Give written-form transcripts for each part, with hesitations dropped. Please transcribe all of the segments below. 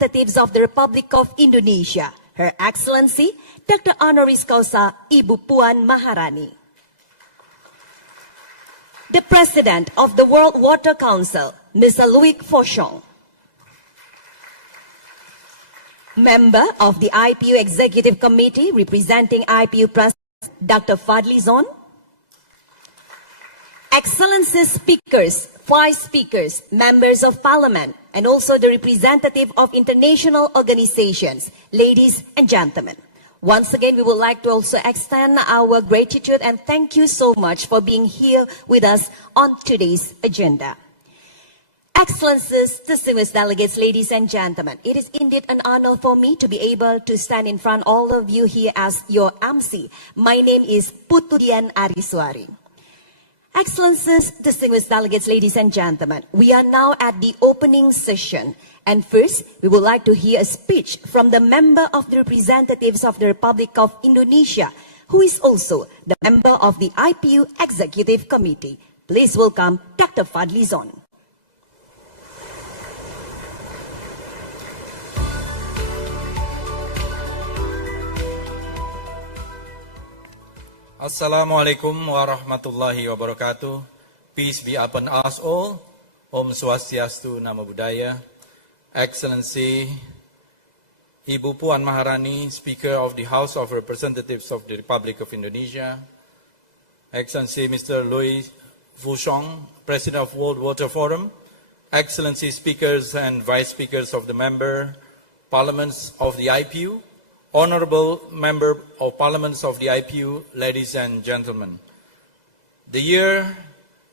Representatives of the Republic of Indonesia, Her Excellency Dr. Honoris Causa Ibu Puan Maharani. The President of the World Water Council, Mr. Louis Fauchon. Member of the IPU Executive Committee representing IPU President Dr. Fadli Zon. Excellencies speakers, vice speakers, members of parliament, and also the representative of international organizations, ladies and gentlemen. Once again, we would like to also extend our gratitude and thank you so much for being here with us on today's agenda. Excellencies, distinguished delegates, ladies and gentlemen, it is indeed an honor for me to be able to stand in front of all of you here as your MC. My name is Putudian Ariswari. Excellencies, distinguished delegates, ladies and gentlemen, we are now at the opening session. And first, we would like to hear a speech from the member of the representatives of the Republic of Indonesia, who is also the member of the IPU Executive Committee. Please welcome Dr. Fadli Zon. Assalamualaikum warahmatullahi wabarakatuh. Peace be upon us all. Om Swastiastu, Namo Buddhaya. Excellency Ibu Puan Maharani, Speaker of the House of Representatives of the Republic of Indonesia. Excellency Mr. Louis Fauchon, President of World Water Forum. Excellency Speakers and Vice Speakers of the Member Parliaments of the IPU. Honorable Member of Parliaments of the IPU, ladies and gentlemen. The year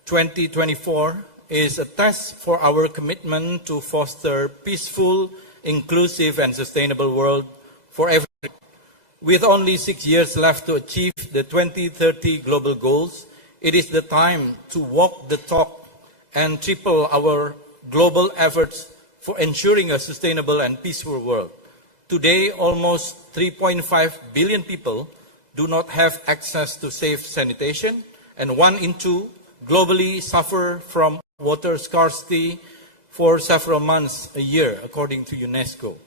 2024 is a test for our commitment to foster peaceful, inclusive and sustainable world for everyone. With only 6 years left to achieve the 2030 global goals, it is the time to walk the talk and triple our global efforts for ensuring a sustainable and peaceful world. Today, almost 3.5 billion people do not have access to safe sanitation, and 1 in 2 globally suffer from water scarcity for several months a year, according to UNESCO.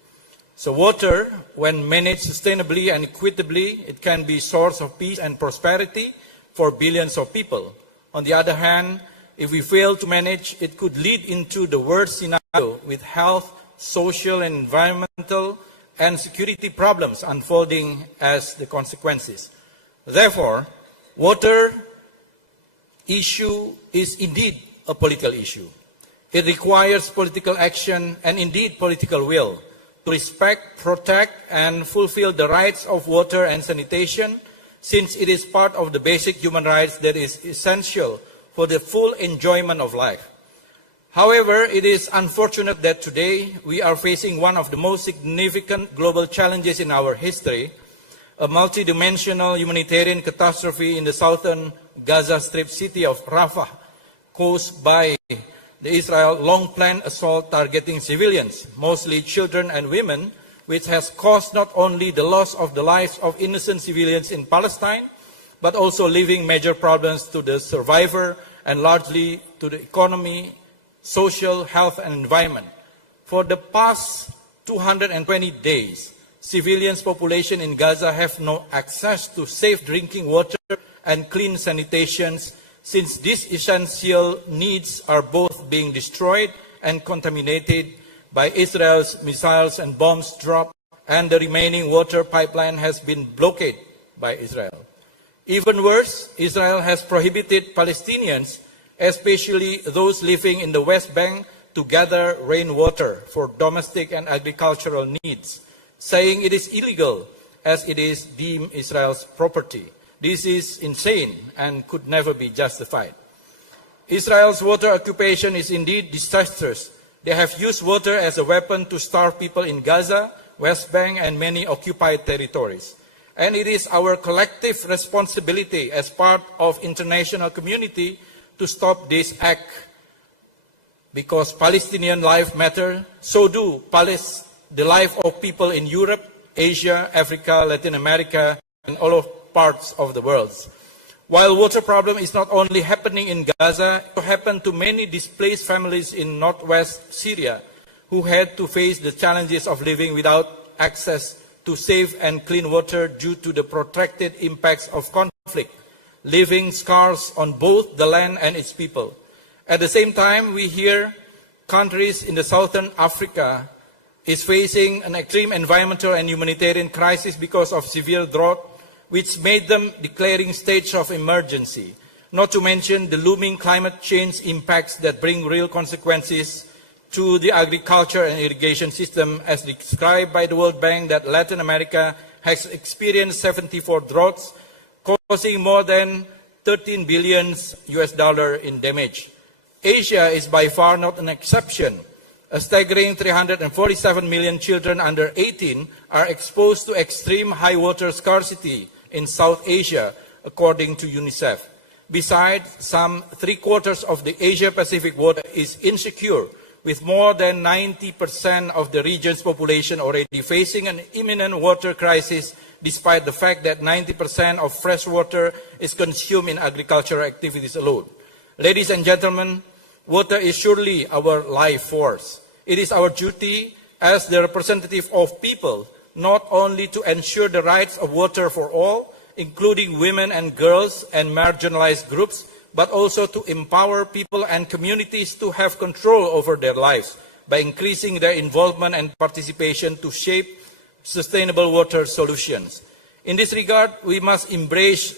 So water, when managed sustainably and equitably, it can be a source of peace and prosperity for billions of people. On the other hand, if we fail to manage, it could lead into the worst scenario with health, social and environmental and security problems unfolding as the consequences. Therefore, water issue is indeed a political issue. It requires political action and indeed political will to respect, protect and fulfill the rights of water and sanitation, since it is part of the basic human rights that is essential for the full enjoyment of life. However, it is unfortunate that today we are facing one of the most significant global challenges in our history, a multidimensional humanitarian catastrophe in the southern Gaza Strip city of Rafah, caused by the Israel long-planned assault targeting civilians, mostly children and women, which has caused not only the loss of the lives of innocent civilians in Palestine, but also leaving major problems to the survivor and largely to the economy, social, health and environment. For the past 220 days, civilians' population in Gaza have no access to safe drinking water and clean sanitation, since these essential needs are both being destroyed and contaminated by Israel's missiles and bombs dropped, and the remaining water pipeline has been blockaded by Israel. Even worse, Israel has prohibited Palestinians, especially those living in the West Bank, to gather rainwater for domestic and agricultural needs, saying it is illegal as it is deemed Israel's property. This is insane and could never be justified. Israel's water occupation is indeed disastrous. They have used water as a weapon to starve people in Gaza, West Bank, and many occupied territories. And it is our collective responsibility as part of international community to stop this act, because Palestinian life matters, so do the life of people in Europe, Asia, Africa, Latin America, and all of parts of the world. While water problem is not only happening in Gaza, it happened to many displaced families in northwest Syria, who had to face the challenges of living without access to safe and clean water due to the protracted impacts of conflict, leaving scars on both the land and its people. At the same time, we hear countries in the southern Africa is facing an extreme environmental and humanitarian crisis because of severe drought, which made them declaring state of emergency, not to mention the looming climate change impacts that bring real consequences to the agriculture and irrigation system, as described by the World Bank, that Latin America has experienced 74 droughts, causing more than $13 billion in damage. Asia is by far not an exception. A staggering 347 million children under 18 are exposed to extreme high water scarcity in South Asia, according to UNICEF. Besides, some 3/4 of the Asia-Pacific water is insecure, with more than 90% of the region's population already facing an imminent water crisis, despite the fact that 90% of fresh water is consumed in agricultural activities alone. Ladies and gentlemen, water is surely our life force. It is our duty as the representative of people not only to ensure the rights of water for all, including women and girls and marginalized groups, but also to empower people and communities to have control over their lives by increasing their involvement and participation to shape sustainable water solutions. In this regard, we must embrace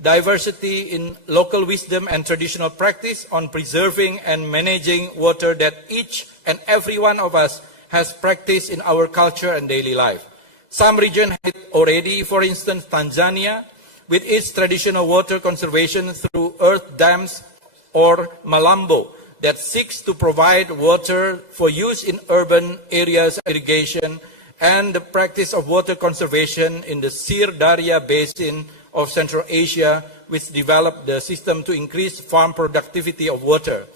diversity in local wisdom and traditional practice on preserving and managing water that each and every one of us has practiced in our culture and daily life. Some regions have it already, for instance, Tanzania, with its traditional water conservation through earth dams, or Malambo, that seeks to provide water for use in urban areas, irrigation, and the practice of water conservation in the Sir Daria Basin of Central Asia, which developed the system to increase farm productivity of water.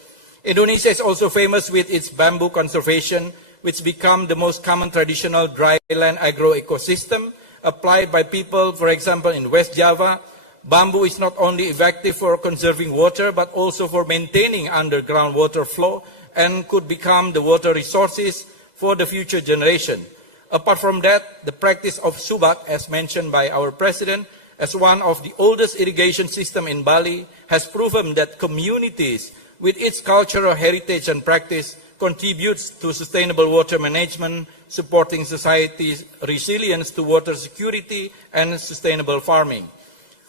Indonesia is also famous with its bamboo conservation, which become the most common traditional dryland agro-ecosystem applied by people, for example, in West Java. Bamboo is not only effective for conserving water, but also for maintaining underground water flow and could become the water resources for the future generation. Apart from that, the practice of subak, as mentioned by our president, as one of the oldest irrigation systems in Bali, has proven that communities with its cultural heritage and practice contributes to sustainable water management, supporting society's resilience to water security and sustainable farming.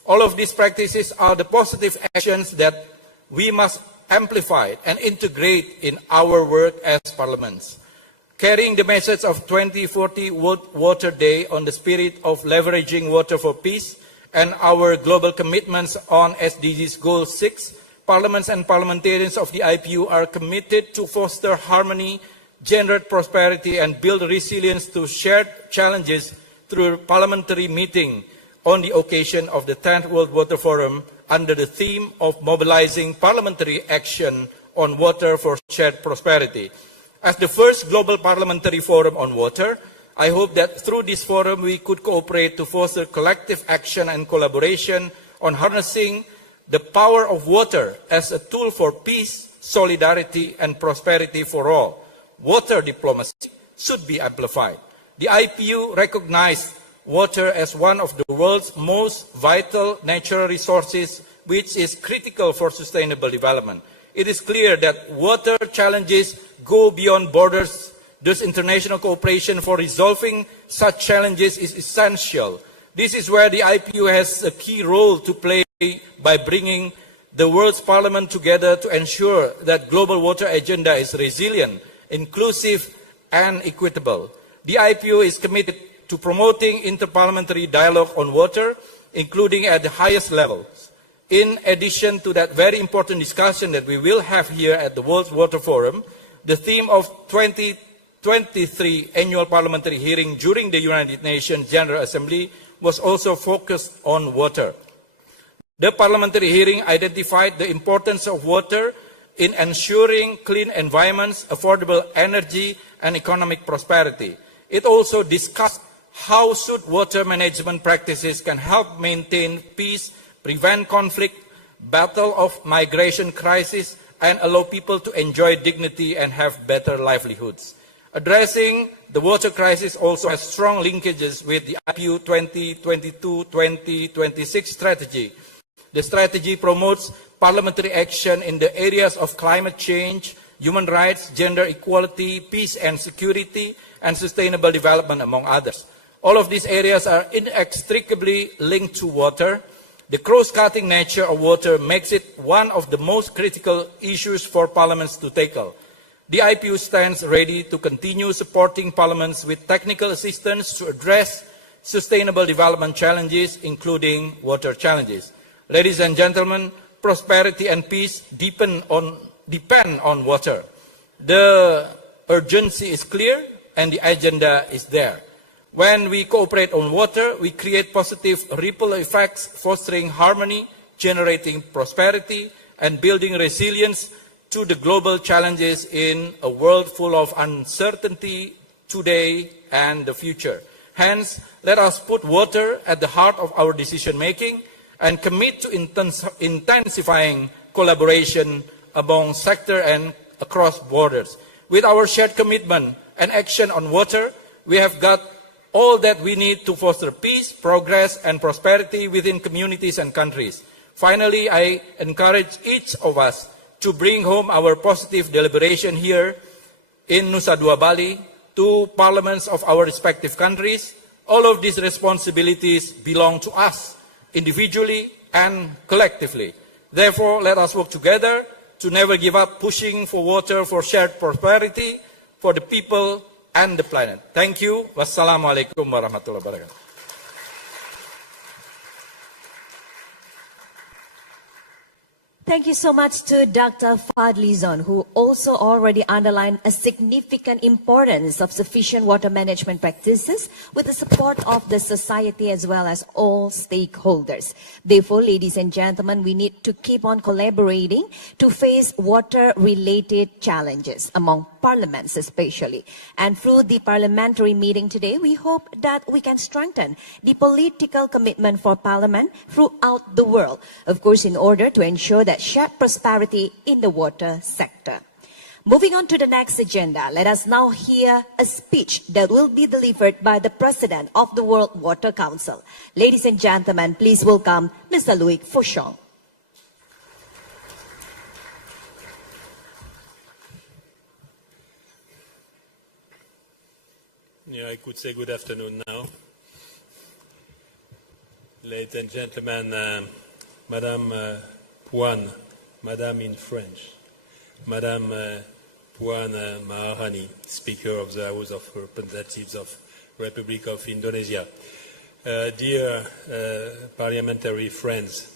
All of these practices are the positive actions that we must amplify and integrate in our work as parliaments. Carrying the message of 2040 World Water Day on the spirit of leveraging water for peace and our global commitments on SDGs Goal 6, parliaments and parliamentarians of the IPU are committed to foster harmony, generate prosperity, and build resilience to shared challenges through a parliamentary meeting on the occasion of the 10th World Water Forum under the theme of mobilizing parliamentary action on water for shared prosperity. As the first global parliamentary forum on water, I hope that through this forum we could cooperate to foster collective action and collaboration on harnessing the power of water as a tool for peace, solidarity, and prosperity for all. Water diplomacy should be amplified. The IPU recognized water as one of the world's most vital natural resources, which is critical for sustainable development. It is clear that water challenges go beyond borders. Thus, international cooperation for resolving such challenges is essential. This is where the IPU has a key role to play by bringing the world's parliament together to ensure that global water agenda is resilient, inclusive, and equitable. The IPU is committed to promoting interparliamentary dialogue on water, including at the highest levels. In addition to that very important discussion that we will have here at the World Water Forum, the theme of 2023 annual parliamentary hearing during the United Nations General Assembly was also focused on water. The parliamentary hearing identified the importance of water in ensuring clean environments, affordable energy, and economic prosperity. It also discussed how should water management practices can help maintain peace, prevent conflict, battle off migration crisis, and allow people to enjoy dignity and have better livelihoods. Addressing the water crisis also has strong linkages with the IPU 2022-2026 strategy. The strategy promotes parliamentary action in the areas of climate change, human rights, gender equality, peace and security, and sustainable development, among others. All of these areas are inextricably linked to water. The cross-cutting nature of water makes it one of the most critical issues for parliaments to tackle. The IPU stands ready to continue supporting parliaments with technical assistance to address sustainable development challenges, including water challenges. Ladies and gentlemen, prosperity and peace depend on water. The urgency is clear and the agenda is there. When we cooperate on water, we create positive ripple effects, fostering harmony, generating prosperity, and building resilience to the global challenges in a world full of uncertainty today and the future. Hence, let us put water at the heart of our decision-making and commit to intensifying collaboration among sectors and across borders. With our shared commitment and action on water, we have got all that we need to foster peace, progress, and prosperity within communities and countries. Finally, I encourage each of us to bring home our positive deliberation here in Nusa Dua Bali to parliaments of our respective countries. All of these responsibilities belong to us, individually and collectively. Therefore, let us work together to never give up pushing for water for shared prosperity for the people and the planet. Thank you. Wassalamualaikum warahmatullahi wabarakatuh. Thank you so much to Dr. Fadli Zon, who also already underlined a significant importance of sufficient water management practices with the support of the society as well as all stakeholders. Therefore, ladies and gentlemen, we need to keep on collaborating to face water-related challenges among parliaments especially. And through the parliamentary meeting today, we hope that we can strengthen the political commitment for parliament throughout the world, of course, in order to ensure that shared prosperity in the water sector. Moving on to the next agenda, let us now hear a speech that will be delivered by the President of the World Water Council. Ladies and gentlemen, please welcome Mr. Loïc Fauchon. Yeah, I could say good afternoon now. Ladies and gentlemen, Madame Puan, Madame in French, Madame Puan Maharani, Speaker of the House of Representatives of Republic of Indonesia. Dear parliamentary friends,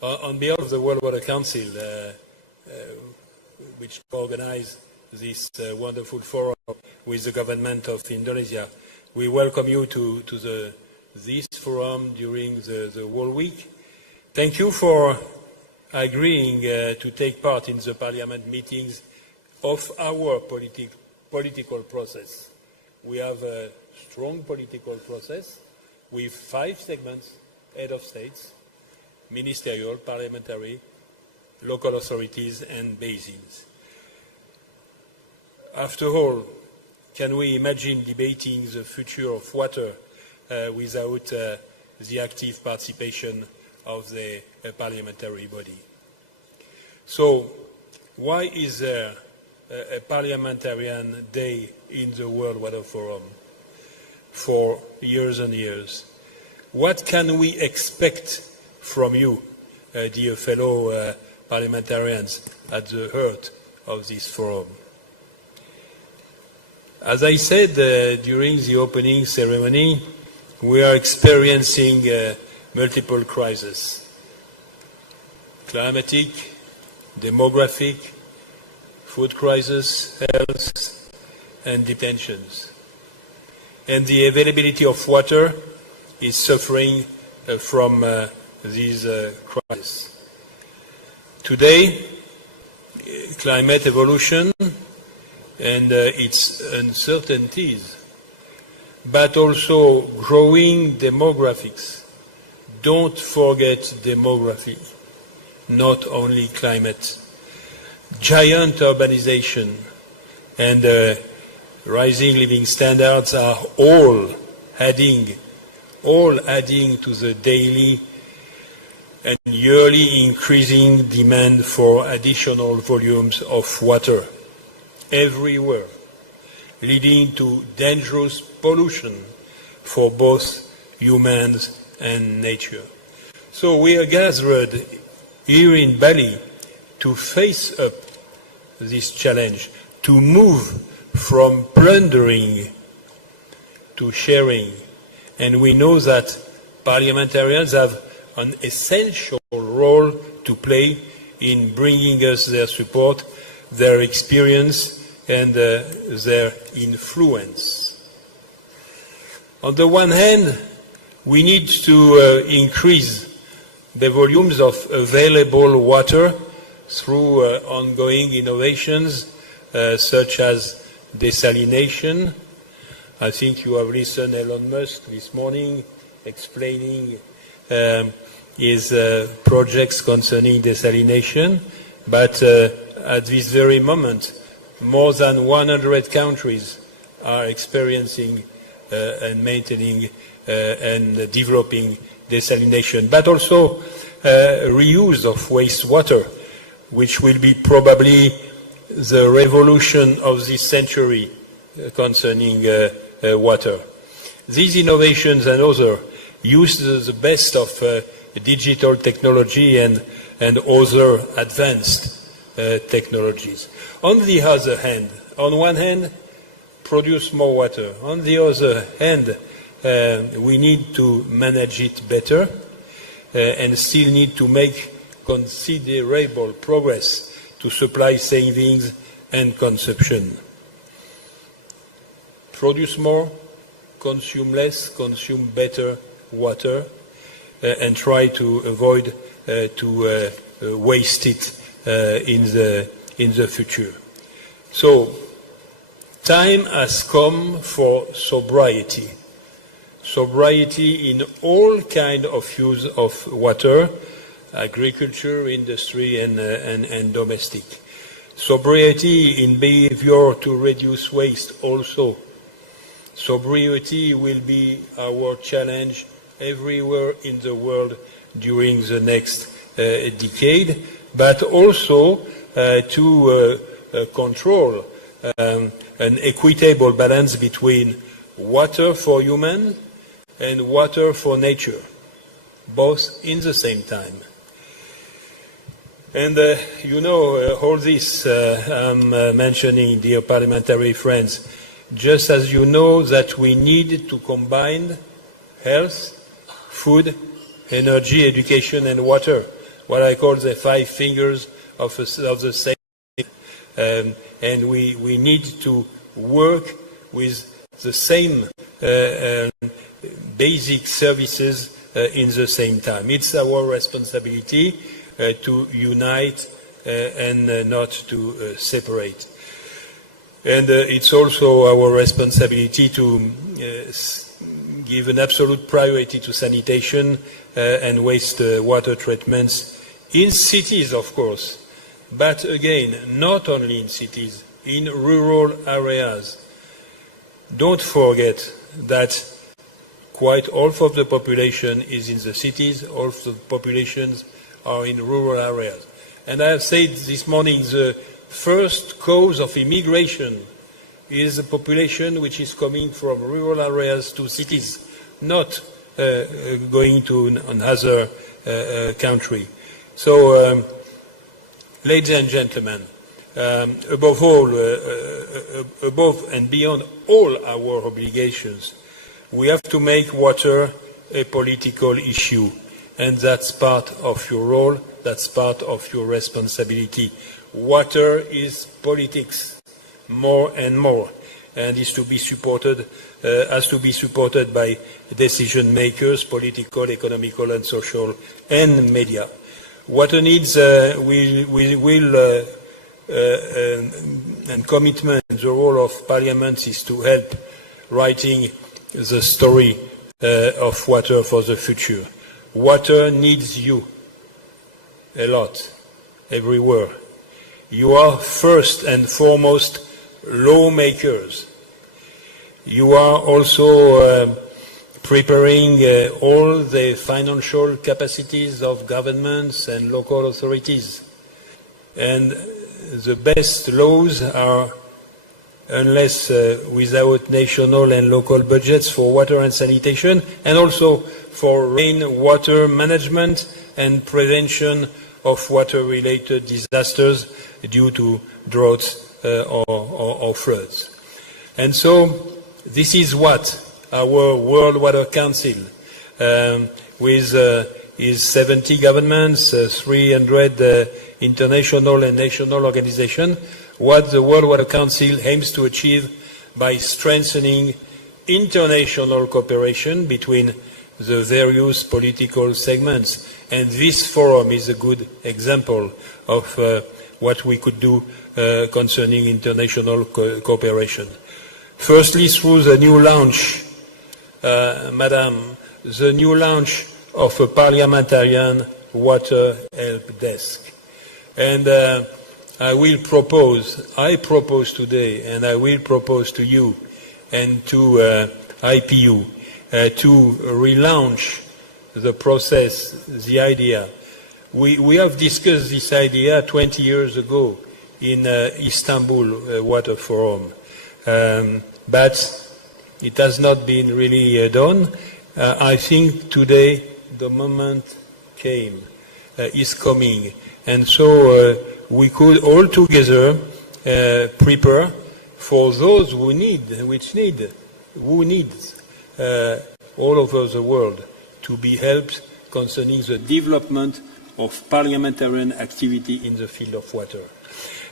on behalf of the World Water Council, which organized this wonderful forum with the government of Indonesia, we welcome you to this forum during the whole week. Thank you for agreeing to take part in the parliament meetings of our political process. We have a strong political process with 5 segments: head of states, ministerial, parliamentary, local authorities, and basins. After all, can we imagine debating the future of water without the active participation of the parliamentary body? So, why is there a parliamentarian day in the World Water Forum for years and years? What can we expect from you, dear fellow parliamentarians, at the heart of this forum? As I said during the opening ceremony, we are experiencing multiple crises: climatic, demographic, food crisis, health, and detentions. And the availability of water is suffering from these crises. Today, climate evolution and its uncertainties, but also growing demographics. Don't forget demography, not only climate. Giant urbanization and rising living standards are all adding to the daily and yearly increasing demand for additional volumes of water everywhere, leading to dangerous pollution for both humans and nature. So we are gathered here in Bali to face up this challenge, to move from plundering to sharing. And we know that parliamentarians have an essential role to play in bringing us their support, their experience, and their influence. On the one hand, we need to increase the volumes of available water through ongoing innovations such as desalination. I think you have listened to Elon Musk this morning explaining his projects concerning desalination, but at this very moment, more than 100 countries are experiencing and maintaining and developing desalination, but also reuse of wastewater, which will be probably the revolution of this century concerning water. These innovations and others use the best of digital technology and other advanced technologies. On the other hand, on one hand, produce more water. On the other hand, we need to manage it better and still need to make considerable progress to supply savings and consumption. Produce more, consume less, consume better water, and try to avoid to waste it in the future. So, time has come for sobriety. Sobriety in all kinds of use of water, agriculture, industry, and domestic. Sobriety in behavior to reduce waste also. Sobriety will be our challenge everywhere in the world during the next decade, but also to control an equitable balance between water for humans and water for nature, both in the same time. And you know, all this I'm mentioning, dear parliamentary friends, just as you know that we need to combine health, food, energy, education, and water, what I call the 5 fingers of the same. And we need to work with the same basic services in the same time. It's our responsibility to unite and not to separate. And it's also our responsibility to give an absolute priority to sanitation and wastewater treatments in cities, of course, but again, not only in cities, in rural areas. Don't forget that quite half of the population is in the cities, half of the populations are in rural areas. And I have said this morning, the first cause of immigration is the population which is coming from rural areas to cities, not going to another country. So, ladies and gentlemen, above and beyond all our obligations, we have to make water a political issue. And that's part of your role, that's part of your responsibility. Water is politics, more and more, and is to be supported, has to be supported by decision makers, political, economical, and social, and media. Water needs will and commitment. The role of Parliament is to help writing the story of water for the future. Water needs you a lot, everywhere. You are first and foremost lawmakers, You are also preparing all the financial capacities of governments and local authorities. And the best laws are, unless without national and local budgets for water and sanitation, and also for rainwater management and prevention of water-related disasters due to droughts or floods. And so this is what our World Water Council, with its 70 governments, 300 international and national organizations, what the World Water Council aims to achieve by strengthening international cooperation between the various political segments. And this forum is a good example of what we could do concerning international cooperation. Firstly, through the new launch, Madam, the new launch of a parliamentarian water help desk. And I propose today, and I will propose to you and to IPU to relaunch the process, the idea. We have discussed this idea 20 years ago in Istanbul Water Forum, but it has not been really done. I think today the moment is coming, and so we could all together prepare for those who needs all over the world to be helped concerning the development of parliamentarian activity in the field of water.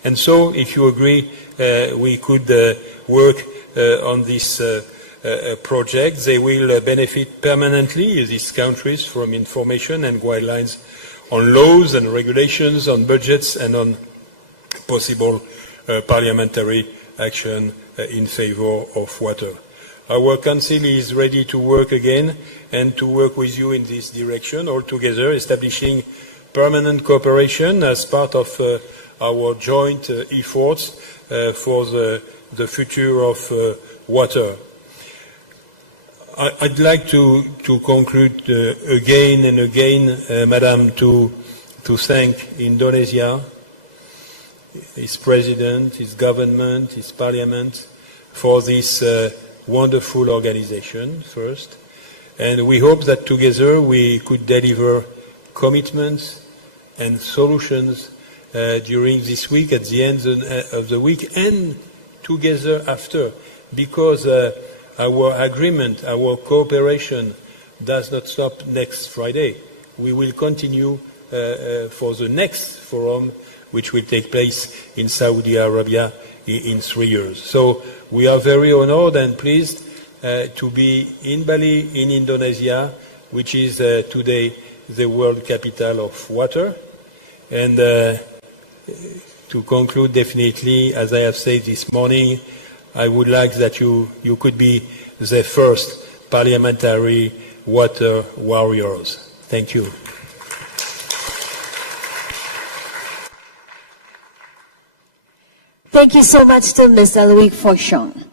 And so, if you agree, we could work on this project. They will benefit permanently, these countries, from information and guidelines on laws and regulations, on budgets, and on possible parliamentary action in favor of water. Our Council is ready to work again and to work with you in this direction, all together, establishing permanent cooperation as part of our joint efforts for the future of water. I'd like to conclude again and again, Madam, to thank Indonesia, its president, its government, its parliament, for this wonderful organization first. And we hope that together we could deliver commitments and solutions during this week, at the end of the week, and together after, because our agreement, our cooperation does not stop next Friday. We will continue for the next forum, which will take place in Saudi Arabia in 3 years. So we are very honored and pleased to be in Bali, in Indonesia, which is today the world capital of water. And to conclude, definitely, as I have said this morning, I would like that you could be the first parliamentary water warriors. Thank you. Thank you so much to Ms. Louis Fauchon.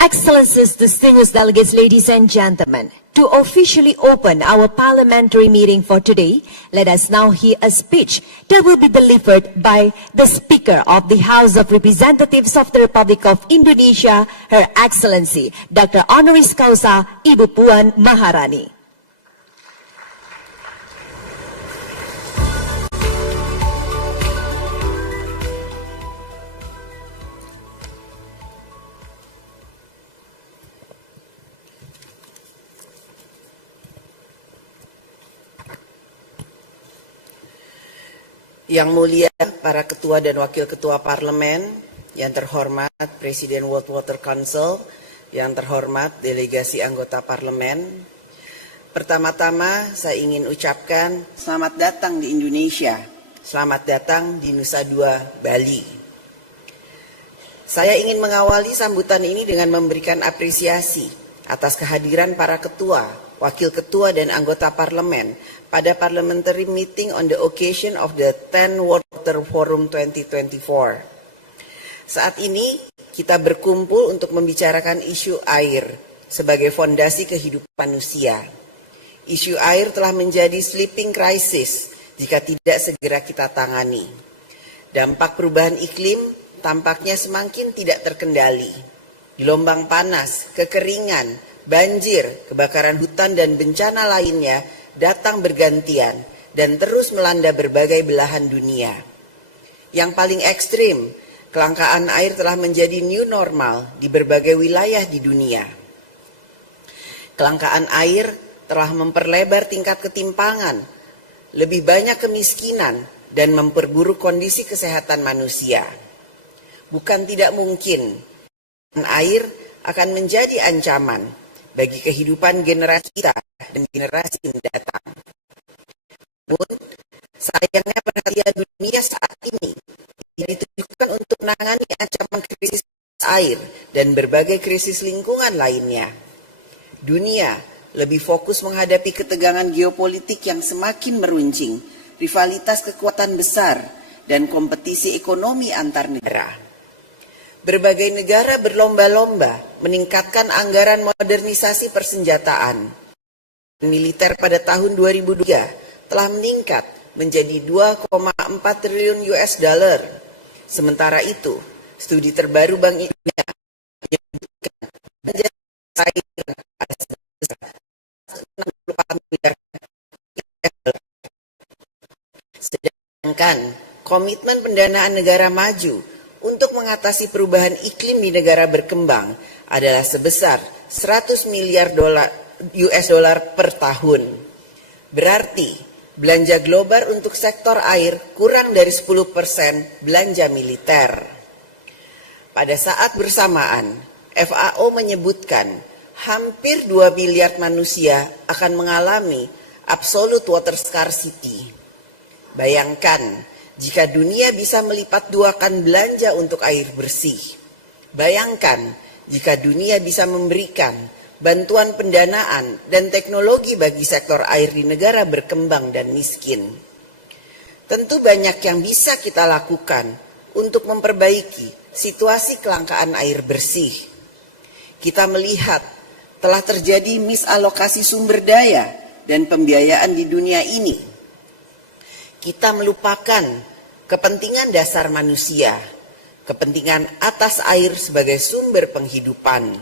Excellencies, distinguished delegates, ladies and gentlemen, to officially open our parliamentary meeting for today, let us now hear a speech that will be delivered by the Speaker of the House of Representatives of the Republic of Indonesia, Her Excellency, Dr. Honoris Causa Ibu Puan Maharani. Yang mulia para ketua dan wakil ketua parlemen, yang terhormat Presiden World Water Council, yang terhormat delegasi anggota parlemen. Pertama-tama saya ingin ucapkan selamat datang di Indonesia, selamat datang di Nusa Dua, Bali. Saya ingin mengawali sambutan ini dengan memberikan apresiasi atas kehadiran para ketua, wakil ketua dan anggota parlemen pada Parliamentary Meeting on the occasion of the 10 World Water Forum 2024. Saat ini kita berkumpul untuk membicarakan isu air sebagai fondasi kehidupan manusia. Isu air telah menjadi sleeping crisis jika tidak segera kita tangani. Dampak perubahan iklim tampaknya semakin tidak terkendali. Gelombang panas, kekeringan, banjir, kebakaran hutan, dan bencana lainnya datang bergantian dan terus melanda berbagai belahan dunia. Yang paling ekstrim, kelangkaan air telah menjadi new normal di berbagai wilayah di dunia. Kelangkaan air telah memperlebar tingkat ketimpangan, lebih banyak kemiskinan, dan memperburuk kondisi kesehatan manusia. Bukan tidak mungkin, air akan menjadi ancaman bagi kehidupan generasi kita dan generasi mendatang. Namun, sayangnya perhatian dunia saat ini ditujukan untuk menangani ancaman krisis air dan berbagai krisis lingkungan lainnya. Dunia lebih fokus menghadapi ketegangan geopolitik yang semakin meruncing, rivalitas kekuatan besar, dan kompetisi ekonomi antar negara. Berbagai negara berlomba-lomba meningkatkan anggaran modernisasi persenjataan. Militer pada tahun 2003 telah meningkat menjadi 2,4 triliun US dollar. Sementara itu, studi terbaru Bank Indonesia menyebutkan belanja air ada sebesar 64 miliar. Sedangkan komitmen pendanaan negara maju untuk mengatasi perubahan iklim di negara berkembang adalah sebesar 100 miliar US dollar per tahun. Berarti belanja global untuk sektor air kurang dari 10% belanja militer. Pada saat bersamaan, FAO menyebutkan hampir 2 miliar manusia akan mengalami absolute water scarcity. Bayangkan jika dunia bisa melipat duakan belanja untuk air bersih. Bayangkan jika dunia bisa memberikan bantuan pendanaan dan teknologi bagi sektor air di negara berkembang dan miskin. Tentu banyak yang bisa kita lakukan untuk memperbaiki situasi kelangkaan air bersih. Kita melihat telah terjadi misalokasi sumber daya dan pembiayaan di dunia ini. Kita melupakan kepentingan dasar manusia, kepentingan atas air sebagai sumber penghidupan.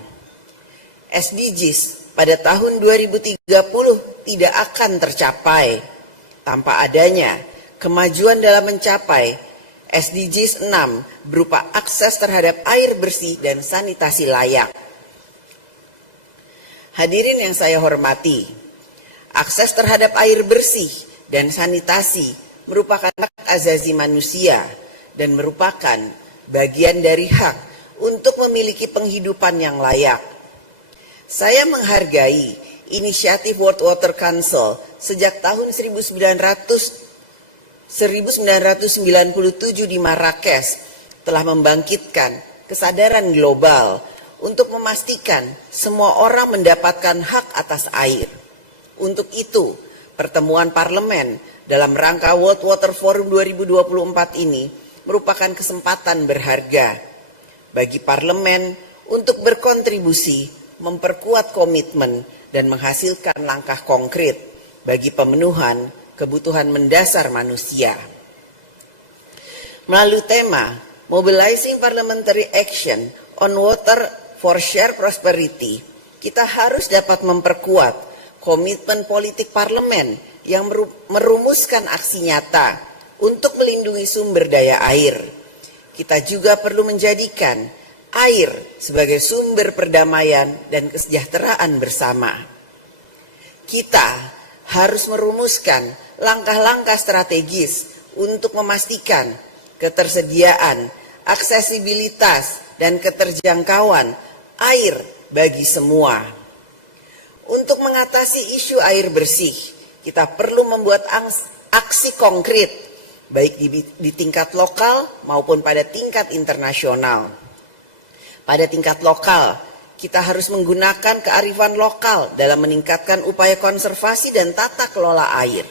SDGs pada tahun 2030 tidak akan tercapai tanpa adanya kemajuan dalam mencapai SDGs 6 berupa akses terhadap air bersih dan sanitasi layak. Hadirin yang saya hormati, akses terhadap air bersih dan sanitasi merupakan hak asasi manusia dan merupakan bagian dari hak untuk memiliki penghidupan yang layak. Saya menghargai inisiatif World Water Council sejak tahun 1997 di Marrakesh telah membangkitkan kesadaran global untuk memastikan semua orang mendapatkan hak atas air. Untuk itu, pertemuan parlemen dalam rangka World Water Forum 2024 ini merupakan kesempatan berharga bagi parlemen untuk berkontribusi memperkuat komitmen dan menghasilkan langkah konkret bagi pemenuhan kebutuhan mendasar manusia. Melalui tema Mobilizing Parliamentary Action on Water for Shared Prosperity, kita harus dapat memperkuat komitmen politik parlemen yang merumuskan aksi nyata untuk melindungi sumber daya air. Kita juga perlu menjadikan air sebagai sumber perdamaian dan kesejahteraan bersama. Kita harus merumuskan langkah-langkah strategis untuk memastikan ketersediaan, aksesibilitas, dan keterjangkauan air bagi semua. Untuk mengatasi isu air bersih, kita perlu membuat aksi konkret, baik di tingkat lokal maupun pada tingkat internasional. Pada tingkat lokal, kita harus menggunakan kearifan lokal dalam meningkatkan upaya konservasi dan tata kelola air.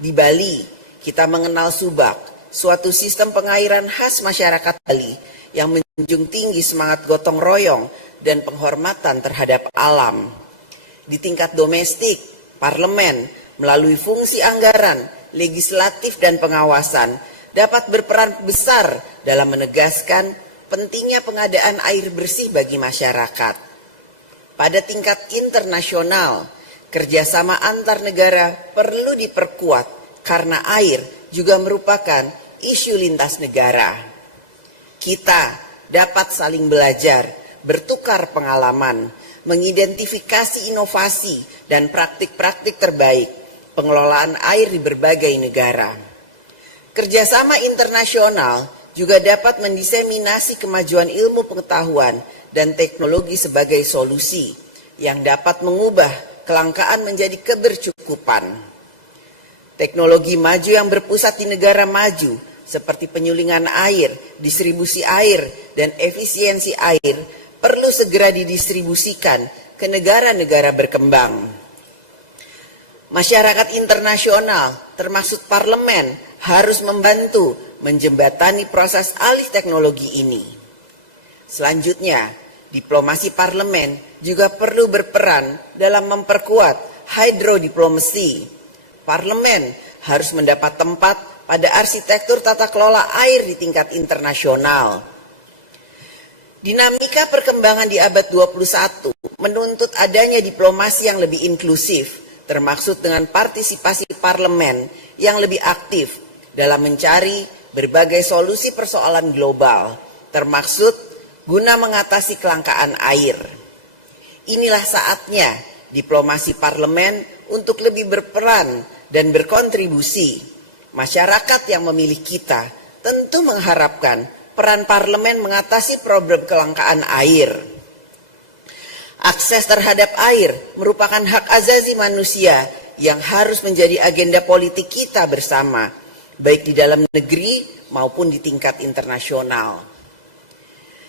Di Bali, kita mengenal subak, suatu sistem pengairan khas masyarakat Bali yang menjunjung tinggi semangat gotong royong dan penghormatan terhadap alam. Di tingkat domestik, parlemen melalui fungsi anggaran, legislatif dan pengawasan dapat berperan besar dalam menegaskan pentingnya pengadaan air bersih bagi masyarakat. Pada tingkat internasional, kerjasama antar negara perlu diperkuat karena air juga merupakan isu lintas negara. Kita dapat saling belajar, bertukar pengalaman, mengidentifikasi inovasi dan praktik-praktik terbaik pengelolaan air di berbagai negara. Kerjasama internasional juga dapat mendiseminasi kemajuan ilmu pengetahuan dan teknologi sebagai solusi yang dapat mengubah kelangkaan menjadi kebercukupan. Teknologi maju yang berpusat di negara maju seperti penyulingan air, distribusi air, dan efisiensi air perlu segera didistribusikan ke negara-negara berkembang. Masyarakat internasional, termasuk parlemen, harus membantu menjembatani proses alih teknologi ini. Selanjutnya, diplomasi parlemen juga perlu berperan dalam memperkuat hydrodiplomasi. Parlemen harus mendapat tempat pada arsitektur tata kelola air di tingkat internasional. Dinamika perkembangan di abad 21 menuntut adanya diplomasi yang lebih inklusif, termaksud dengan partisipasi parlemen yang lebih aktif dalam mencari berbagai solusi persoalan global, termaksud guna mengatasi kelangkaan air. Inilah saatnya diplomasi parlemen untuk lebih berperan dan berkontribusi. Masyarakat yang memilih kita tentu mengharapkan peran parlemen mengatasi problem kelangkaan air. Akses terhadap air merupakan hak asasi manusia yang harus menjadi agenda politik kita bersama, baik di dalam negeri maupun di tingkat internasional.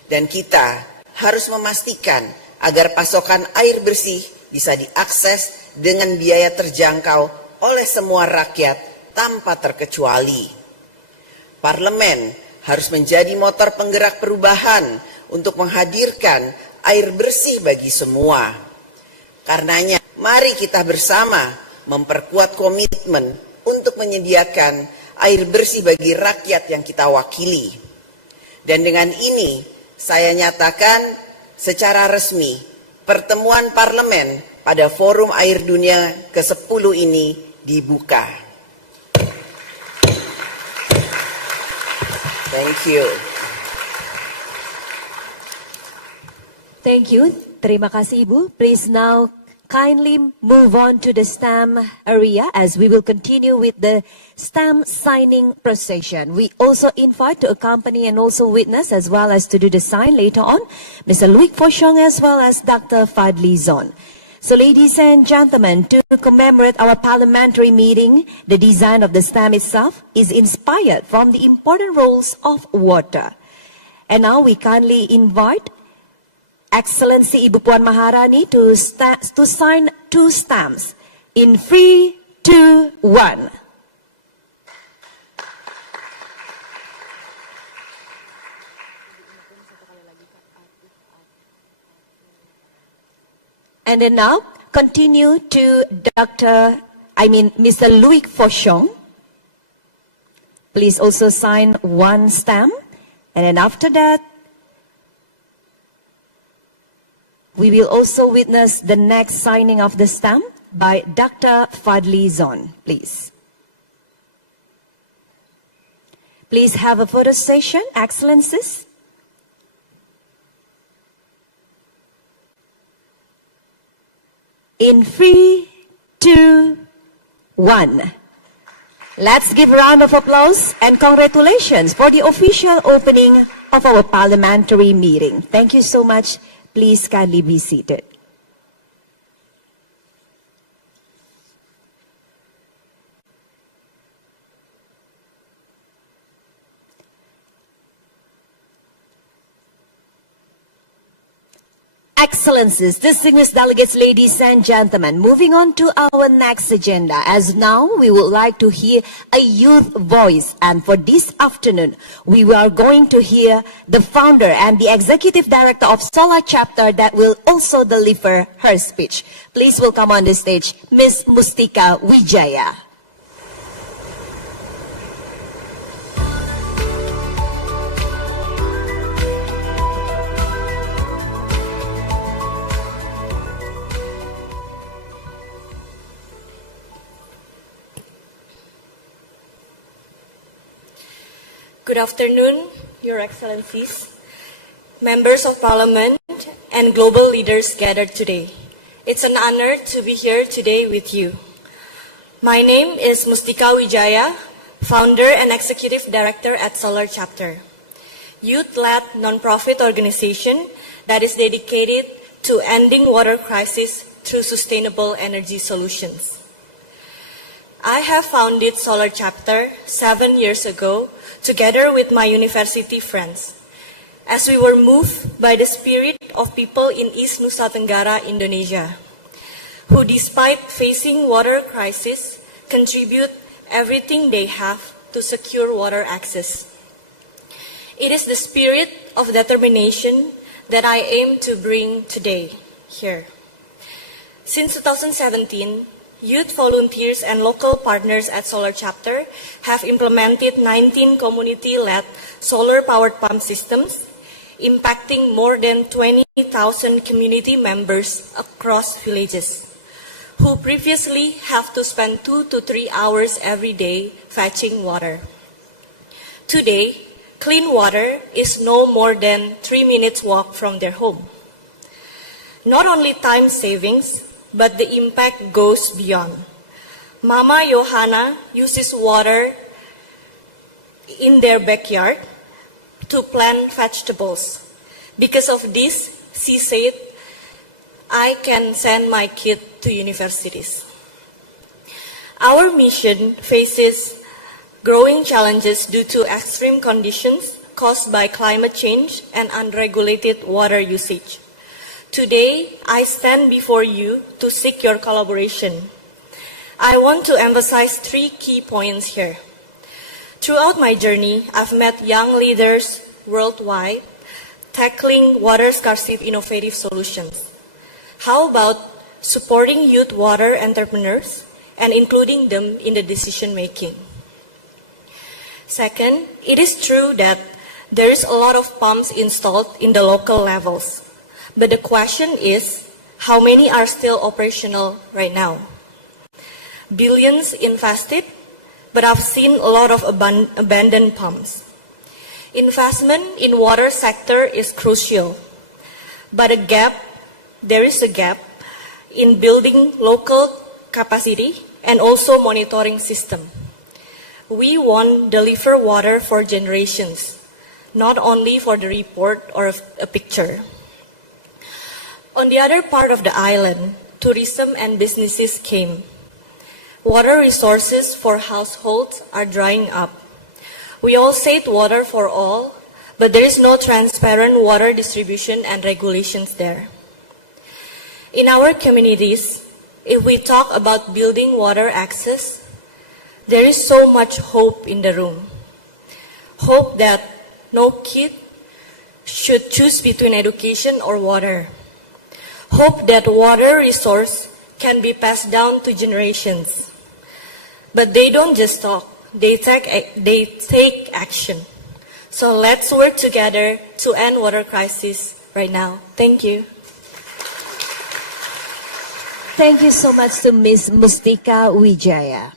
Dan kita harus memastikan agar pasokan air bersih bisa diakses dengan biaya terjangkau oleh semua rakyat tanpa terkecuali. Parlemen harus menjadi motor penggerak perubahan untuk menghadirkan air bersih bagi semua. Karenanya, mari kita bersama memperkuat komitmen untuk menyediakan air bersih bagi rakyat yang kita wakili. Dan dengan ini, saya nyatakan secara resmi, pertemuan parlemen pada Forum Air Dunia ke-10 ini dibuka. Thank you. Thank you. Terima kasih Ibu. Please now kindly move on to the stamp area as we will continue with the stamp signing procession. We also invite to accompany and also witness as well as to do the sign later on, Mr. Luik Foshong as well as Dr. Fadli Zon. So ladies and gentlemen, to commemorate our parliamentary meeting, the design of the stamp itself is inspired from the important roles of water. And now we kindly invite Excellency Ibu Puan Maharani to sign 2 stamps in 3, 2, 1. And then now continue to Mr. Luik Foshong. Please also sign 1 stamp. And then after that, we will also witness the next signing of the stamp by Dr. Fadli Zon, please. Please have a photo session, Excellencies. In 3, 2, 1. Let's give a round of applause and congratulations for the official opening of our parliamentary meeting. Thank you so much. Please kindly be seated. Excellencies, distinguished delegates, ladies and gentlemen, moving on to our next agenda. As now, we would like to hear a youth voice. And for this afternoon, we are going to hear the founder and the executive director of Solar Chapter that will also deliver her speech. Please welcome on the stage, Ms. Mustika Wijaya. Good afternoon, Your Excellencies, members of Parliament, and global leaders gathered today. It's an honor to be here today with you. My name is Mustika Wijaya, founder and executive director at Solar Chapter, youth-led nonprofit organization that is dedicated to ending water crisis through sustainable energy solutions. I have founded Solar Chapter 7 years ago together with my university friends, as we were moved by the spirit of people in East Nusa Tenggara, Indonesia, who despite facing water crisis, contribute everything they have to secure water access. It is the spirit of determination that I aim to bring today here. Since 2017, youth volunteers and local partners at Solar Chapter have implemented 19 community-led solar-powered pump systems, impacting more than 20,000 community members across villages, who previously have to spend 2 to 3 hours every day fetching water. Today, clean water is no more than 3 minutes walk from their home. Not only time savings, but the impact goes beyond. Mama Johanna uses water in their backyard to plant vegetables. Because of this, she said, I can send my kid to universities. Our mission faces growing challenges due to extreme conditions caused by climate change and unregulated water usage. Today, I stand before you to seek your collaboration. I want to emphasize 3 key points here. Throughout my journey, I've met young leaders worldwide tackling water scarcity innovative solutions. How about supporting youth water entrepreneurs and including them in the decision making? Second, it is true that there is a lot of pumps installed in the local levels. But the question is, how many are still operational right now? Billions invested, but I've seen a lot of abandoned pumps. Investment in water sector is crucial, but there is a gap in building local capacity and also monitoring system. We want to deliver water for generations, not only for the report or a picture. On the other part of the island, tourism and businesses came. Water resources for households are drying up. We all said water for all, but there is no transparent water distribution and regulations there. In our communities, if we talk about building water access, there is so much hope in the room. Hope that no kid should choose between education or water. Hope that water resource can be passed down to generations. But they don't just talk, they take action. So let's work together to end water crisis right now. Thank you. Thank you so much to Ms. Mustika Wijaya.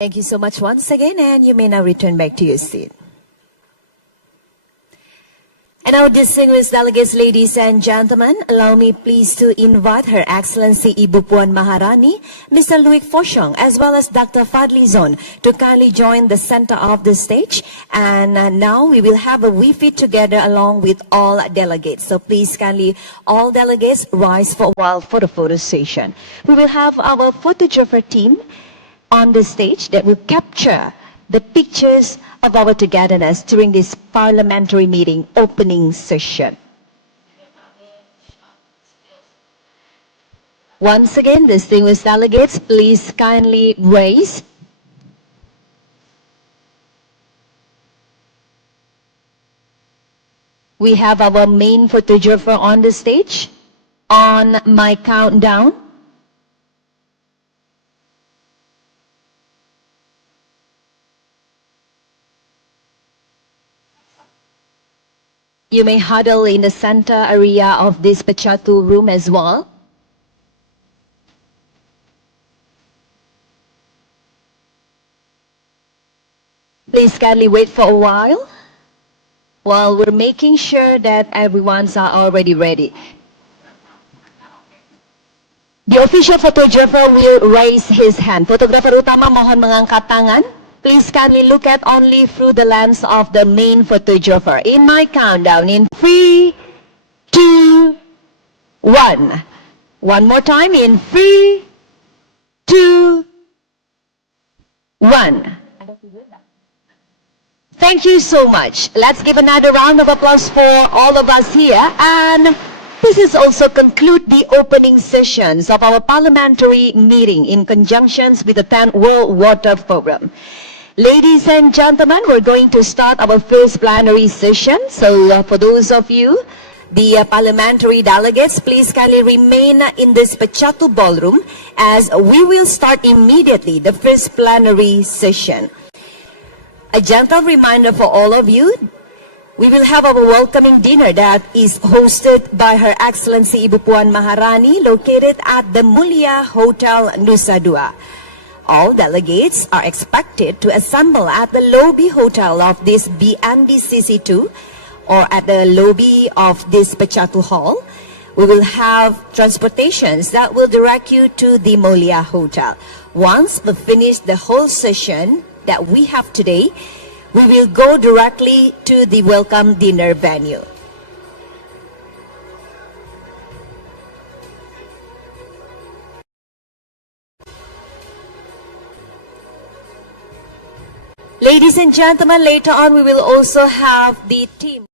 Thank you so much once again, and you may now return back to your seat. And our distinguished delegates, ladies and gentlemen, allow me please to invite Her Excellency Ibu Puan Maharani, Mr. Louis Foshong, as well as Dr. Fadli Zon to kindly join the center of the stage. And now we will have a WiFi together along with all delegates. So please kindly, all delegates, rise for a while for the photo session. We will have our photographer team on the stage that will capture the pictures of our togetherness during this parliamentary meeting opening session. Once again, distinguished delegates, please kindly raise. We have our main photographer on the stage. On my countdown, you may huddle in the center area of this Pachatu room as well. Please kindly wait for a while we're making sure that everyone's are already ready. The official photographer will raise his hand. Photographer utama mohon mengangkat tangan. Please kindly look at only through the lens of the main photographer. In my countdown, in 3, 2, 1. One more time in 3, 2, 1. Thank you so much. Let's give another round of applause for all of us here. And this is also conclude the opening sessions of our parliamentary meeting in conjunction with the 10th World Water Forum. Ladies and gentlemen, we're going to start our first plenary session. So for those of you, the parliamentary delegates, please kindly remain in this Pachatu ballroom as we will start immediately the first plenary session. A gentle reminder for all of you, we will have our welcoming dinner that is hosted by Her Excellency Ibu Puan Maharani, located at the Mulia Hotel Nusa Dua. All delegates are expected to assemble at the lobby hotel of this BNDCC2 or at the lobby of this Pachatu Hall. We will have transportations that will direct you to the Mulia Hotel. Once we finish the whole session that we have today, we will go directly to the welcome dinner venue. Ladies and gentlemen, later on we will also have the team.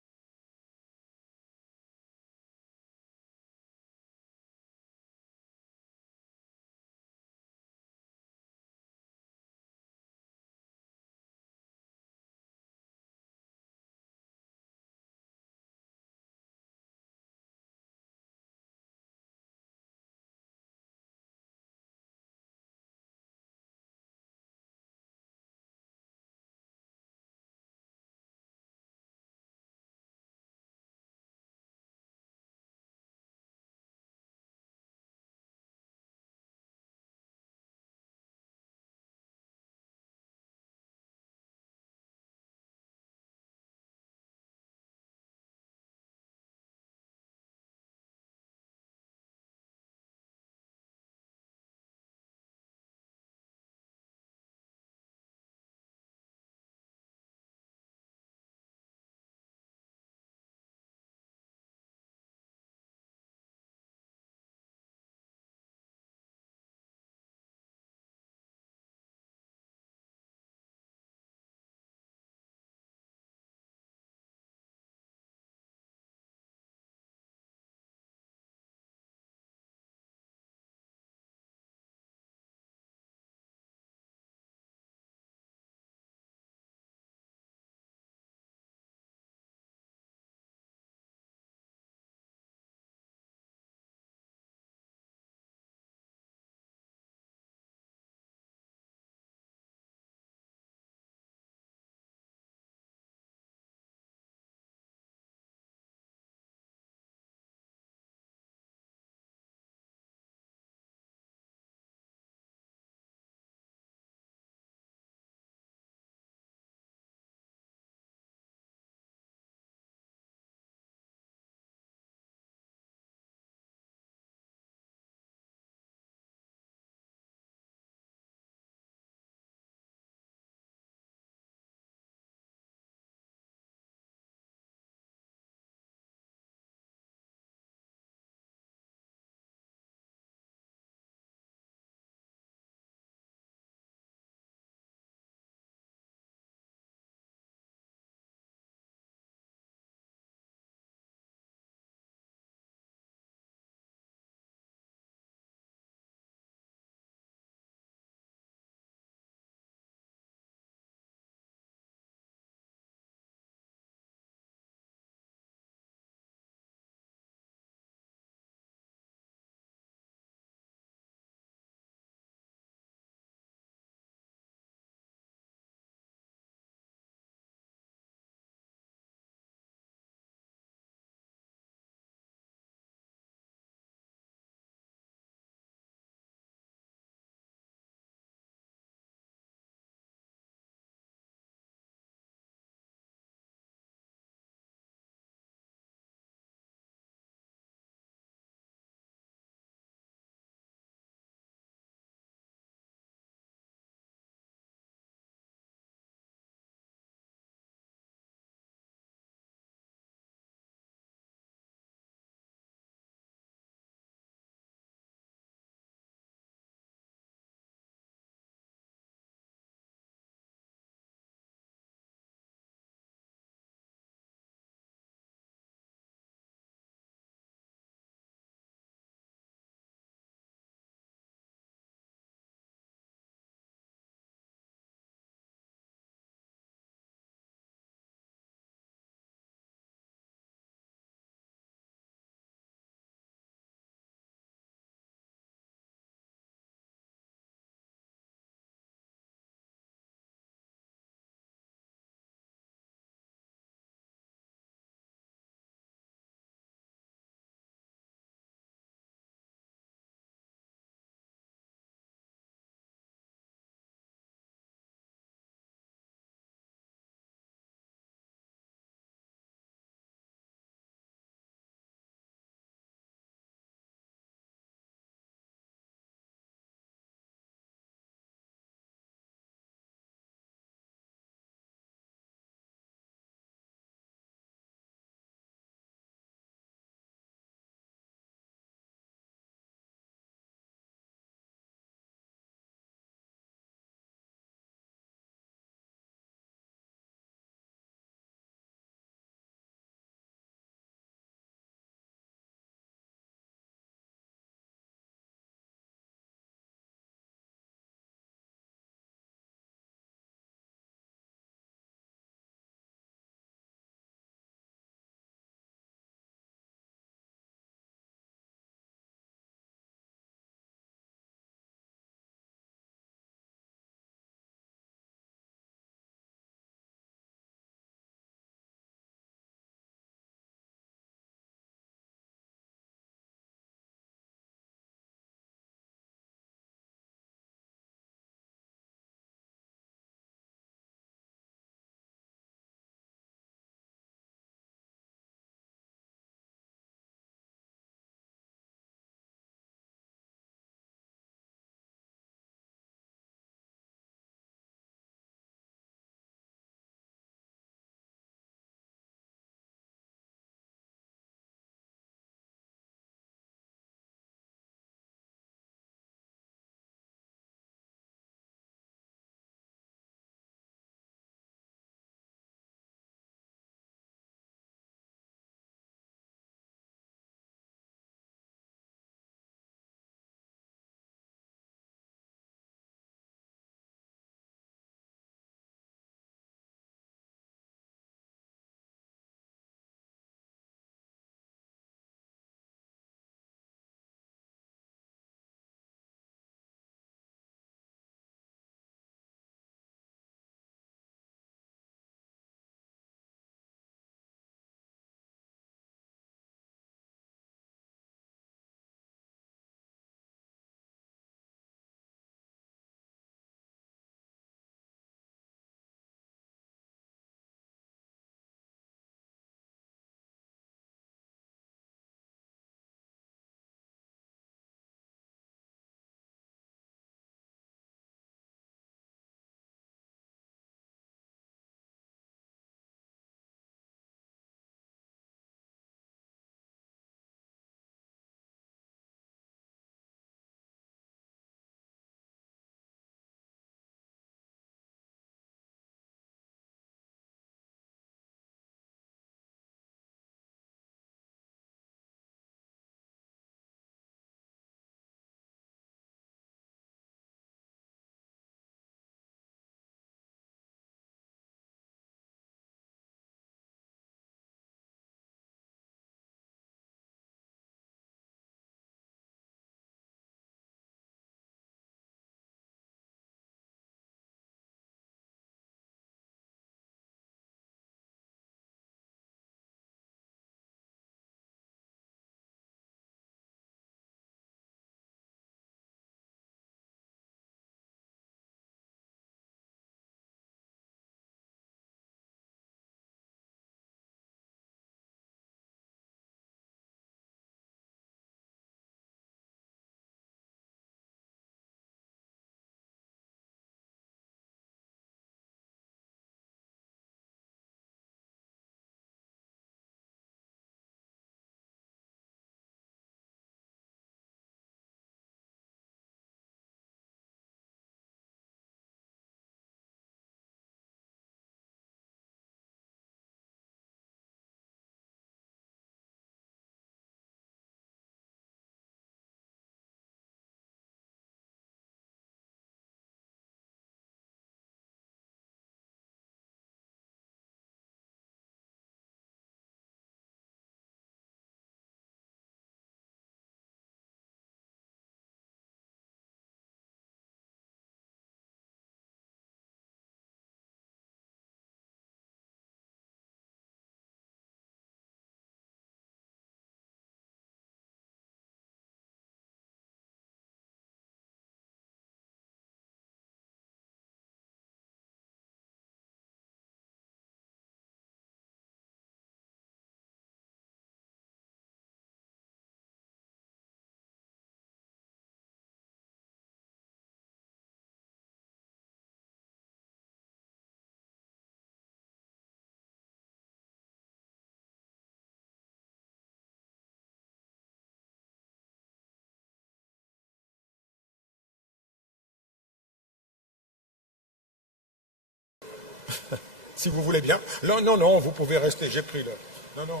si vous voulez bien. Non, non, non, vous pouvez rester, j'ai pris le... Non, non,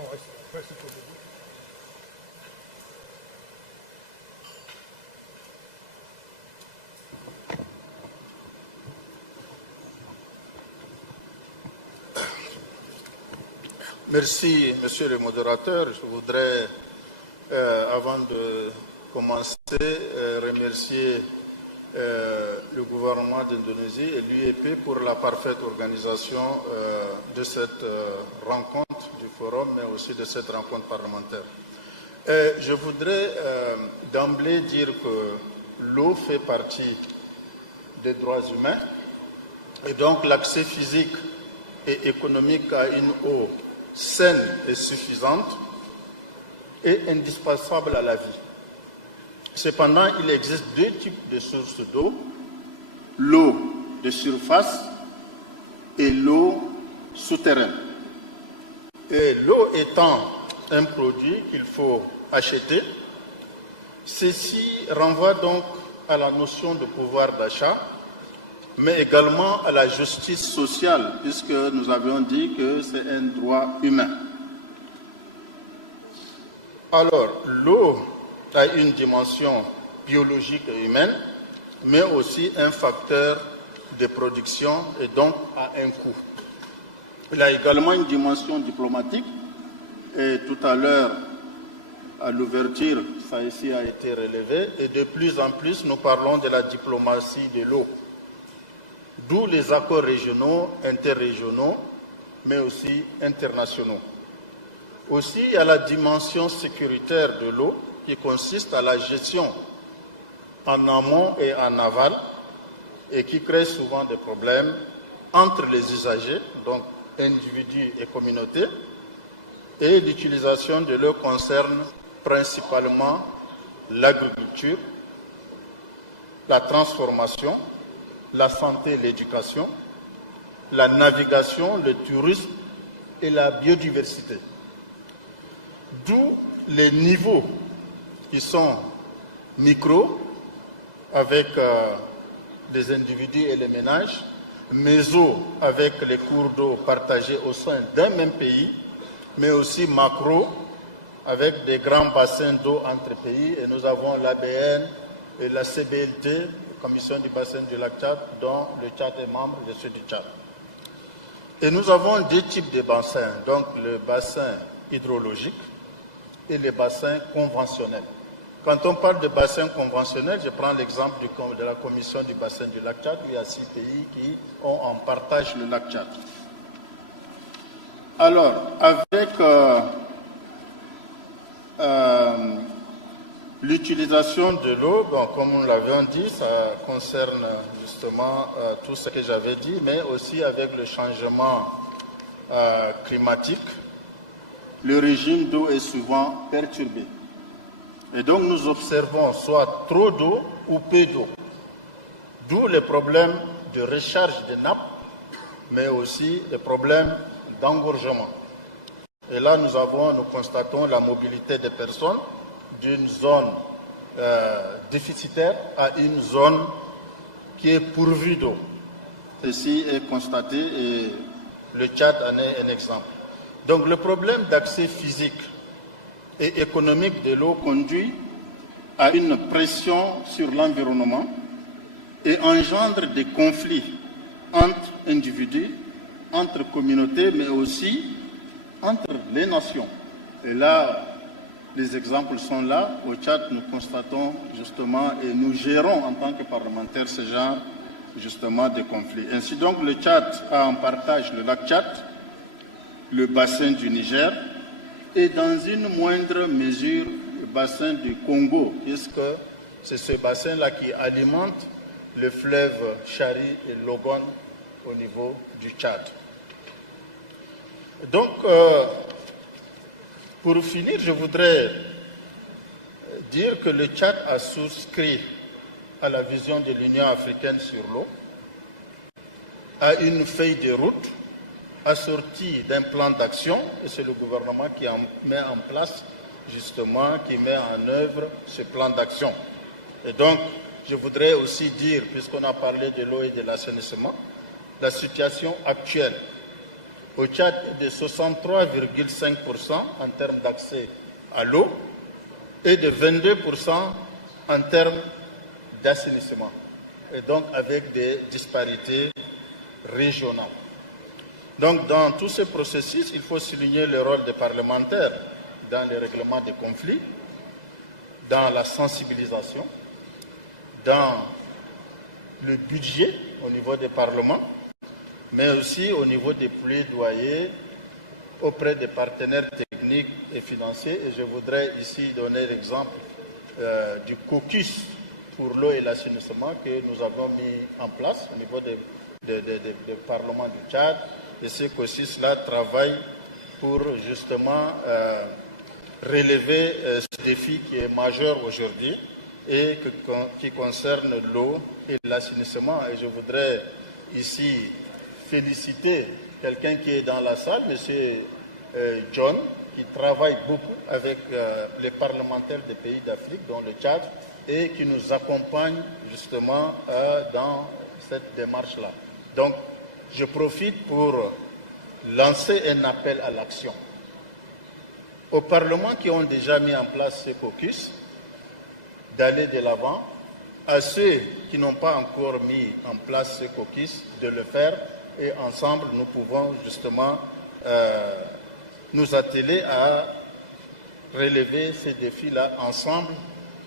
restez pour vous. Merci, monsieur le modérateur. Je voudrais, avant de commencer, remercier le gouvernement d'Indonésie et l'UEP pour la parfaite organisation de cette rencontre du forum, mais aussi de cette rencontre parlementaire. Je voudrais d'emblée dire que l'eau fait partie des droits humains et donc l'accès physique et économique à une eau saine et suffisante est indispensable à la vie. Cependant, il existe deux types de sources d'eau, l'eau de surface et l'eau souterraine. Et l'eau étant un produit qu'il faut acheter, ceci renvoie donc à la notion de pouvoir d'achat, mais également à la justice sociale, puisque nous avions dit que c'est un droit humain. Alors, l'eau a une dimension biologique et humaine, mais aussi un facteur de production et donc a un coût. Il a également une dimension diplomatique, et tout à l'heure, à l'ouverture, ça ici a été relevé, et de plus en plus, nous parlons de la diplomatie de l'eau. D'où les accords régionaux, interrégionaux, mais aussi internationaux. Aussi, il y a la dimension sécuritaire de l'eau qui consiste à la gestion en amont et en aval et qui crée souvent des problèmes entre les usagers, donc individus et communautés, et l'utilisation de l'eau concerne principalement l'agriculture, la transformation, la santé et l'éducation, la navigation, le tourisme et la biodiversité. D'où les niveaux qui sont micro, avec des individus et les ménages, méso, avec les cours d'eau partagés au sein d'un même pays, mais aussi macro, avec des grands bassins d'eau entre pays, et nous avons l'ABN et la CBLT, Commission du bassin du lac Tchad, dont le Tchad est membre, je suis du Tchad. Et nous avons deux types de bassins, donc le bassin hydrologique et les bassins conventionnels. Quand on parle de bassin conventionnel, je prends l'exemple de la Commission du bassin du lac Tchad, où il y a 6 pays qui ont en partage le lac Tchad. Alors, avec l'utilisation de l'eau, bon, comme nous l'avions dit, ça concerne justement tout ce que j'avais dit, mais aussi avec le changement climatique, le régime d'eau est souvent perturbé. Et donc nous observons soit trop d'eau ou peu d'eau. D'où les problèmes de recharge des nappes, mais aussi les problèmes d'engorgement. Et là, nous constatons la mobilité des personnes d'une zone déficitaire à une zone qui est pourvue d'eau. Ceci est constaté et le Tchad en est un exemple. Donc le problème d'accès physique et économique de l'eau conduit à une pression sur l'environnement et engendre des conflits entre individus, entre communautés, mais aussi entre les nations. Et là, les exemples sont là. Au Tchad, nous constatons justement et nous gérons en tant que parlementaires ce genre justement de conflits. Ainsi donc, le Tchad a en partage le lac Tchad, le bassin du Niger et dans une moindre mesure le bassin du Congo, puisque c'est ce bassin-là qui alimente le fleuve Chari et Logon au niveau du Tchad. Donc, pour finir, je voudrais dire que le Tchad a souscrit à la vision de l'Union africaine sur l'eau, a une feuille de route assortie d'un plan d'action, et c'est le gouvernement qui en met en place, justement, qui met en œuvre ce plan d'action. Et donc, je voudrais aussi dire, puisqu'on a parlé de l'eau et de l'assainissement, la situation actuelle au Tchad est de 63,5% en termes d'accès à l'eau et de 22% en termes d'assainissement, et donc avec des disparités régionales. Donc dans tous ces processus, il faut souligner le rôle des parlementaires dans le règlement des conflits, dans la sensibilisation, dans le budget au niveau des parlements, mais aussi au niveau des plaidoyers auprès des partenaires techniques et financiers. Et je voudrais ici donner l'exemple du caucus pour l'eau et l'assainissement que nous avons mis en place au niveau des parlements du Tchad. Et ce caucus-là travaille pour justement relever ce défi qui est majeur aujourd'hui et qui concerne l'eau et l'assainissement. Et je voudrais ici féliciter quelqu'un qui est dans la salle, M. John, qui travaille beaucoup avec les parlementaires des pays d'Afrique, dont le Tchad, et qui nous accompagne justement dans cette démarche-là. Donc, je profite pour lancer un appel à l'action aux parlements qui ont déjà mis en place ce caucus, d'aller de l'avant, à ceux qui n'ont pas encore mis en place ce caucus, de le faire, et ensemble, nous pouvons justement nous atteler à relever ces défis-là ensemble,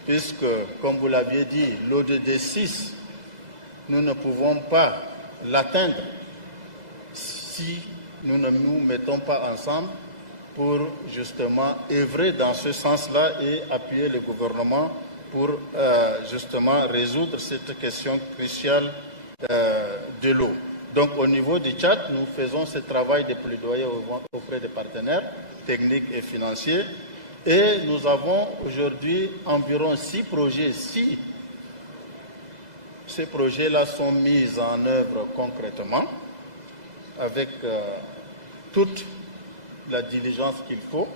puisque, comme vous l'aviez dit, l'ODD 6, nous ne pouvons pas l'atteindre si nous ne nous mettons pas ensemble pour justement œuvrer dans ce sens-là et appuyer le gouvernement pour justement résoudre cette question cruciale de l'eau. Donc au niveau du Tchad, nous faisons ce travail de plaidoyer auprès des partenaires techniques et financiers et nous avons aujourd'hui environ 6 projets. Si ces projets-là sont mis en œuvre concrètement avec toute la diligence qu'il faut,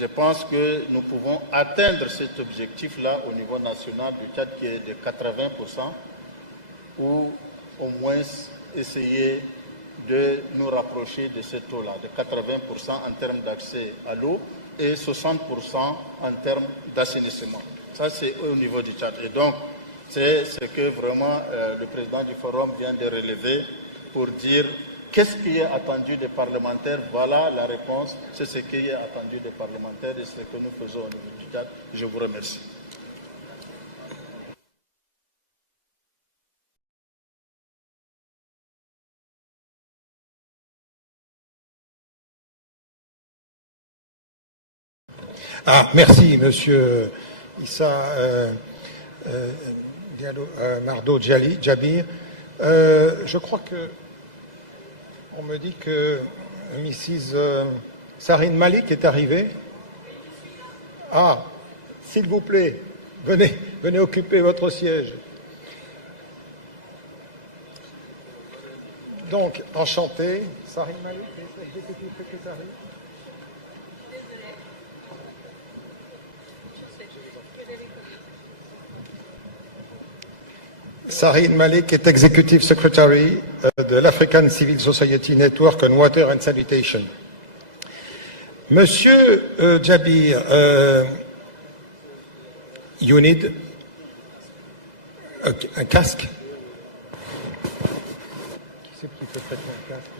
je pense que nous pouvons atteindre cet objectif-là au niveau national du Tchad qui est de 80%, ou au moins essayer de nous rapprocher de ce taux-là, de 80% en termes d'accès à l'eau et 60% en termes d'assainissement. Ça, c'est au niveau du Tchad. Et donc, c'est ce que vraiment le président du forum vient de relever pour dire qu'est-ce qui est attendu des parlementaires. Voilà la réponse, c'est ce qui est attendu des parlementaires et ce que nous faisons au niveau du Tchad. Je vous remercie. Merci, Monsieur Issa Mardo Djabir. Je crois que on me dit que Mrs. Sarine Malik est arrivée. Ah, s'il vous plaît, venez occuper votre siège. Donc, enchanté, Sarine Malik, executive secretary. Sarine Malik est Executive Secretary de l'African Civil Society Network on Water and Sanitation. Monsieur Djabir, you need un casque. Qui c'est qui peut prêter un casque?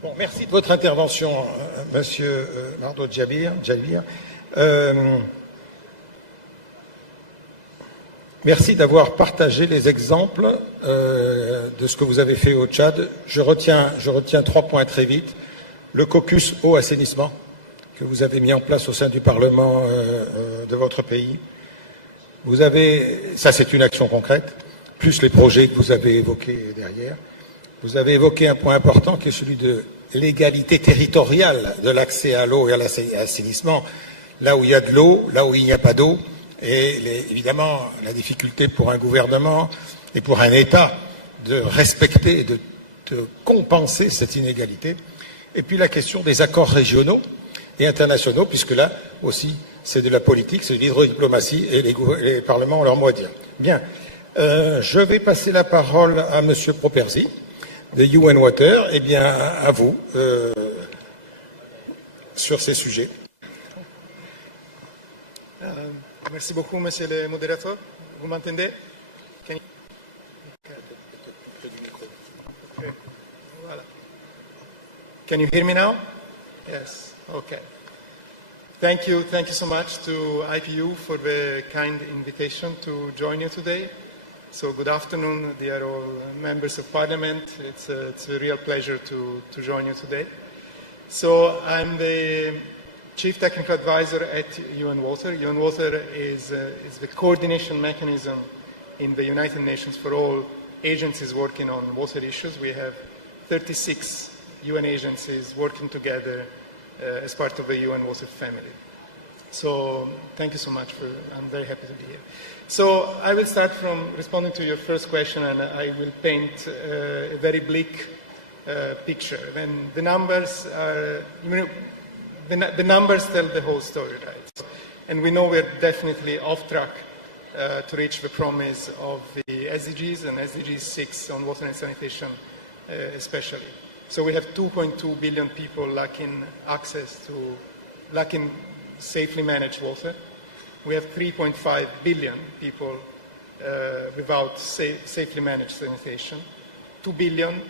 Bon, merci de votre intervention, Monsieur Mardo Djabir. Merci d'avoir partagé les exemples de ce que vous avez fait au Tchad. Je retiens 3 points très vite. Le caucus eau assainissement que vous avez mis en place au sein du Parlement de votre pays. Ça c'est une action concrète, plus les projets que vous avez évoqués derrière. Vous avez évoqué un point important qui est celui de l'égalité territoriale de l'accès à l'eau et à l'assainissement. Là où il y a de l'eau, là où il n'y a pas d'eau, Et évidemment, la difficulté pour un gouvernement et pour un État de respecter, de compenser cette inégalité. Et puis la question des accords régionaux et internationaux, puisque là aussi, c'est de la politique, c'est de l'hydrodiplomatie, et les parlements ont leur mot à dire. Bien, je vais passer la parole à M. Properzi, de UN Water. Eh bien, à vous, sur ces sujets. Merci beaucoup, monsieur le modérateur. Vous m'entendez? Can you hear me now? Yes, okay. Thank you so much to IPU for the kind invitation to join you today. So good afternoon, dear all members of Parliament. It's a real pleasure to join you today. So I'm the Chief Technical Advisor at UN Water. UN Water is the coordination mechanism in the United Nations for all agencies working on water issues. We have 36 UN agencies working together as part of the UN Water family. So thank you so much. I'm very happy to be here. So I will start from responding to your first question, and I will paint a very bleak picture. Then the numbers are, the numbers tell the whole story, right? And we know we're definitely off track to reach the promise of the SDGs and SDG 6 on water and sanitation especially. So we have 2.2 billion people lacking safely managed water. We have 3.5 billion people without safely managed sanitation, 2 billion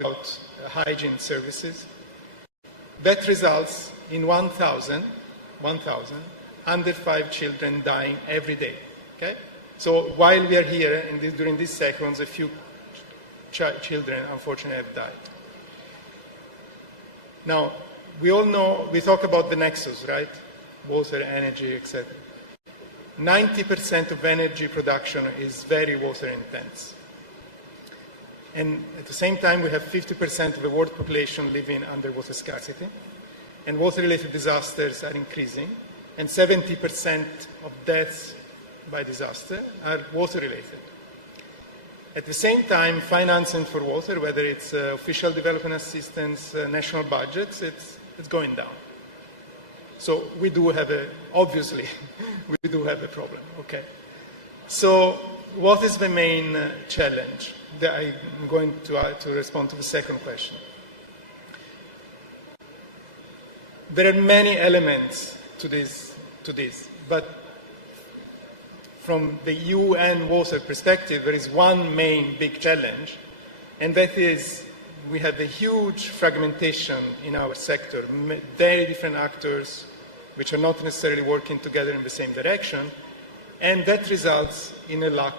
without hygiene services. That results in 1,000 under 5 children dying every day. Okay? So while we are here during these seconds, a few children unfortunately have died. Now, we all know, we talk about the nexus, right? Water, energy, etc. 90% of energy production is very water intense. And at the same time, we have 50% of the world population living under water scarcity. And water-related disasters are increasing. And 70% of deaths by disaster are water-related. At the same time, financing for water, whether it's official development assistance, national budgets, it's going down. So we do have obviously, we do have a problem, okay? So what is the main challenge? I'm going to respond to the second question. There are many elements to this, but from the UN water perspective, there is one main big challenge, and that is we have a huge fragmentation in our sector, very different actors which are not necessarily working together in the same direction, and that results in a lack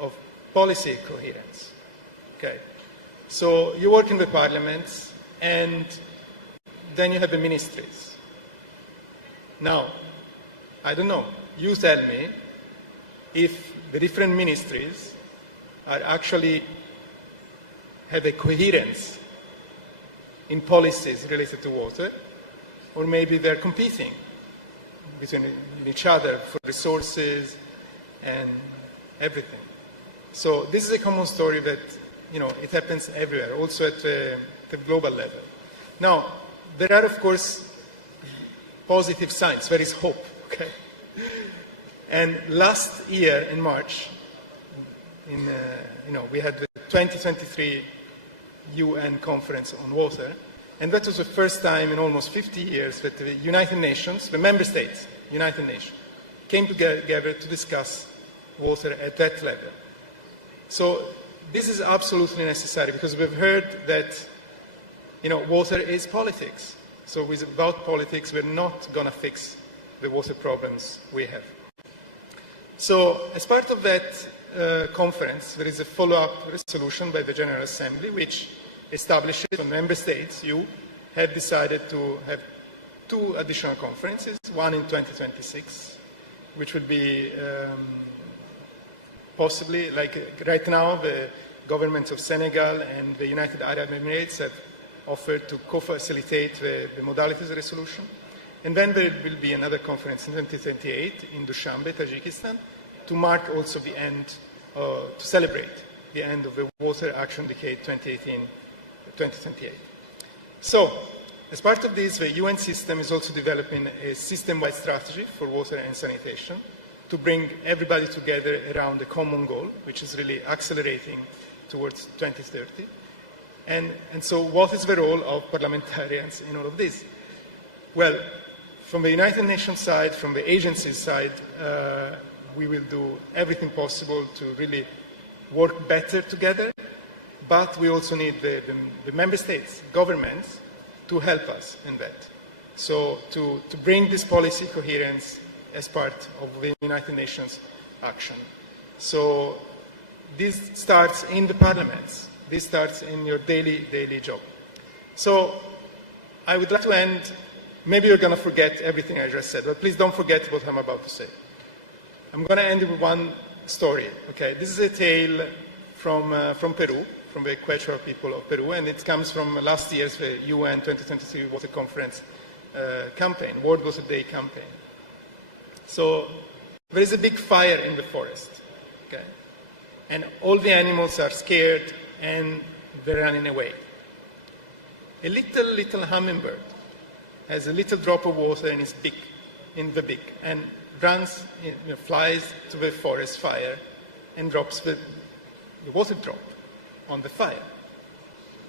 of policy coherence. Okay. So you work in the parliaments, and then you have the ministries. Now, I don't know, you tell me if the different ministries are actually have a coherence in policies related to water, or maybe they're competing between each other for resources and everything. So this is a common story that, it happens everywhere, also at the global level. Now, there are, of course, positive signs. There is hope, okay? And last year in March, we had the 2023 UN conference on water, and that was the first time in almost 50 years that the United Nations, the member states, United Nations, came together to discuss water at that level. So this is absolutely necessary because we've heard that, water is politics. So without politics, we're not going to fix the water problems we have. So as part of that conference, there is a follow-up resolution by the General Assembly which establishes that member states, you, have decided to have 2 additional conferences, one in 2026, which will be possibly, like right now, the governments of Senegal and the United Arab Emirates have offered to co-facilitate the modalities resolution. And then there will be another conference in 2028 in Dushanbe, Tajikistan, to mark also the end, to celebrate the end of the Water Action Decade 2018-2028. So, as part of this, the UN system is also developing a system-wide strategy for water and sanitation to bring everybody together around a common goal, which is really accelerating towards 2030. And so what is the role of parliamentarians in all of this? Well, from the United Nations side, from the agencies side, we will do everything possible to really work better together, but we also need the member states, governments, to help us in that. So to bring this policy coherence as part of the United Nations action. So this starts in the parliaments. This starts in your daily job. So I would like to end, maybe you're going to forget everything I just said, but please don't forget what I'm about to say. I'm going to end with one story, okay? This is a tale from Peru, from the Quechua people of Peru, and it comes from last year's UN 2023 Water Conference campaign, World Water Day campaign. So there is a big fire in the forest, okay? And all the animals are scared and they're running away. A little hummingbird has a little drop of water in his beak, and runs, flies to the forest fire and drops the water drop on the fire,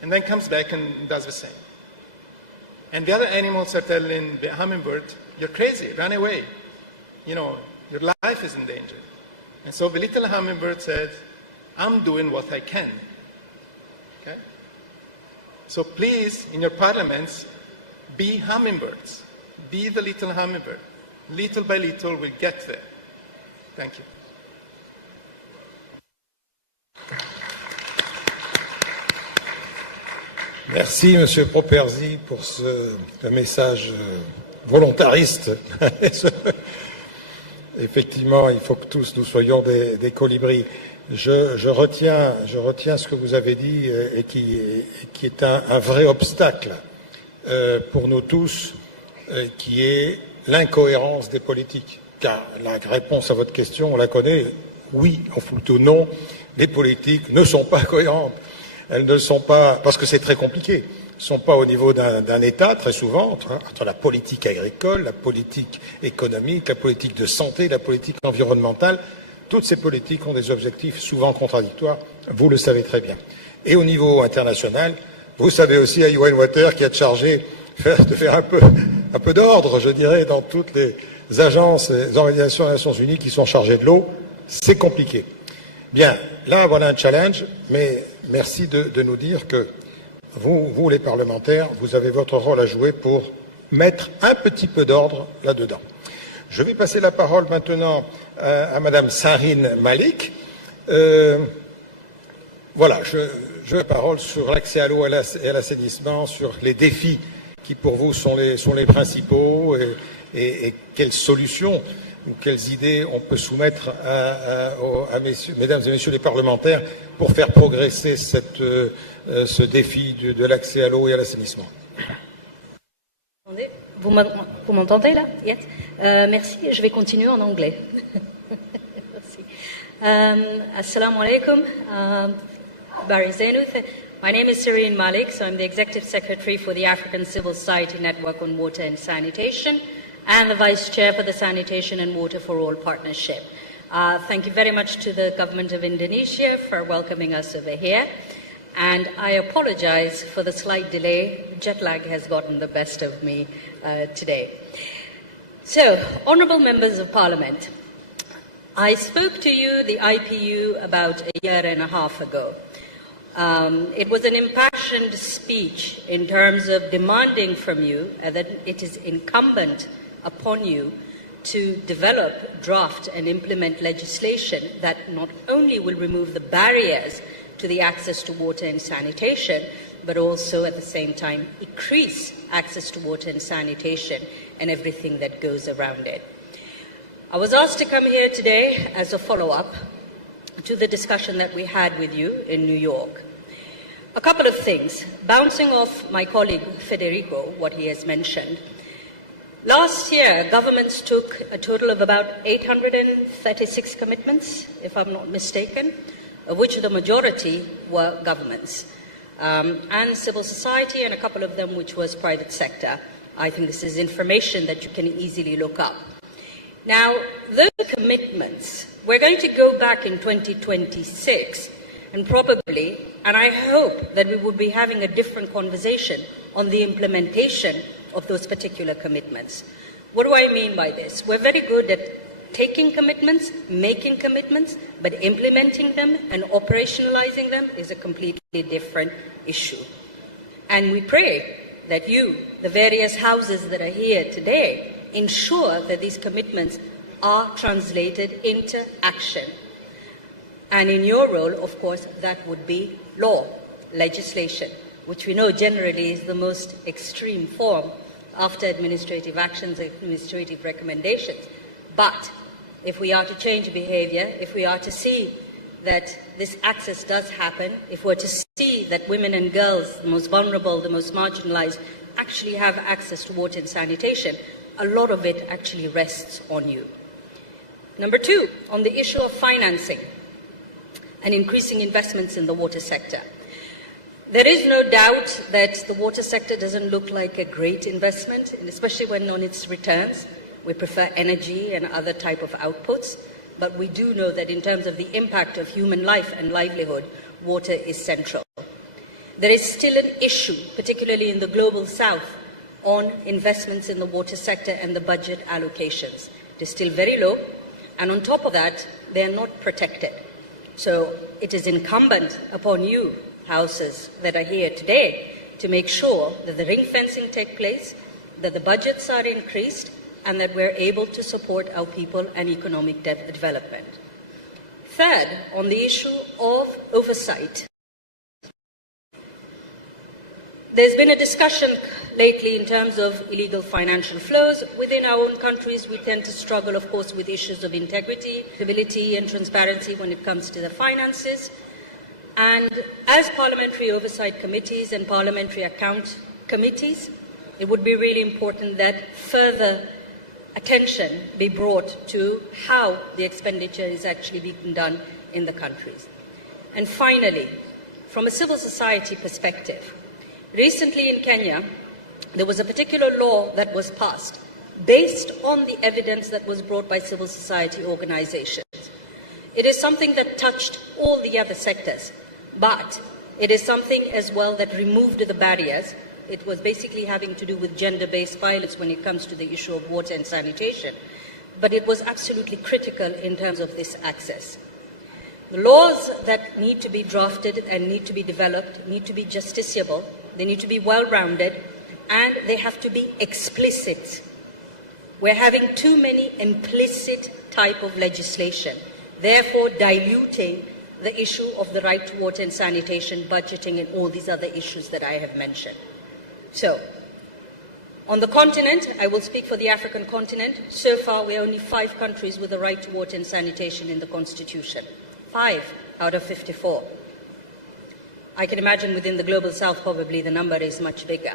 and then comes back and does the same. And the other animals are telling the hummingbird, "You're crazy, run away. Your life is in danger." And so the little hummingbird said, "I'm doing what I can." Okay? So please, in your parliaments, be hummingbirds. Be the little hummingbird. Little by little, we'll get there. Thank you. Merci, Monsieur Properzi, pour ce message volontariste. Effectivement, il faut que tous nous soyons des colibris. Je retiens ce que vous avez dit et qui est un vrai obstacle pour nous tous, qui est l'incohérence des politiques. Car la réponse à votre question, on la connaît, oui, ou plutôt non, les politiques ne sont pas cohérentes. Elles ne sont pas, parce que c'est très compliqué, elles ne sont pas au niveau d'un État, très souvent, entre la politique agricole, la politique économique, la politique de santé, la politique environnementale. Toutes ces politiques ont des objectifs souvent contradictoires, vous le savez très bien. Et au niveau international, vous savez aussi à UN Water qui est chargé de faire un peu d'ordre, je dirais, dans toutes les agences, les organisations des Nations Unies qui sont chargées de l'eau. C'est compliqué. Bien, là, voilà un challenge, mais merci de nous dire que vous, les parlementaires, vous avez votre rôle à jouer pour mettre un petit peu d'ordre là-dedans. Je vais passer la parole maintenant à Madame Sarine Malik. Voilà, je la parole sur l'accès à l'eau et à l'assainissement, sur les défis qui pour vous sont les principaux et quelles solutions ou quelles idées on peut soumettre à mesdames et messieurs les parlementaires pour faire progresser ce défi de l'accès à l'eau et à l'assainissement. Vous m'entendez là? Yes. Merci, je vais continuer en anglais. Merci. Assalamu alaikum. Barry Zainu. My name is Sirine Malik, so I'm the Executive Secretary for the African Civil Society Network on Water and Sanitation and the Vice Chair for the Sanitation and Water for All Partnership. Thank you very much to the Government of Indonesia for welcoming us over here. And I apologize for the slight delay. Jet lag has gotten the best of me today. So, honourable members of Parliament, I spoke to you, the IPU, about a year and a half ago. It was an impassioned speech in terms of demanding from you that it is incumbent upon you to develop, draft and implement legislation that not only will remove the barriers to the access to water and sanitation, but also at the same time increase access to water and sanitation and everything that goes around it. I was asked to come here today as a follow-up to the discussion that we had with you in New York. A couple of things. Bouncing off my colleague Federico, what he has mentioned, Last year, governments took a total of about 836 commitments, if I'm not mistaken, of which the majority were governments and civil society, and a couple of them which was private sector. I think this is information that you can easily look up. Now, those commitments, we're going to go back in 2026 and probably, and I hope that we will be having a different conversation on the implementation of those particular commitments. What do I mean by this? We're very good at taking commitments, making commitments, but implementing them and operationalizing them is a completely different issue. And we pray that you, the various houses that are here today, ensure that these commitments are translated into action. And in your role, of course, that would be law, legislation, which we know generally is the most extreme form after administrative actions, administrative recommendations. But if we are to change behavior, if we are to see that this access does happen, if we're to see that women and girls, the most vulnerable, the most marginalized, actually have access to water and sanitation, a lot of it actually rests on you. Number two, on the issue of financing and increasing investments in the water sector. There is no doubt that the water sector doesn't look like a great investment, and especially when on its returns. We prefer energy and other type of outputs, but we do know that in terms of the impact of human life and livelihood, water is central. There is still an issue, particularly in the global south, on investments in the water sector and the budget allocations. It is still very low, and on top of that, they are not protected. So it is incumbent upon you, houses that are here today, to make sure that the ring fencing takes place, that the budgets are increased, and that we're able to support our people and economic development. Third, on the issue of oversight. There's been a discussion lately in terms of illegal financial flows. Within our own countries, we tend to struggle, of course, with issues of integrity, stability, and transparency when it comes to the finances. And as parliamentary oversight committees and parliamentary account committees, it would be really important that further attention be brought to how the expenditure is actually being done in the countries. And finally, from a civil society perspective, recently in Kenya, there was a particular law that was passed based on the evidence that was brought by civil society organizations. It is something that touched all the other sectors, but it is something as well that removed the barriers. It was basically having to do with gender-based violence when it comes to the issue of water and sanitation, but it was absolutely critical in terms of this access. The laws that need to be drafted and need to be developed need to be justiciable, they need to be well-rounded, and they have to be explicit. We're having too many implicit type of legislation, therefore diluting the issue of the right to water and sanitation, budgeting, and all these other issues that I have mentioned. So, on the continent, I will speak for the African continent. So far, we are only 5 countries with the right to water and sanitation in the Constitution. 5 out of 54. I can imagine within the Global South, probably the number is much bigger.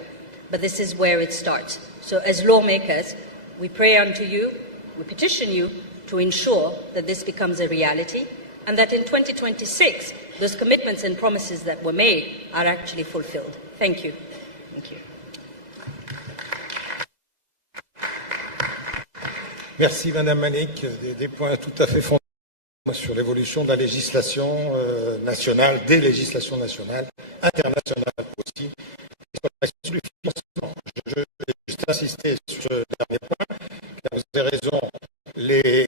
But this is where it starts. So as lawmakers, we pray unto you, we petition you to ensure that this becomes a reality and that in 2026, those commitments and promises that were made are actually fulfilled. Thank you. Thank you. Merci Madame Malik. Des points tout à fait fondamentaux sur l'évolution de la législation nationale, des législations nationales, internationales aussi. Sur le financement, je vais juste insister sur ce dernier point, car vous avez raison, les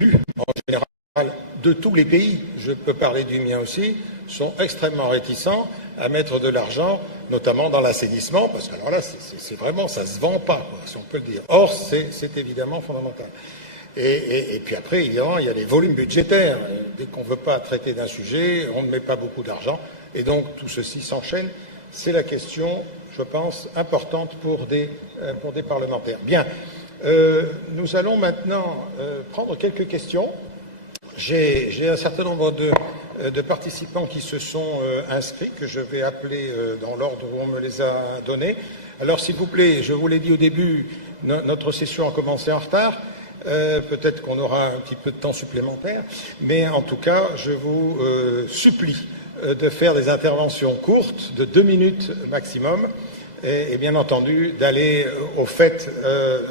élus en général de tous les pays, je peux parler du mien aussi, sont extrêmement réticents à mettre de l'argent, notamment dans l'assainissement, parce que alors là, c'est vraiment, ça se vend pas, quoi, si on peut le dire. Or, c'est évidemment fondamental. Et puis après, évidemment, il y a les volumes budgétaires. Dès qu'on ne veut pas traiter d'un sujet, on ne met pas beaucoup d'argent. Et donc, tout ceci s'enchaîne. C'est la question, je pense, importante pour des parlementaires. Bien, nous allons maintenant prendre quelques questions. J'ai un certain nombre de participants qui se sont inscrits, que je vais appeler dans l'ordre où on me les a donnés. Alors, s'il vous plaît, je vous l'ai dit au début, Notre session a commencé en retard. Peut-être qu'on aura un petit peu de temps supplémentaire, mais en tout cas, je vous supplie de faire des interventions courtes, de 2 minutes maximum, et bien entendu d'aller au fait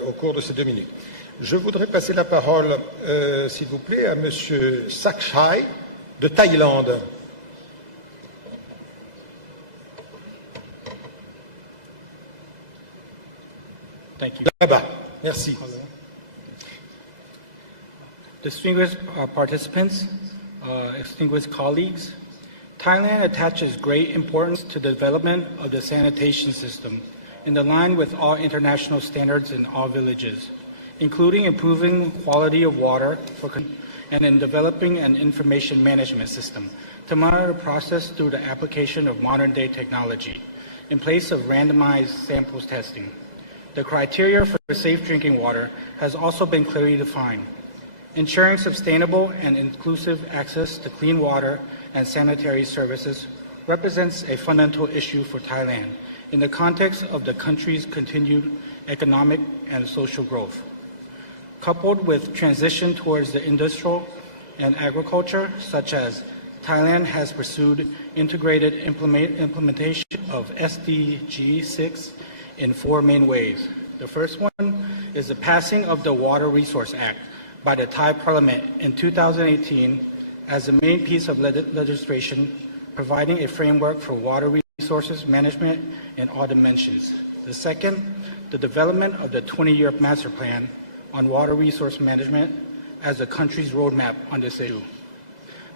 au cours de ces 2 minutes. Je voudrais passer la parole, s'il vous plaît, à Monsieur Sakchai de Thaïlande. Thank you. Là-bas. Merci. Distinguished participants, distinguished colleagues, Thailand attaches great importance to the development of the sanitation system in line with all international standards in all villages, including improving quality of water and in developing an information management system to monitor the process through the application of modern-day technology in place of randomized samples testing. The criteria for safe drinking water has also been clearly defined. Ensuring sustainable and inclusive access to clean water and sanitary services represents a fundamental issue for Thailand in the context of the country's continued economic and social growth. Coupled with transition towards the industrial and agriculture, such as Thailand has pursued integrated implementation of SDG 6 in 4 main ways. The first one is the passing of the Water Resource Act by the Thai Parliament in 2018 as the main piece of legislation providing a framework for water resources management in all dimensions. The second, the development of the 20-year master plan on water resource management as the country's roadmap on this issue.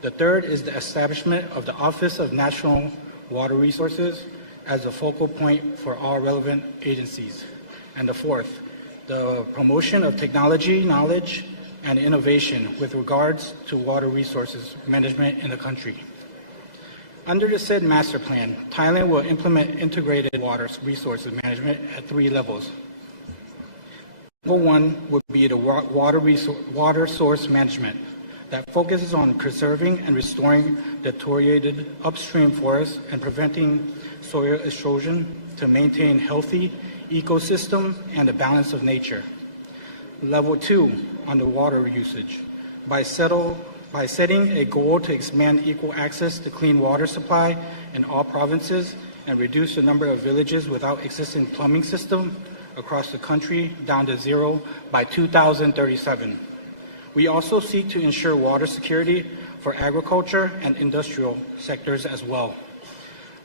The third is the establishment of the Office of National Water Resources as a focal point for all relevant agencies. And the fourth, the promotion of technology, knowledge, and innovation with regards to water resources management in the country. Under the said master plan, Thailand will implement integrated water resources management at 3 levels. Level 1 would be the water source management that focuses on preserving and restoring deteriorated upstream forests and preventing soil erosion to maintain healthy ecosystem and the balance of nature. Level 2 on the water usage by setting a goal to expand equal access to clean water supply in all provinces and reduce the number of villages without existing plumbing system across the country down to 0 by 2037. We also seek to ensure water security for agriculture and industrial sectors as well.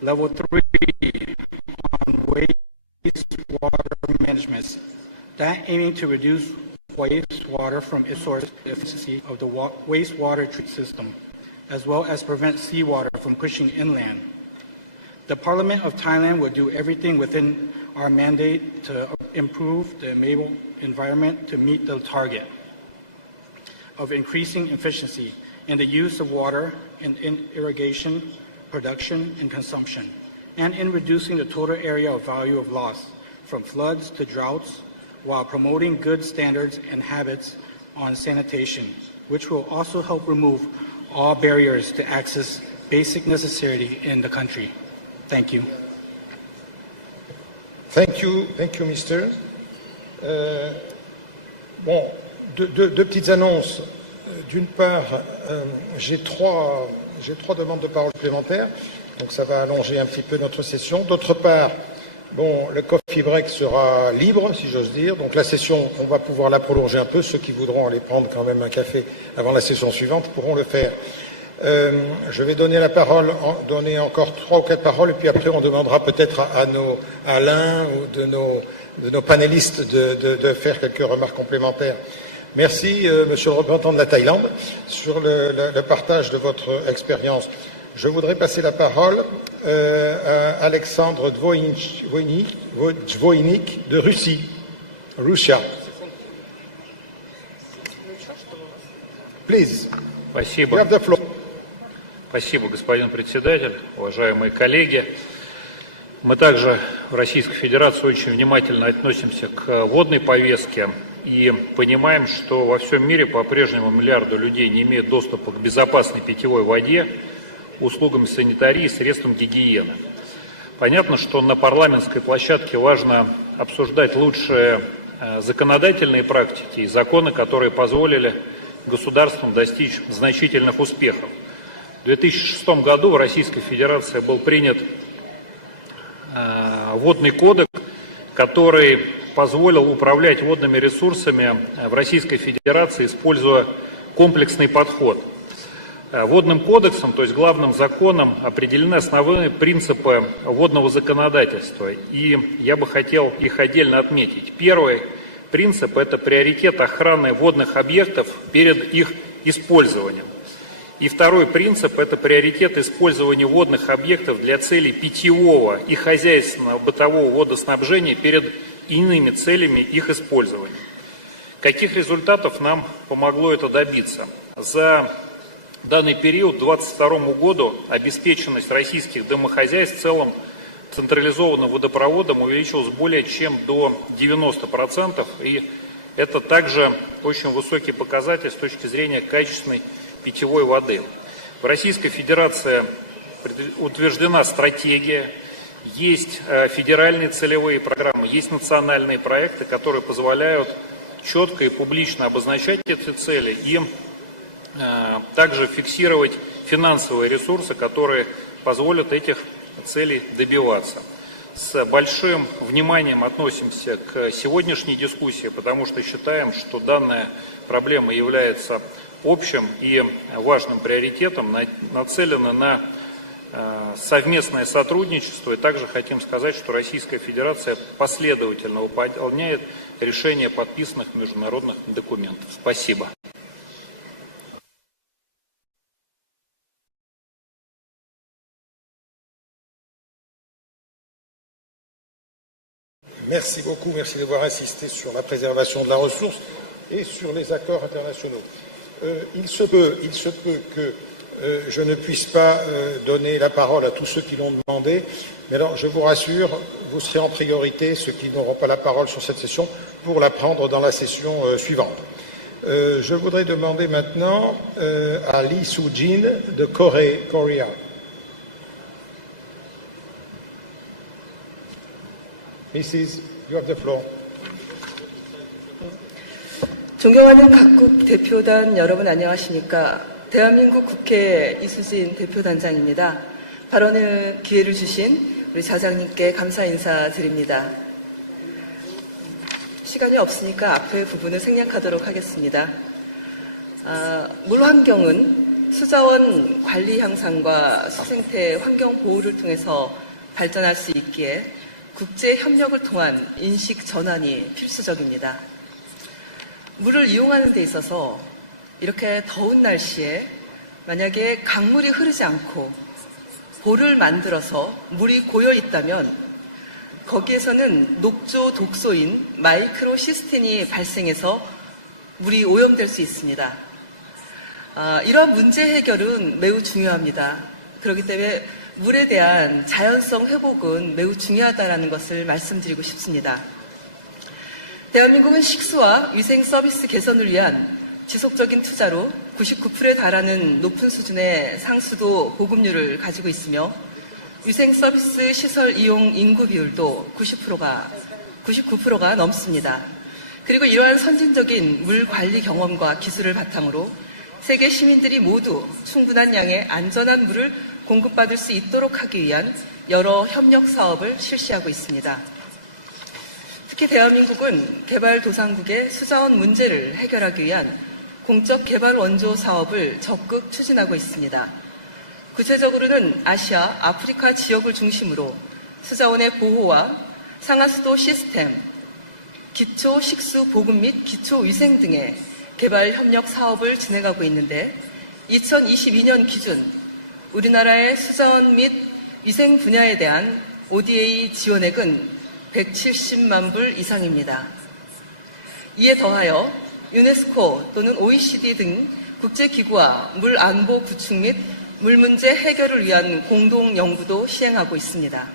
Level 3 on wastewater management, that aiming to reduce wastewater from its source efficiency of the wastewater treatment system, as well as prevent seawater from pushing inland. The Parliament of Thailand will do everything within our mandate to improve the environment to meet the target of increasing efficiency in the use of water in irrigation, production, and consumption, and in reducing the total area of value of loss from floods to droughts, while promoting good standards and habits on sanitation, which will also help remove all barriers to access basic necessity in the country. Thank you. Thank you, Mister. Bon, deux petites annonces. D'une part, j'ai trois demandes de parole supplémentaires, donc ça va allonger un petit peu notre session. D'autre part, bon, le coffee break sera libre, si j'ose dire. Donc la session, on va pouvoir la prolonger un peu. Ceux qui voudront aller prendre quand même un café avant la session suivante pourront le faire. Je vais donner la parole, donner encore 3 ou 4 paroles, et puis après on demandera peut-être à l'un ou de nos panélistes de faire quelques remarques complémentaires. Merci, Monsieur le représentant de la Thaïlande, sur le partage de votre expérience. Je voudrais passer la parole à Alexandre Dvoinik de Russie. Russia. Please. Спасибо. You have the floor. Спасибо, господин председатель, уважаемые коллеги. Мы также в Российской Федерации очень внимательно относимся к водной повестке и понимаем, что во всем мире по-прежнему миллиарды людей не имеют доступа к безопасной питьевой воде, услугам санитарии и средствам гигиены. Понятно, что на парламентской площадке важно обсуждать лучшие законодательные практики и законы, которые позволили государствам достичь значительных успехов. В 2006 году в Российской Федерации был принят водный кодекс, который позволил управлять водными ресурсами в Российской Федерации, используя комплексный подход. Водным кодексом, то есть главным законом, определены основные принципы водного законодательства. И я бы хотел их отдельно отметить. Первый принцип – это приоритет охраны водных объектов перед их использованием. И второй принцип – это приоритет использования водных объектов для целей питьевого и хозяйственного бытового водоснабжения перед иными целями их использования. Каких результатов нам помогло это добиться? За данный период, к 2022 году, обеспеченность российских домохозяйств в целом централизованным водопроводом увеличилась более чем до 90%, и это также очень высокий показатель с точки зрения качественной питьевой воды. В Российской Федерации утверждена стратегия, есть федеральные целевые программы, есть национальные проекты, которые позволяют четко и публично обозначать эти цели и также фиксировать финансовые ресурсы, которые позволят этих целей добиваться. С большим вниманием относимся к сегодняшней дискуссии, потому что считаем, что данная проблема является общим и важным приоритетом, нацелена на совместное сотрудничество. И также хотим сказать, что Российская Федерация последовательно выполняет решения подписанных международных документов. Спасибо. Merci beaucoup, merci d'avoir insisté sur la préservation de la ressource et sur les accords internationaux. Il se peut que je ne puisse pas donner la parole à tous ceux qui l'ont demandé, mais alors je vous rassure, vous serez en priorité, ceux qui n'auront pas la parole sur cette session, pour la prendre dans la session suivante. Je voudrais demander maintenant à Lee Soo-jin de Korea. Mrs., you have the floor. 존경하는 각국 대표단 여러분 안녕하십니까? 대한민국 국회 이수진 대표단장입니다. 발언의 기회를 주신 우리 자장님께 감사 인사드립니다. 시간이 없으니까 앞의 부분을 생략하도록 하겠습니다. 물 환경은 수자원 관리 향상과 수생태 환경 보호를 통해서 발전할 수 있기에 국제 협력을 통한 인식 전환이 필수적입니다. 물을 이용하는 데 있어서 이렇게 더운 날씨에 만약에 강물이 흐르지 않고 볼을 만들어서 물이 고여 있다면 거기에서는 녹조 독소인 마이크로시스틴이 발생해서 물이 오염될 수 있습니다. 이러한 문제 해결은 매우 중요합니다. 그렇기 때문에 물에 대한 자연성 회복은 매우 중요하다는 것을 말씀드리고 싶습니다. 대한민국은 식수와 위생 서비스 개선을 위한 지속적인 투자로 99%에 달하는 높은 수준의 상수도 보급률을 가지고 있으며 위생 서비스 시설 이용 인구 비율도 99%가 넘습니다. 그리고 이러한 선진적인 물 관리 경험과 기술을 바탕으로 세계 시민들이 모두 충분한 양의 안전한 물을 공급받을 수 있도록 하기 위한 여러 협력 사업을 실시하고 있습니다. 특히 대한민국은 개발도상국의 수자원 문제를 해결하기 위한 공적 개발 원조 사업을 적극 추진하고 있습니다. 구체적으로는 아시아, 아프리카 지역을 중심으로 수자원의 보호와 상하수도 시스템, 기초 식수 보급 및 기초 위생 등의 개발 협력 사업을 진행하고 있는데 2022년 기준 우리나라의 수자원 및 위생 분야에 대한 ODA 지원액은 170만 불 이상입니다. 이에 더하여 유네스코 또는 OECD 등 국제기구와 물 안보 구축 및 물 문제 해결을 위한 공동 연구도 시행하고 있습니다.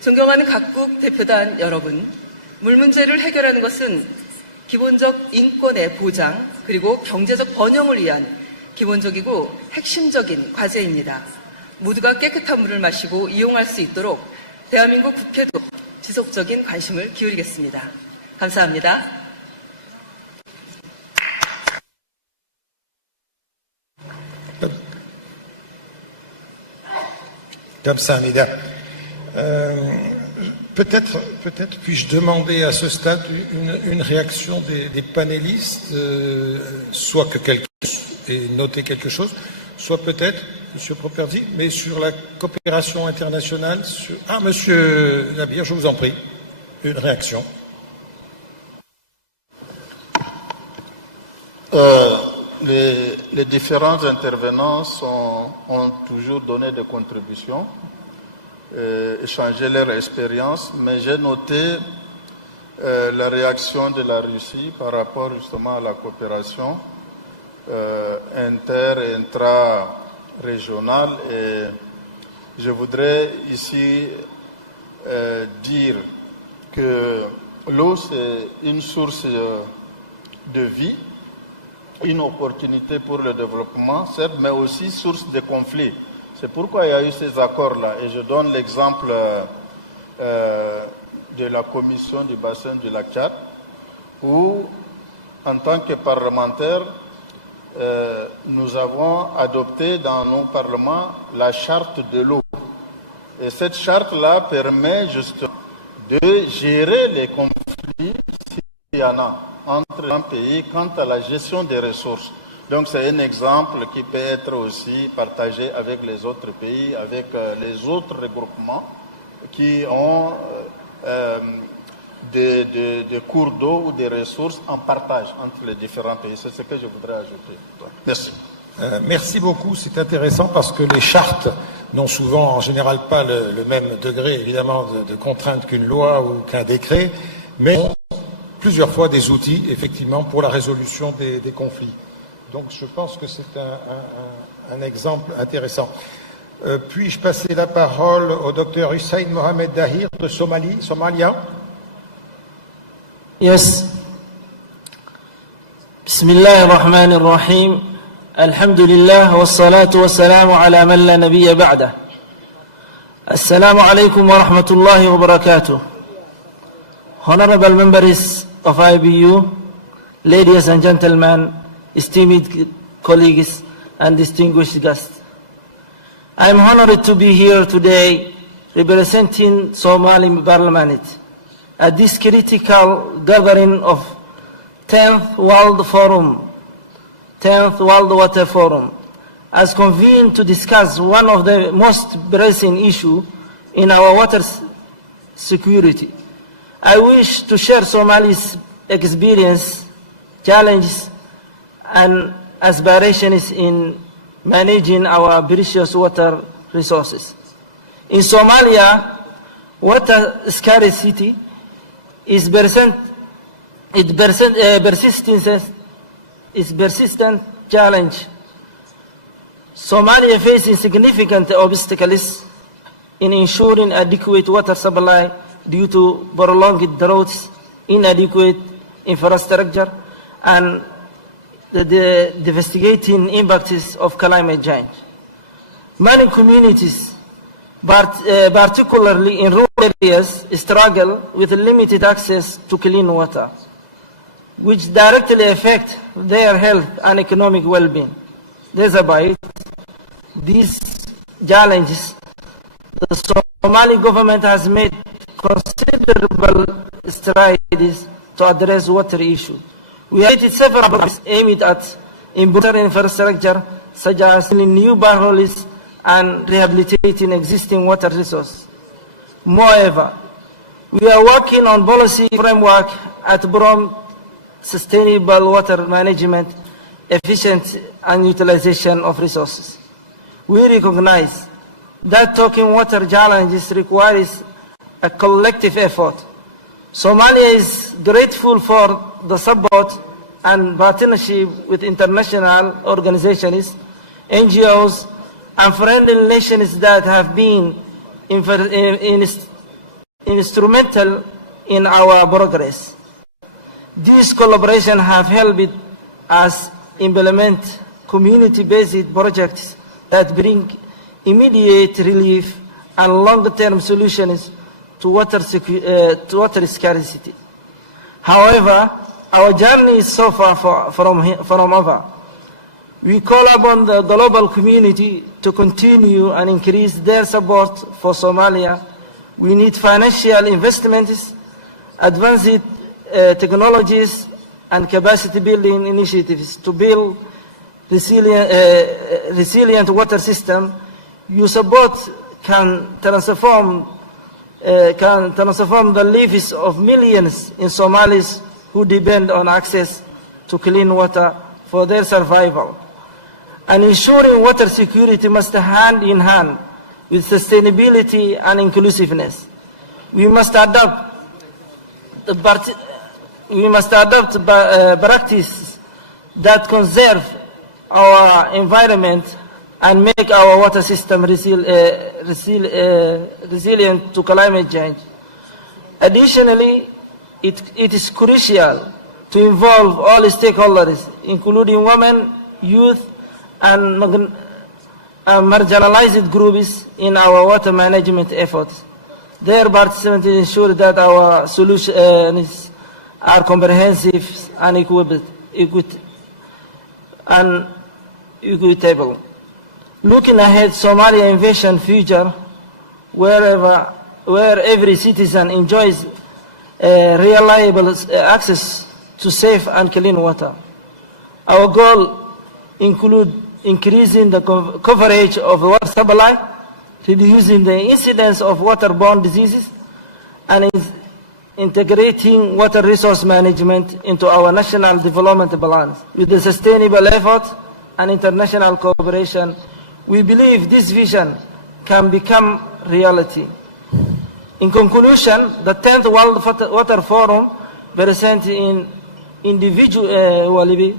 존경하는 각국 대표단 여러분, 물 문제를 해결하는 것은 기본적 인권의 보장 그리고 경제적 번영을 위한 기본적이고 핵심적인 과제입니다. 모두가 깨끗한 물을 마시고 이용할 수 있도록 대한민국 국회도 지속적인 관심을 기울이겠습니다. 감사합니다. Kamsahamnida. Peut-être puis-je demander à ce stade une réaction des panélistes, soit que quelqu'un ait noté quelque chose, soit peut-être, M. Properdi, mais sur la coopération internationale. Monsieur Nabir, je vous en prie, une réaction. Les différents intervenants ont toujours donné des contributions, échangé leur expérience, mais j'ai noté la réaction de la Russie par rapport justement à la coopération inter- et intra-régionale. Et je voudrais ici dire que l'eau, c'est une source de vie, une opportunité pour le développement, certes, mais aussi source de conflits. C'est pourquoi il y a eu ces accords-là. Et je donne l'exemple de la commission du bassin du lac Tchad, où, en tant que parlementaires, nous avons adopté dans nos parlements la charte de l'eau. Et cette charte-là permet justement de gérer les conflits s'il y en a entre un pays quant à la gestion des ressources. Donc c'est un exemple qui peut être aussi partagé avec les autres pays, avec les autres regroupements qui ont des cours d'eau ou des ressources en partage entre les différents pays. C'est ce que je voudrais ajouter. Merci. Merci beaucoup, c'est intéressant parce que les chartes n'ont souvent en général pas le même degré évidemment de contrainte qu'une loi ou qu'un décret, mais plusieurs fois des outils effectivement pour la résolution des conflits. Donc je pense que c'est un exemple intéressant. Puis-je passer la parole au docteur Hussein Mohamed Dahir de Somalia? Yes. Bismillah ar-Rahman ar-Rahim. Alhamdulillah wa salatu wa salamu ala man la nabiyya ba'da. Assalamu alaikum wa rahmatullahi wa barakatuh. Honorable members of IBU, ladies and gentlemen, esteemed colleagues and distinguished guests. I am honored to be here today representing Somali Parliament at this critical gathering of 10th World Water Forum, as convened to discuss one of the most pressing issues in our water security. I wish to share Somali's experience, challenges, and aspirations in managing our precious water resources. In Somalia, water scarcity is persistent challenge. Somalia faces significant obstacles in ensuring adequate water supply due to prolonged droughts, inadequate infrastructure, and the devastating impacts of climate change. Many communities, particularly in rural areas, struggle with limited access to clean water, which directly affect their health and economic well-being. Despite these challenges, the Somali government has made considerable strides to address water issues. We have created several programs aimed at improving infrastructure, such as building new boreholes and rehabilitating existing water resources. Moreover, we are working on policy framework at promote sustainable water management, efficient and utilization of resources. We recognize that tackling water challenges requires a collective effort. Somalia is grateful for the support and partnership with international organizations, NGOs, and friendly nations that have been instrumental in our progress. These collaborations have helped us implement community-based projects that bring immediate relief and long-term solutions to water scarcity. However, our journey is so far from over. We call upon the global community to continue and increase their support for Somalia. We need financial investments, advanced technologies, and capacity building initiatives to build resilient water system. Your support can transform the lives of millions in Somalis who depend on access to clean water for their survival. And ensuring water security must hand in hand with sustainability and inclusiveness. We must adopt practices that conserve our environment and make our water system resilient to climate change. Additionally, it is crucial to involve all stakeholders, including women, youth, and marginalized groups in our water management efforts. Their participation ensures that our solutions are comprehensive and equitable. Looking ahead, Somalia envision future where every citizen enjoys reliable access to safe and clean water. Our goal includes increasing the coverage of water supply, reducing the incidence of waterborne diseases, and integrating water resource management into our national development plans. With the sustainable effort and international cooperation, we believe this vision can become reality. In conclusion, the 10th World Water Forum presents individually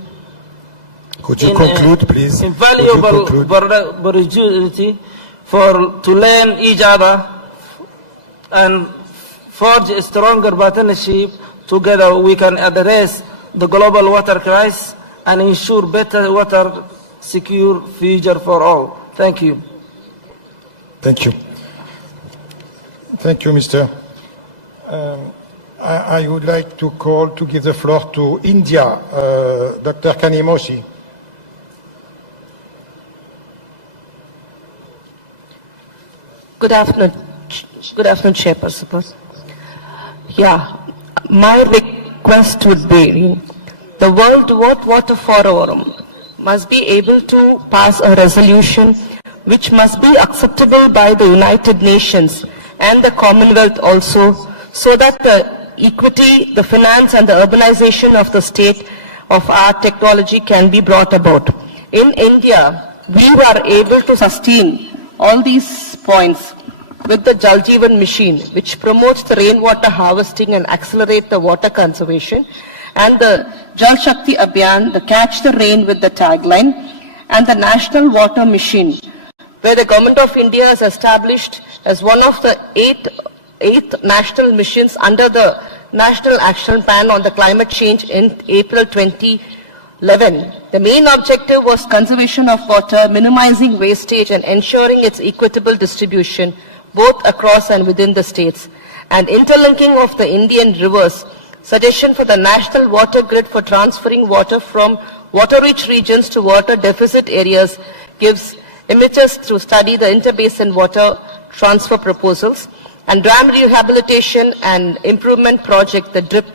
Could you conclude, please? Invaluable opportunity to learn each other and forge a stronger partnership. Together we can address the global water crisis and ensure better water secure future for all. Thank you. Thank you. Thank you, Mr. I would like to give the floor to India, Dr. Kanimoshi. Good afternoon, Chairperson. Yeah, my request would be the World Water Forum must be able to pass a resolution which must be acceptable by the United Nations and the Commonwealth also, so that the equity, the finance and the urbanization of the state of our technology can be brought about. In India, we were able to sustain all these points with the Jal Jeevan machine, which promotes the rainwater harvesting and accelerate the water conservation, and the Jal Shakti Abhiyan, the Catch the Rain with the tagline, and the National Water Mission, where the Government of India has established as one of the eight national missions under the National Action Plan on the Climate Change in April 2011. The main objective was conservation of water, minimizing wastage, and ensuring its equitable distribution both across and within the states, and interlinking of the Indian rivers. Suggestion for the national water grid for transferring water from water-rich regions to water-deficit areas gives impetus to study the interbasin water transfer proposals, and dam rehabilitation and improvement project, the DRIP.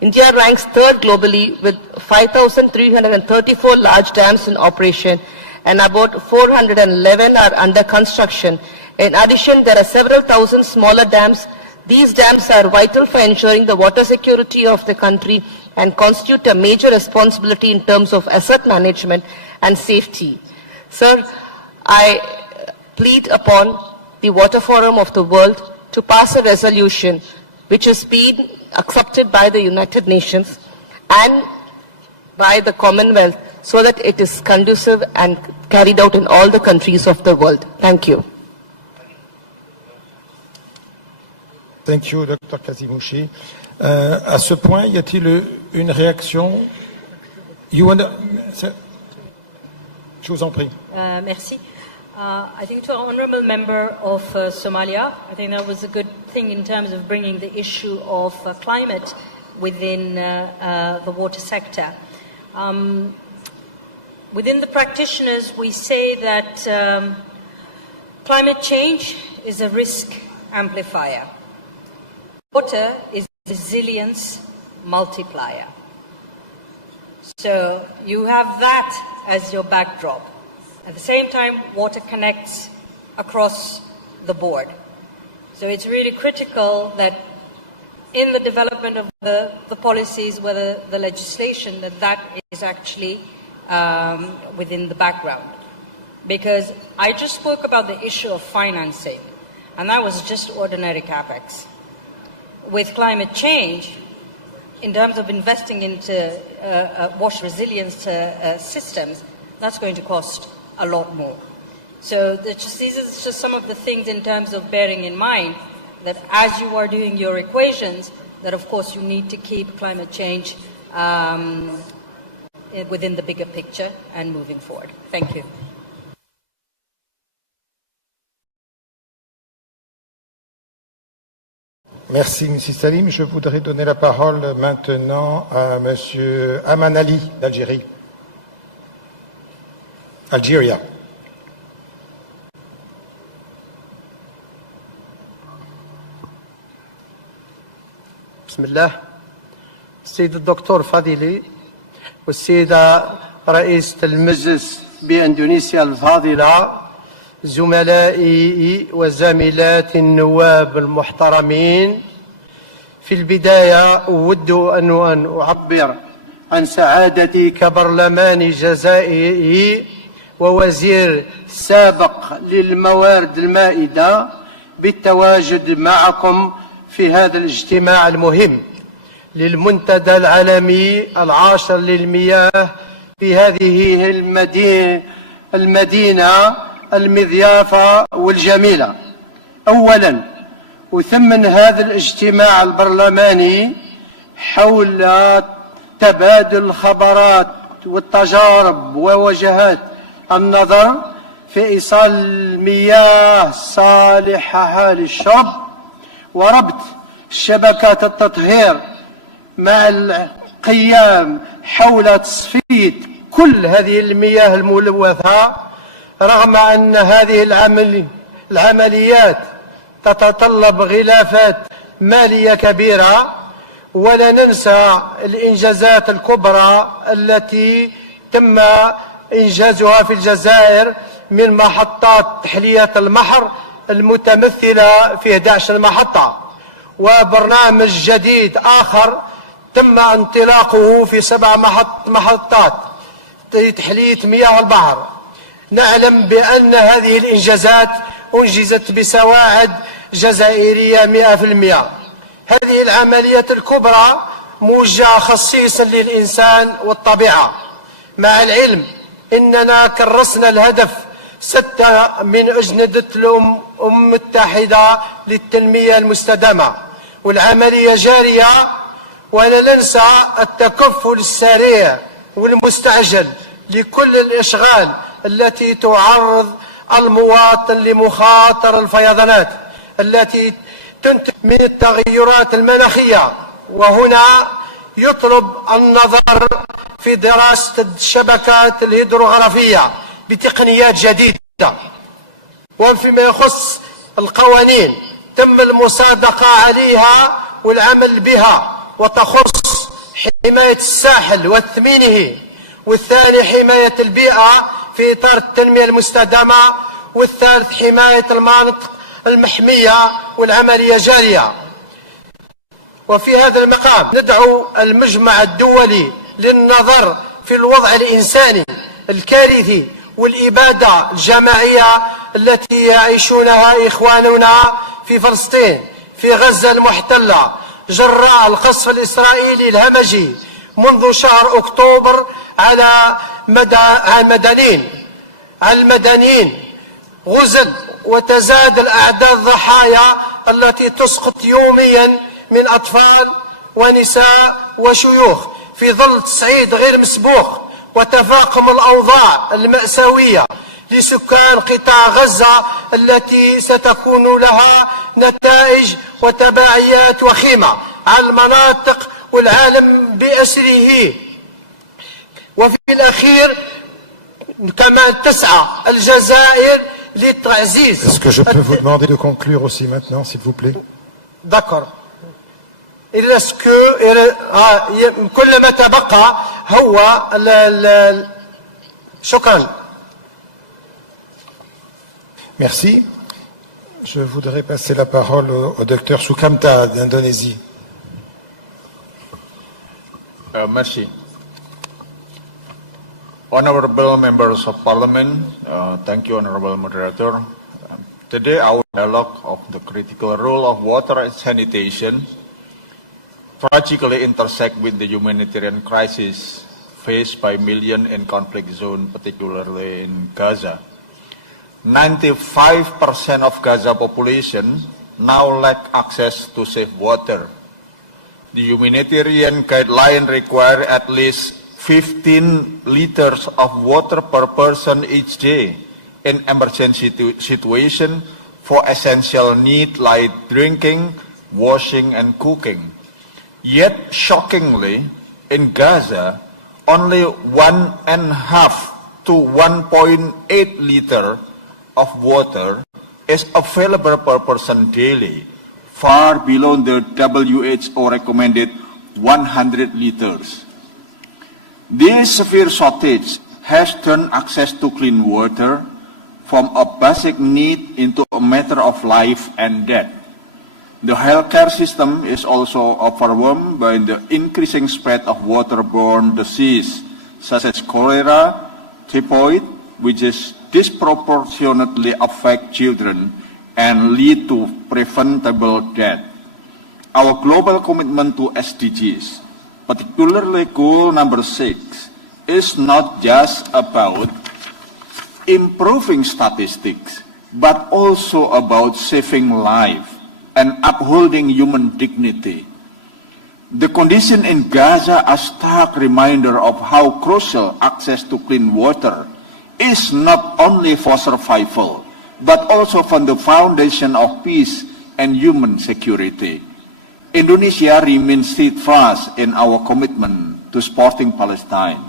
India ranks third globally with 5,334 large dams in operation, and about 411 are under construction. In addition, there are several thousand smaller dams. These dams are vital for ensuring the water security of the country and constitute a major responsibility in terms of asset management and safety. Sir, I plead upon the Water Forum of the world to pass a resolution which has been accepted by the United Nations and by the Commonwealth, so that it is conducive and carried out in all the countries of the world. Thank you. Thank you, Dr. Kazimushi. À ce point, y a-t-il une réaction? Je vous en prie. Merci. I think to our honourable member of Somalia, I think that was a good thing in terms of bringing the issue of climate within the water sector. Within the practitioners, we say that climate change is a risk amplifier. Water is a resilience multiplier. So you have that as your backdrop. At the same time, water connects across the board. So it's really critical that in the development of the policies, whether the legislation, that is actually within the background. Because I just spoke about the issue of financing, and that was just ordinary capex. With climate change, in terms of investing into wash resilience systems, that's going to cost a lot more. So these are just some of the things in terms of bearing in mind that as you are doing your equations, that of course you need to keep climate change within the bigger picture and moving forward. Thank you. Merci, Mrs. Salim. Je voudrais donner la parole maintenant à Monsieur Aman Ali d'Algérie. Algeria. بسم الله. السيد الدكتور فضيلي والسيدة رئيسة المجلس بإندونيسيا الفاضلة، زملائي وزميلات النواب المحترمين، في البداية أود أن أعبر عن سعادتي كبرلماني جزائري ووزير سابق للموارد المائدة بالتواجد معكم في هذا الاجتماع المهم للمنتدى العالمي العاشر للمياه في هذه المدينة المضيافة والجميلة. أولا أثمن هذا الاجتماع البرلماني حول تبادل الخبرات والتجارب ووجهات النظر في إيصال المياه الصالحة للشرب وربط شبكات التطهير مع القيام حول تصفية كل هذه المياه الملوثة، رغم أن هذه العمليات تتطلب غلافات مالية كبيرة. ولا ننسى الإنجازات الكبرى التي تم إنجازها في الجزائر من محطات تحلية المحر المتمثلة في 11 محطة، وبرنامج جديد آخر تم انطلاقه في 7 محطات لتحلية مياه البحر. نعلم بأن هذه الإنجازات أنجزت بسواعد جزائرية 100%. هذه العمليات الكبرى موجهة خصيصا للإنسان والطبيعة، مع العلم إننا كرسنا الهدف 6 من أجندة الأمم المتحدة للتنمية المستدامة، والعملية جارية. ولا ننسى التكفل السريع والمستعجل لكل الإشغال التي تعرض المواطن لمخاطر الفيضانات التي تنتج من التغيرات المناخية. وهنا يطلب النظر في دراسة الشبكات الهيدروغرافية بتقنيات جديدة. وفيما يخص القوانين تم المصادقة عليها والعمل بها، وتخص حماية الساحل وتثمينه، والثاني حماية البيئة في إطار التنمية المستدامة، والثالث حماية المناطق المحمية والعملية جارية. وفي هذا المقام ندعو المجمع الدولي للنظر في الوضع الإنساني الكارثي والإبادة الجماعية التي يعيشونها إخواننا في فلسطين في غزة المحتلة جراء القصف الإسرائيلي الهمجي منذ شهر أكتوبر على المدنيين. غزل وتزاد الأعداد الضحايا التي تسقط يوميا من أطفال ونساء وشيوخ في ظل تصعيد غير مسبوق وتفاقم الأوضاع المأساوية لسكان قطاع غزة التي ستكون لها نتائج وتبعيات وخيمة على المناطق والعالم بأسره. وفي الأخير كما تسعى الجزائر لتعزيز. Est-ce que je peux vous demander de conclure aussi maintenant, s'il vous plaît? D'accord. Est-ce que كل ما تبقى هو شكرا. Merci. Je voudrais passer la parole au docteur Sukamta d'Indonésie. Merci. Honorable members of parliament, thank you, honorable moderator. Today our dialogue of the critical role of water and sanitation tragically intersect with the humanitarian crisis faced by millions in conflict zone, particularly in Gaza. 95% of Gaza population now lack access to safe water. The humanitarian guideline require at least 15 liters of water per person each day in emergency situation for essential needs like drinking, washing, and cooking. Yet, shockingly, in Gaza, only 1.5 to 1.8 liter of water is available per person daily, far below the WHO recommended 100 liters. This severe shortage has turned access to clean water from a basic need into a matter of life and death. The healthcare system is also overwhelmed by the increasing spread of waterborne disease such as cholera, typhoid, which is disproportionately affect children and lead to preventable death. Our global commitment to SDGs, particularly goal number 6, is not just about improving statistics, but also about saving life and upholding human dignity. The condition in Gaza are a stark reminder of how crucial access to clean water is not only for survival, but also for the foundation of peace and human security. Indonesia remains steadfast in our commitment to supporting Palestine.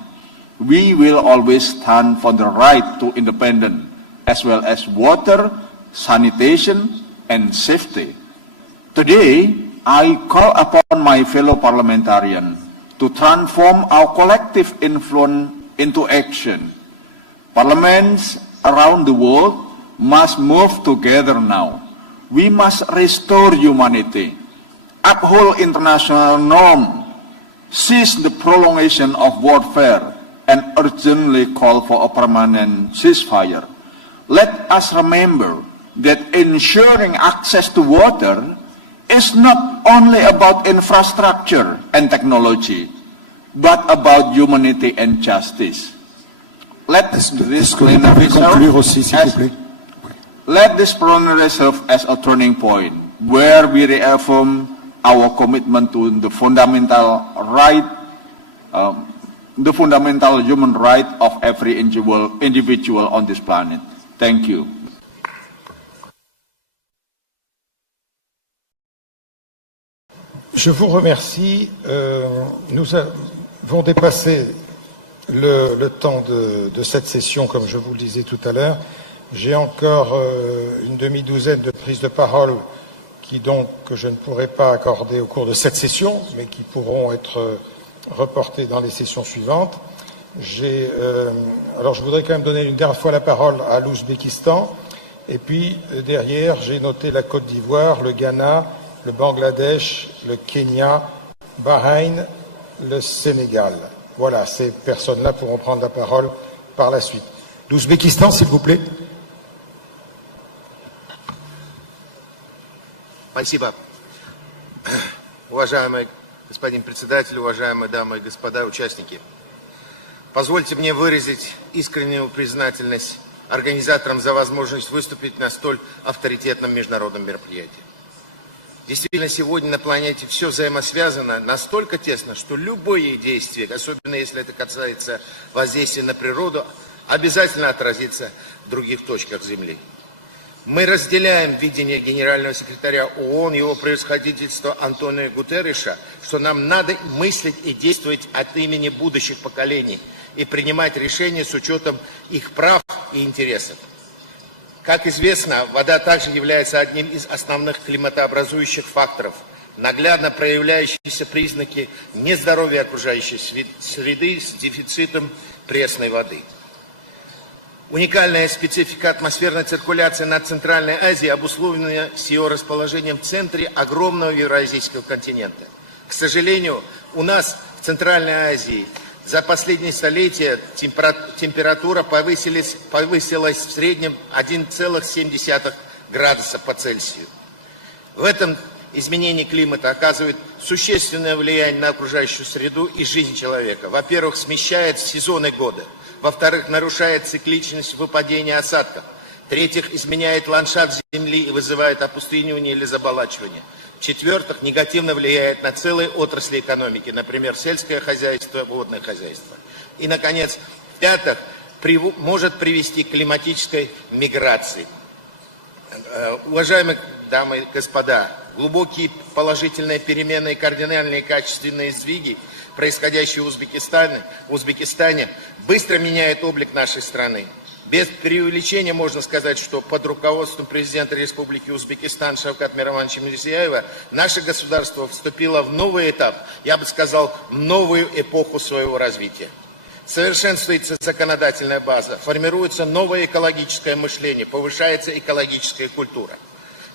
We will always stand for the right to independence, as well as water, sanitation, and safety. Today, I call upon my fellow parliamentarians to transform our collective influence into action. Parliaments around the world must move together now. We must restore humanity, uphold international norms, cease the prolongation of warfare, and urgently call for a permanent ceasefire. Let us remember that ensuring access to water is not only about infrastructure and technology, but about humanity and justice. Let this plenary serve as a turning point where we reaffirm our commitment to the fundamental human right of every individual on this planet. Thank you. Je vous remercie. Nous avons dépassé le temps de cette session, comme je vous le disais tout à l'heure. J'ai encore une demi-douzaine de prises de parole que je ne pourrai pas accorder au cours de cette session, mais qui pourront être reportées dans les sessions suivantes. Alors je voudrais quand même donner une dernière fois la parole à l'Ouzbékistan, et puis derrière j'ai noté la Côte d'Ivoire, le Ghana, le Bangladesh, le Kenya, Bahreïn, le Sénégal. Voilà, ces personnes-là pourront prendre la parole par la suite. L'Ouzbékistan, s'il vous plaît. Спасибо. Уважаемый господин председатель, уважаемые дамы и господа участники, позвольте мне выразить искреннюю признательность организаторам за возможность выступить на столь авторитетном международном мероприятии. Действительно, сегодня на планете все взаимосвязано настолько тесно, что любое действие, особенно если это касается воздействия на природу, обязательно отразится в других точках Земли. Мы разделяем видение генерального секретаря ООН, его превосходительства Антонио Гутерреша, что нам надо мыслить и действовать от имени будущих поколений и принимать решения с учетом их прав и интересов. Как известно, вода также является одним из основных климатообразующих факторов, наглядно проявляющиеся признаки нездоровья окружающей среды с дефицитом пресной воды. Уникальная специфика атмосферной циркуляции над Центральной Азией обусловлена с ее расположением в центре огромного евразийского континента. К сожалению, у нас в Центральной Азии за последние столетия температура повысилась в среднем 1,7 градуса по Цельсию. В этом изменение климата оказывает существенное влияние на окружающую среду и жизнь человека. Во-первых, смещает сезоны года. Во-вторых, нарушает цикличность выпадения осадков. В-третьих, изменяет ландшафт Земли и вызывает опустынивание или заболачивание. В-четвертых, негативно влияет на целые отрасли экономики, например, сельское хозяйство, водное хозяйство. И, наконец, в-пятых, может привести к климатической миграции. Уважаемые дамы и господа, глубокие положительные перемены и кардинальные качественные сдвиги, происходящие в Узбекистане, быстро меняют облик нашей страны. Без преувеличения можно сказать, что под руководством президента Республики Узбекистан Шавката Миромоновича Мирзияева наше государство вступило в новый этап, я бы сказал, в новую эпоху своего развития. Совершенствуется законодательная база, формируется новое экологическое мышление, повышается экологическая культура.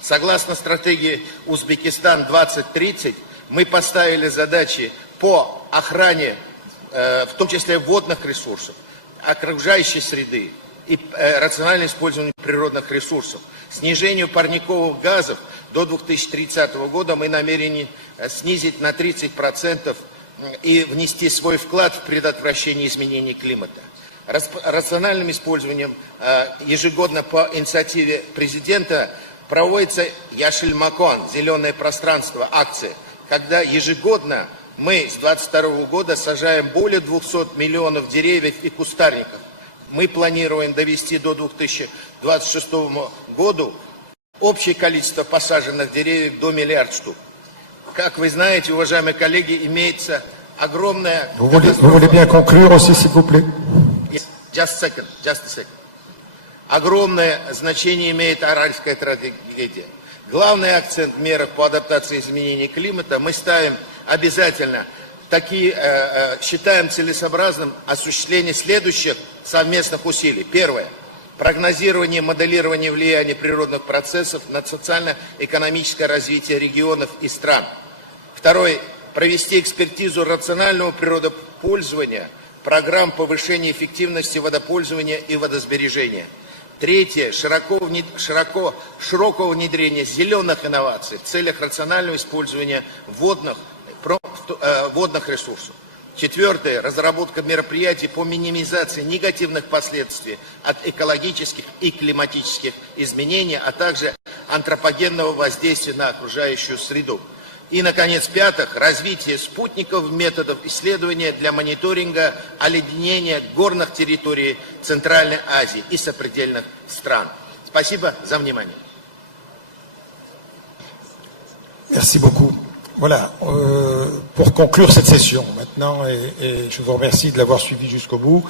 Согласно стратегии Узбекистан-2030, мы поставили задачи по охране, в том числе водных ресурсов, окружающей среды и рациональному использованию природных ресурсов. Снижению парниковых газов до 2030 года мы намерены снизить на 30% и внести свой вклад в предотвращение изменений климата. Рациональным использованием ежегодно по инициативе президента проводится Яшиль Макон, зеленое пространство, акция, когда ежегодно мы с 2022 года сажаем более 200 миллионов деревьев и кустарников. Мы планируем довести до 2026 года общее количество посаженных деревьев до 1 миллиарда штук. Как вы знаете, уважаемые коллеги, имеется огромная... Vous voulez bien conclure aussi, s'il vous plaît? Just a second. Огромное значение имеет Аральская трагедия. Главный акцент в мерах по адаптации изменений климата мы ставим обязательно, считаем целесообразным осуществление следующих совместных усилий. Первое. Прогнозирование, моделирование влияния природных процессов на социально-экономическое развитие регионов и стран. Второе. Провести экспертизу рационального природопользования, программ повышения эффективности водопользования и водосбережения. Третье. Широкого внедрения зеленых инноваций в целях рационального использования водных ресурсов. Четвертое. Разработка мероприятий по минимизации негативных последствий от экологических и климатических изменений, а также антропогенного воздействия на окружающую среду. И, наконец, пятых, развитие спутниковых методов исследования для мониторинга оледенения горных территорий Центральной Азии и сопредельных стран. Спасибо за внимание. Merci beaucoup. Voilà, pour conclure cette session maintenant, et je vous remercie de l'avoir suivi jusqu'au bout,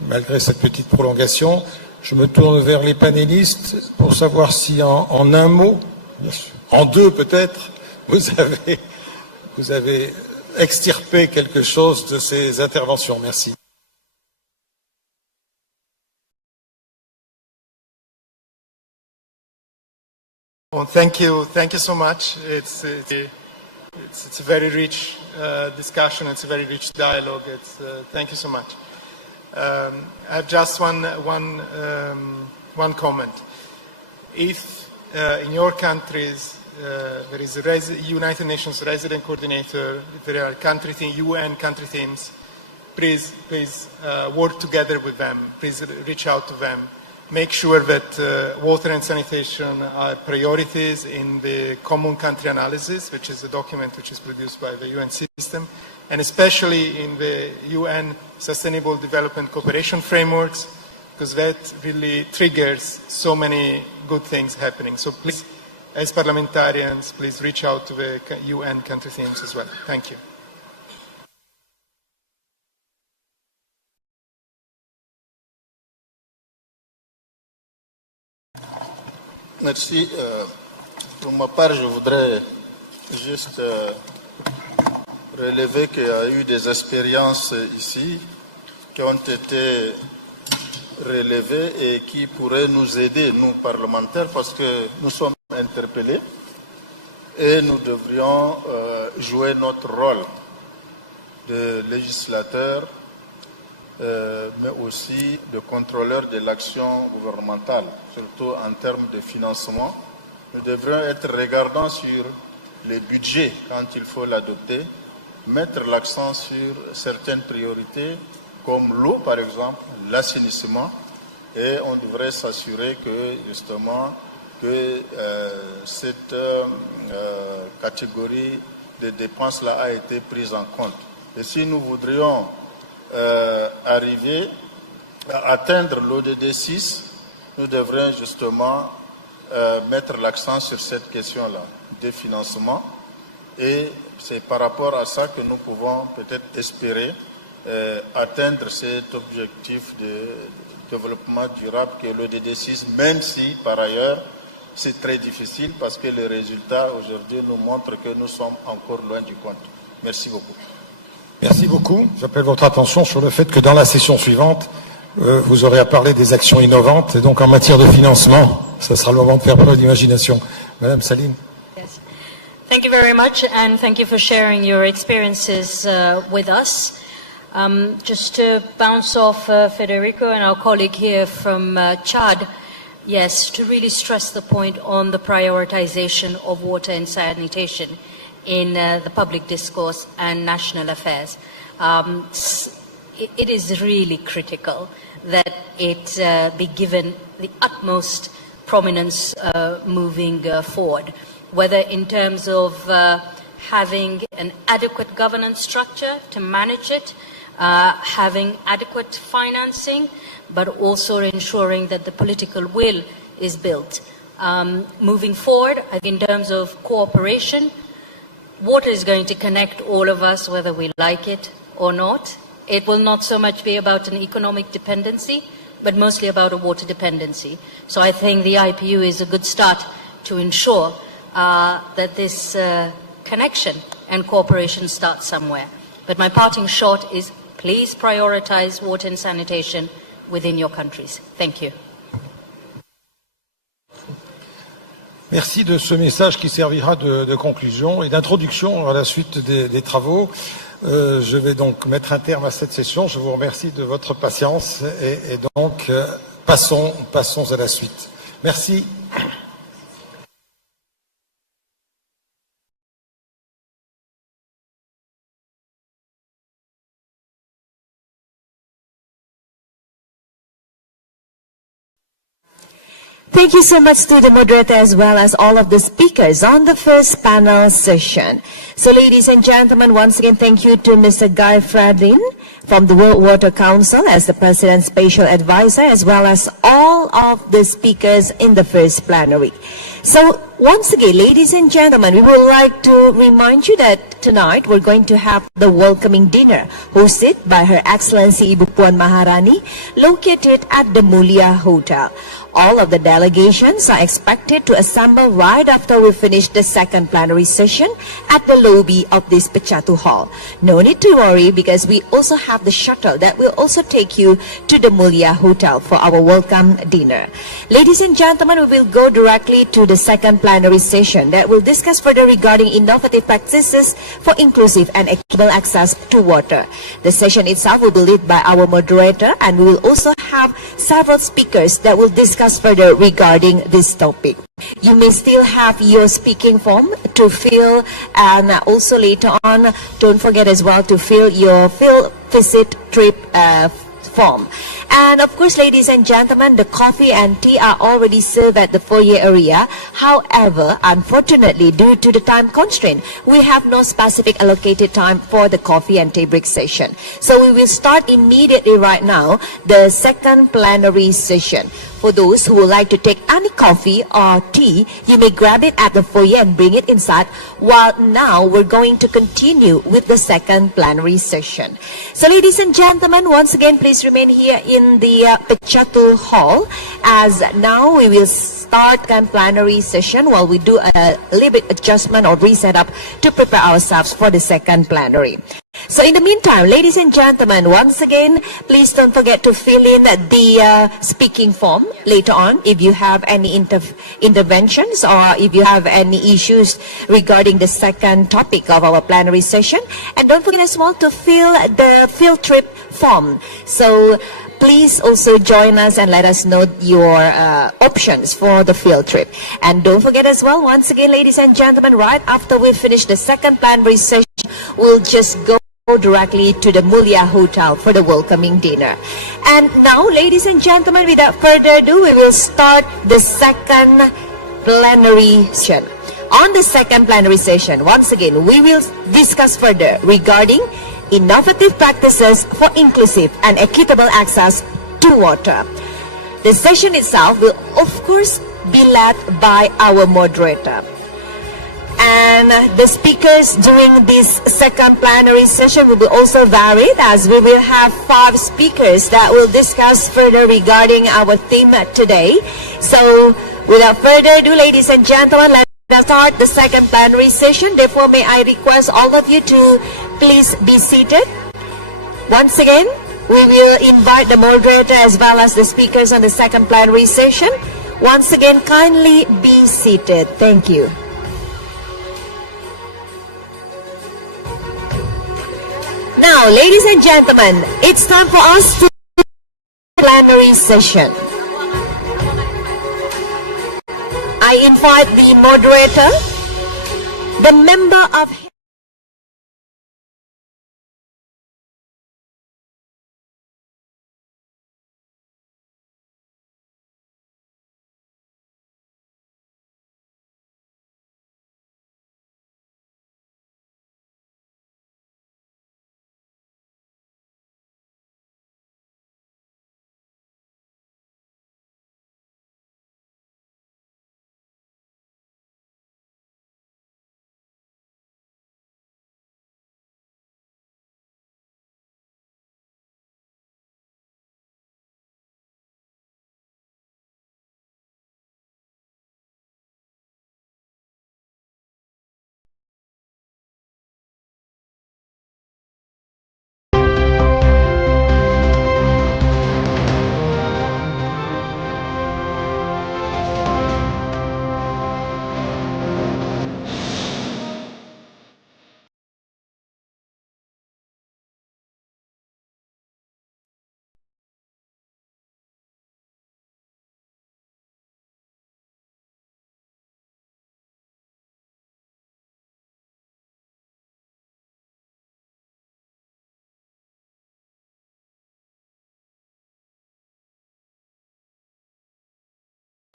malgré cette petite prolongation. Je me tourne vers les panélistes pour savoir si en un mot, en deux peut-être, vous avez extirpé quelque chose de ces interventions. Merci. Well, thank you so much. It's a very rich discussion. It's a very rich dialogue. Thank you so much. I have just one comment. If in your countries there is a United Nations resident coordinator, if there are UN country teams, please work together with them. Please reach out to them. Make sure that water and sanitation are priorities in the common country analysis, which is a document which is produced by the UN system, and especially in the UN Sustainable Development Cooperation frameworks, because that really triggers so many good things happening. So please, as parliamentarians, please reach out to the UN country teams as well. Thank you. Merci. Pour ma part, je voudrais juste relever qu'il y a eu des expériences ici qui ont été relevées et qui pourraient nous aider, nous parlementaires, parce que nous sommes interpellés et nous devrions jouer notre rôle de législateur, mais aussi de contrôleur de l'action gouvernementale, surtout en termes de financement. Nous devrions être regardants sur les budgets quand il faut l'adopter, mettre l'accent sur certaines priorités comme l'eau par exemple, l'assainissement, et on devrait s'assurer que justement que cette catégorie de dépenses-là a été prise en compte. Et si nous voudrions arriver à atteindre l'ODD 6, nous devrions justement mettre l'accent sur cette question-là, des financements, et c'est par rapport à ça que nous pouvons peut-être espérer atteindre cet objectif de développement durable qui est l'ODD 6, même si par ailleurs c'est très difficile parce que les résultats aujourd'hui nous montrent que nous sommes encore loin du compte. Merci beaucoup. Merci beaucoup. J'appelle votre attention sur le fait que dans la session suivante, vous aurez à parler des actions innovantes et donc en matière de financement, ça sera le moment de faire preuve d'imagination. Madame Saline. Yes. Thank you very much and thank you for sharing your experiences with us. Just to bounce off Federico and our colleague here from Chad, yes, to really stress the point on the prioritization of water and sanitation in the public discourse and national affairs. It is really critical that it be given the utmost prominence moving forward, whether in terms of having an adequate governance structure to manage it, having adequate financing, but also ensuring that the political will is built. Moving forward, in terms of cooperation, water is going to connect all of us, whether we like it or not. It will not so much be about an economic dependency, but mostly about a water dependency. So I think the IPU is a good start to ensure that this connection and cooperation starts somewhere. But my parting shot is please prioritize water and sanitation within your countries. Thank you. Merci de ce message qui servira de conclusion et d'introduction à la suite des travaux. Je vais donc mettre un terme à cette session. Je vous remercie de votre patience et donc passons à la suite. Merci. Thank you so much to the moderator as well as all of the speakers on the first panel session. So ladies and gentlemen, once again, thank you to Mr. Guy Fradlin from the World Water Council as the President's Special Advisor, as well as all of the speakers in the first plenary. So once again, ladies and gentlemen, we would like to remind you that tonight we're going to have the welcoming dinner hosted by Her Excellency Ibu Puan Maharani, located at the Mulia Hotel. All of the delegations are expected to assemble right after we finish the second plenary session at the lobby of this Pechatu Hall. No need to worry because we also have the shuttle that will also take you to the Mulia Hotel for our welcome dinner. Ladies and gentlemen, we will go directly to the second plenary session that will discuss further regarding innovative practices for inclusive and equitable access to water. The session itself will be led by our moderator, and we will also have several speakers that will discuss further regarding this topic. You may still have your speaking form to fill, and also later on, don't forget as well to fill your visit trip form. And of course, ladies and gentlemen, the coffee and tea are already served at the foyer area. However, unfortunately, due to the time constraint, we have no specific allocated time for the coffee and tea break session. So we will start immediately right now the second plenary session. For those who would like to take any coffee or tea, you may grab it at the foyer and bring it inside. While now we're going to continue with the second plenary session. So ladies and gentlemen, once again, please remain here in the Pechatu Hall, as now we will start the plenary session while we do a little bit adjustment or reset up to prepare ourselves for the second plenary. So in the meantime, ladies and gentlemen, once again, please don't forget to fill in the speaking form later on if you have any interventions or if you have any issues regarding the second topic of our plenary session. And don't forget as well to fill the field trip form. So please also join us and let us know your options for the field trip. And don't forget as well, once again, ladies and gentlemen, right after we finish the second plenary session, we'll just go directly to the Mulia Hotel for the welcoming dinner. And now, ladies and gentlemen, without further ado, we will start the second plenary session. On the second plenary session, once again, we will discuss further regarding innovative practices for inclusive and equitable access to water. The session itself will, of course, be led by our moderator. And the speakers during this second plenary session will be also varied, as we will have 5 speakers that will discuss further regarding our theme today. So without further ado, ladies and gentlemen, let's start the second plenary session. Therefore, may I request all of you to please be seated. Once again, we will invite the moderator as well as the speakers on the second plenary session. Once again, kindly be seated. Thank you. Now, ladies and gentlemen, it's time for us to plenary session. I invite the moderator, the member of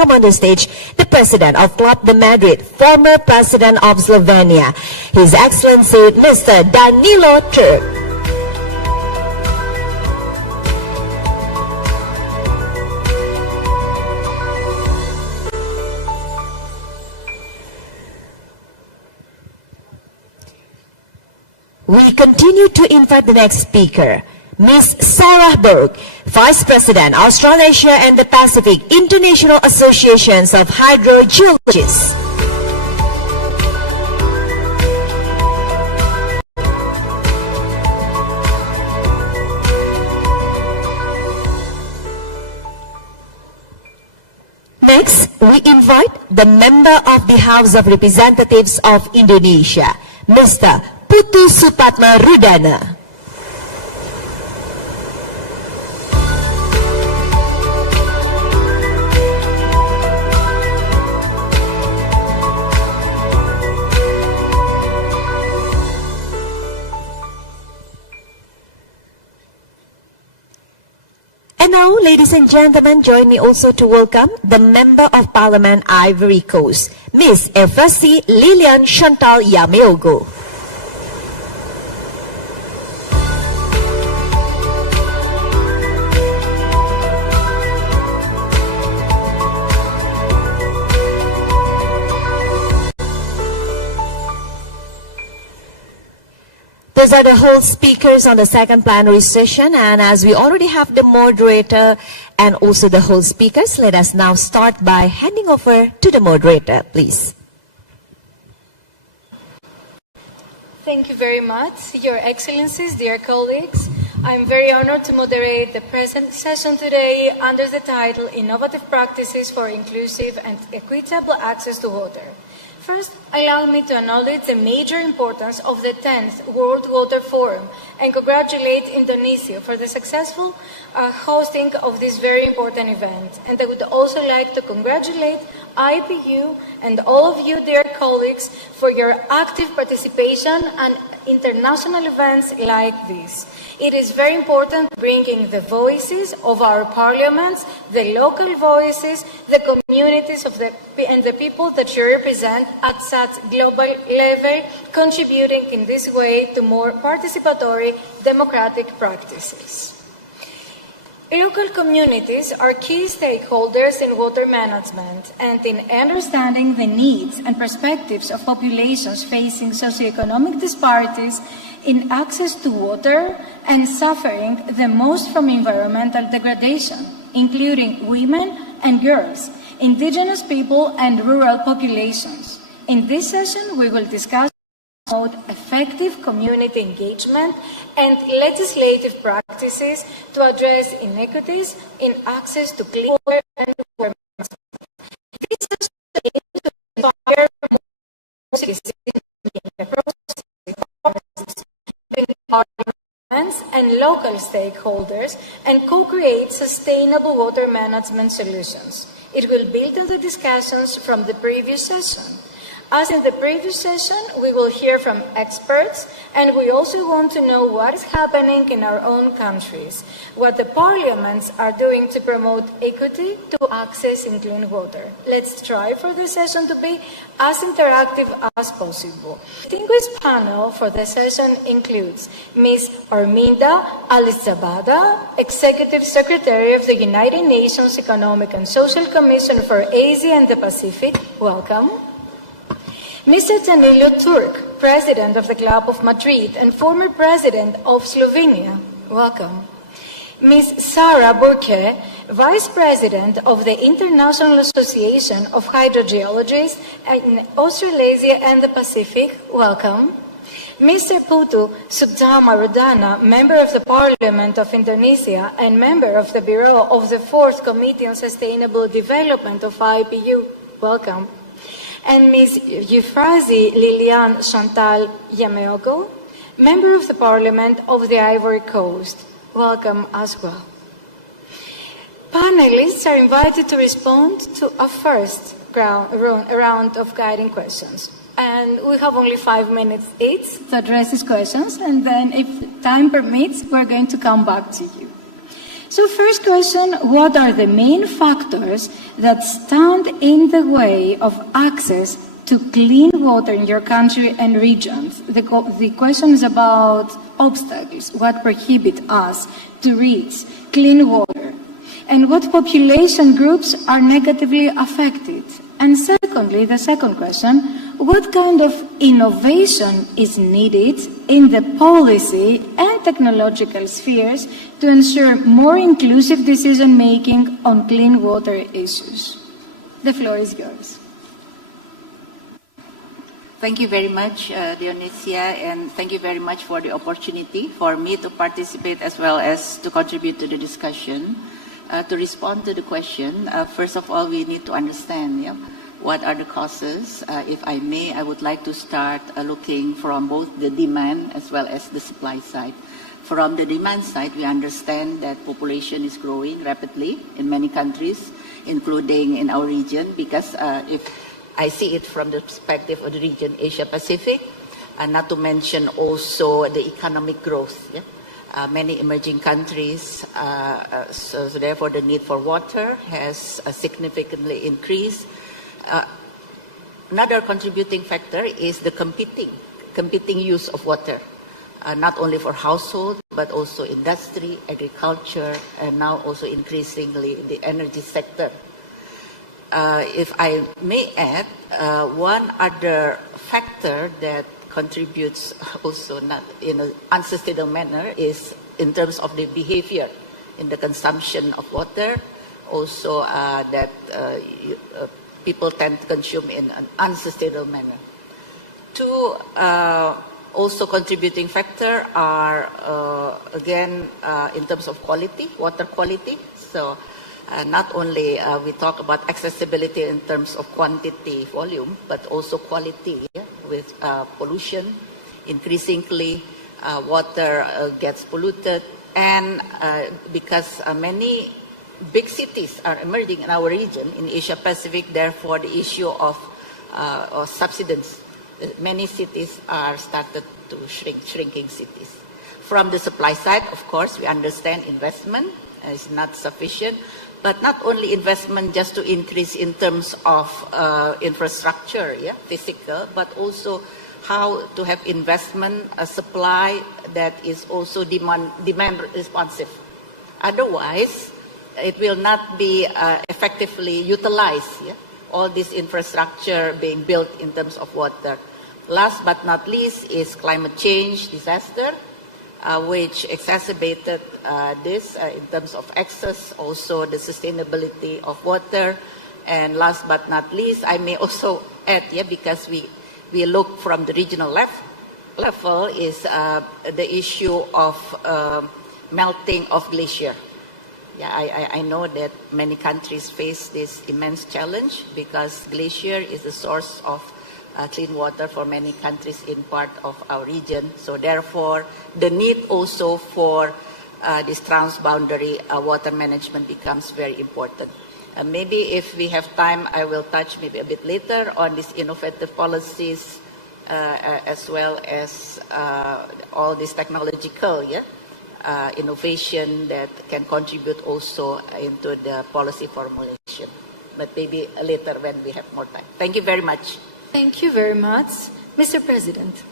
on the stage, the President of Club de Madrid, former President of Slovenia, His Excellency Mr. Danilo Turk. We continue to invite the next speaker, Ms. Sarah Berg, Vice President, Australasia and the Pacific International Associations of Hydrogeologists. Next, we invite the member of the House of Representatives of Indonesia, Mr. Putu Supatma Rudana. And now, ladies and gentlemen, join me also to welcome the Member of Parliament Ivory Coast, Ms. Efrasi Lilian Chantal Yameogo. Those are the whole speakers on the second plenary session, and as we already have the moderator and also the whole speakers, let us now start by handing over to the moderator, please. Thank you very much, Your Excellencies, dear colleagues. I'm very honored to moderate the present session today under the title Innovative Practices for Inclusive and Equitable Access to Water. First, allow me to acknowledge the major importance of the 10th World Water Forum and congratulate Indonesia for the successful hosting of this very important event. And I would also like to congratulate IPU and all of you, dear colleagues, for your active participation in international events like this. It is very important bringing the voices of our parliaments, the local voices, the communities and the people that you represent at such global level, contributing in this way to more participatory democratic practices. Local communities are key stakeholders in water management and in understanding the needs and perspectives of populations facing socioeconomic disparities in access to water and suffering the most from environmental degradation, including women and girls, indigenous people and rural populations. In this session, we will discuss effective community engagement and legislative practices to address inequities in access to clean water and water management. This session aims to inspire more citizens in the process between parliaments and local stakeholders and co-create sustainable water management solutions. It will build on the discussions from the previous session. As in the previous session, we will hear from experts, and we also want to know what is happening in our own countries, what the parliaments are doing to promote equity to access in clean water. Let's try for this session to be as interactive as possible. The distinguished panel for the session includes Ms. Arminda Alizabada, Executive Secretary of the United Nations Economic and Social Commission for Asia and the Pacific. Welcome. Mr. Danilo Turk, President of the Club of Madrid and former President of Slovenia. Welcome. Ms. Sara Burke, Vice President of the International Association of Hydrogeologists in Australasia and the Pacific. Welcome. Mr. Putu Subdama Rodana, Member of the Parliament of Indonesia and Member of the Bureau of the 4th Committee on Sustainable Development of IPU. Welcome. And Ms. Efrasi Lilian Chantal Yameogo, Member of the Parliament of the Ivory Coast. Welcome as well. Panelists are invited to respond to a first round of guiding questions. And we have only 5 minutes each to address these questions, and then if time permits, we're going to come back to you. So first question, what are the main factors that stand in the way of access to clean water in your country and regions? The question is about obstacles, what prohibit us to reach clean water, and what population groups are negatively affected. And secondly, the second question, what kind of innovation is needed in the policy and technological spheres to ensure more inclusive decision-making on clean water issues? The floor is yours. Thank you very much, Dionysia, and thank you very much for the opportunity for me to participate as well as to contribute to the discussion. To respond to the question, first of all, we need to understand what are the causes. If I may, I would like to start looking from both the demand as well as the supply side. From the demand side, we understand that population is growing rapidly in many countries, including in our region, because if I see it from the perspective of the region Asia Pacific, not to mention also the economic growth. many emerging countries, so therefore the need for water has significantly increased. Another contributing factor is the competing use of water, not only for household, but also industry, agriculture, and now also increasingly the energy sector. If I may add, one other factor that contributes also not in an unsustainable manner is in terms of the behavior in the consumption of water, also that people tend to consume in an unsustainable manner. Two also contributing factors are, again, in terms of quality, water quality. So not only we talk about accessibility in terms of quantity, volume, but also quality, with pollution. Increasingly, water gets polluted, and because many big cities are emerging in our region, in Asia Pacific, therefore the issue of subsidence. Many cities are started to shrinking cities. From the supply side, of course, we understand investment is not sufficient, but not only investment just to increase in terms of infrastructure, physical, but also how to have investment, a supply that is also demand responsive. Otherwise, it will not be effectively utilized, all this infrastructure being built in terms of water. Last but not least is climate change disaster, which exacerbated this in terms of access, also the sustainability of water. And last but not least, I may also add, because we look from the regional level, is the issue of melting of glacier. I know that many countries face this immense challenge because glacier is the source of clean water for many countries in part of our region. So therefore, the need also for this transboundary water management becomes very important. Maybe if we have time, I will touch maybe a bit later on these innovative policies as well as all this technological innovation that can contribute also into the policy formulation. But maybe later when we have more time. Thank you very much. Thank you very much, Mr. President.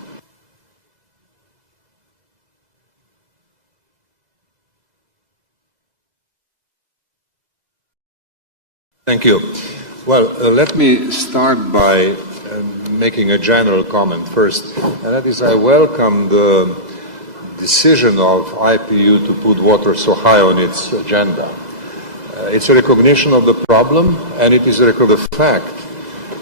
Thank you. Well, let me start by making a general comment first, and that is I welcome the decision of IPU to put water so high on its agenda. It's a recognition of the problem, and it is a recognition of the fact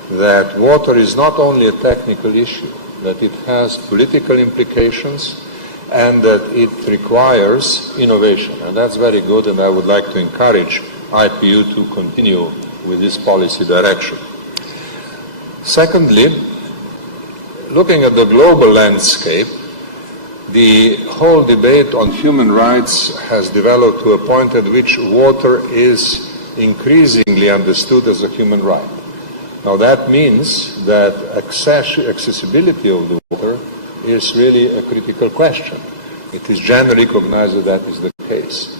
that water is not only a technical issue, that it has political implications, and that it requires innovation. And that's very good, and I would like to encourage IPU to continue with this policy direction. Secondly, looking at the global landscape, the whole debate on human rights has developed to a point at which water is increasingly understood as a human right. Now that means that accessibility of the water is really a critical question. It is generally recognized that that is the case.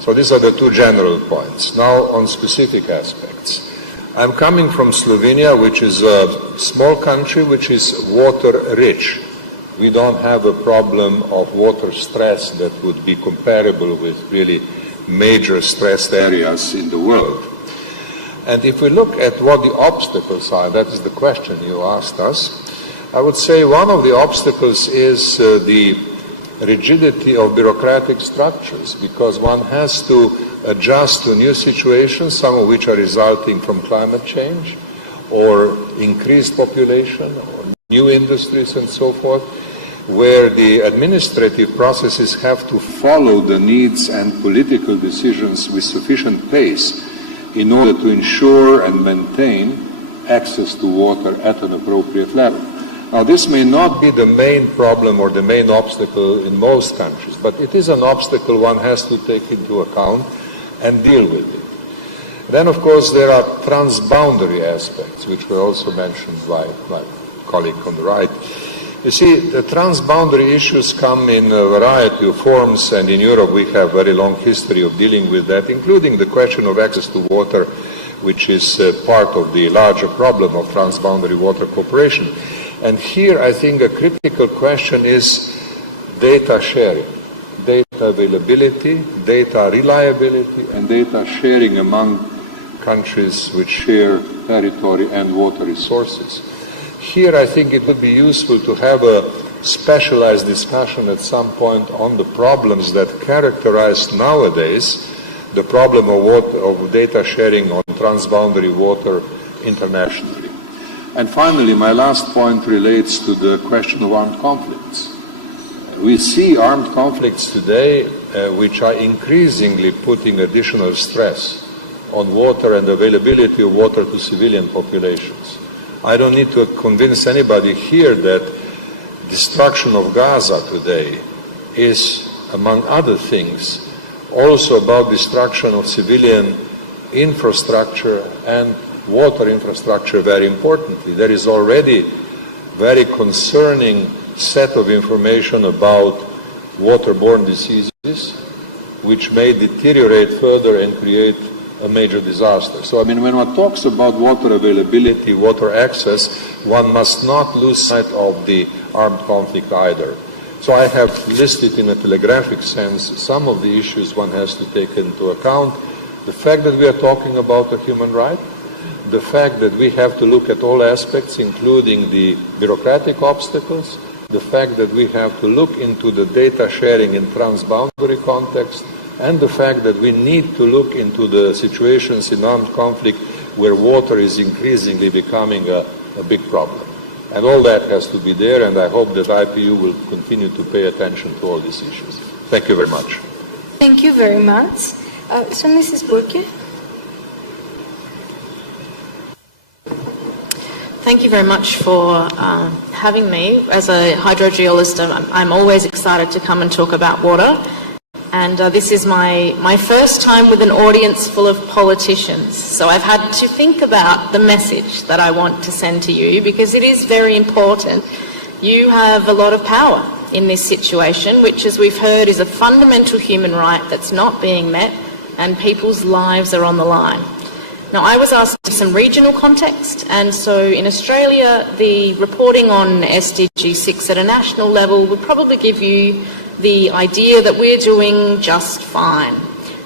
So these are the two general points. Now on specific aspects. I'm coming from Slovenia, which is a small country which is water rich. We don't have a problem of water stress that would be comparable with really major stressed areas in the world. And if we look at what the obstacles are, that is the question you asked us, I would say one of the obstacles is the rigidity of bureaucratic structures, because one has to adjust to new situations, some of which are resulting from climate change or increased population or new industries and so forth, where the administrative processes have to follow the needs and political decisions with sufficient pace in order to ensure and maintain access to water at an appropriate level. Now, this may not be the main problem or the main obstacle in most countries, but it is an obstacle one has to take into account and deal with it. Then, of course, there are transboundary aspects, which were also mentioned by my colleague on the right. You see, the transboundary issues come in a variety of forms, and in Europe we have a very long history of dealing with that, including the question of access to water, which is part of the larger problem of transboundary water cooperation. And here I think a critical question is data sharing, data availability, data reliability, and data sharing among countries which share territory and water resources. Here I think it would be useful to have a specialized discussion at some point on the problems that characterize nowadays the problem of data sharing on transboundary water internationally. And finally, my last point relates to the question of armed conflicts. We see armed conflicts today which are increasingly putting additional stress on water and availability of water to civilian populations. I don't need to convince anybody here that destruction of Gaza today is, among other things, also about destruction of civilian infrastructure and water infrastructure very importantly. There is already very concerning set of information about waterborne diseases which may deteriorate further and create a major disaster. So, I mean, when one talks about water availability, water access, one must not lose sight of the armed conflict either. So I have listed in a telegraphic sense some of the issues one has to take into account. The fact that we are talking about a human right, the fact that we have to look at all aspects, including the bureaucratic obstacles, the fact that we have to look into the data sharing in transboundary context, and the fact that we need to look into the situations in armed conflict where water is increasingly becoming a big problem. And all that has to be there, and I hope that IPU will continue to pay attention to all these issues. Thank you very much. Thank you very much. So, Mrs. Burke. Thank you very much for having me. As a hydrogeologist, I'm always excited to come and talk about water. And this is my first time with an audience full of politicians. So I've had to think about the message that I want to send to you, because it is very important. You have a lot of power in this situation, which, as we've heard, is a fundamental human right that's not being met, and people's lives are on the line. Now, I was asked for some regional context, and so in Australia, the reporting on SDG 6 at a national level would probably give you the idea that we're doing just fine.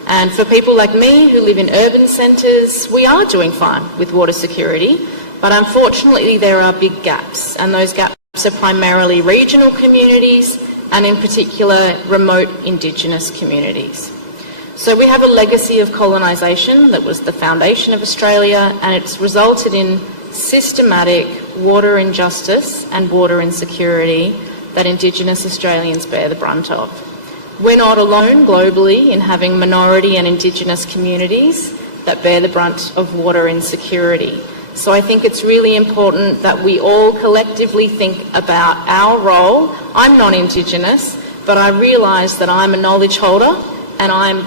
And for people like me who live in urban centres, we are doing fine with water security, but unfortunately there are big gaps, and those gaps are primarily regional communities and in particular remote Indigenous communities. So we have a legacy of colonisation that was the foundation of Australia, and it's resulted in systematic water injustice and water insecurity that Indigenous Australians bear the brunt of. We're not alone globally in having minority and Indigenous communities that bear the brunt of water insecurity. So I think it's really important that we all collectively think about our role. I'm not Indigenous, but I realise that I'm a knowledge holder, and I'm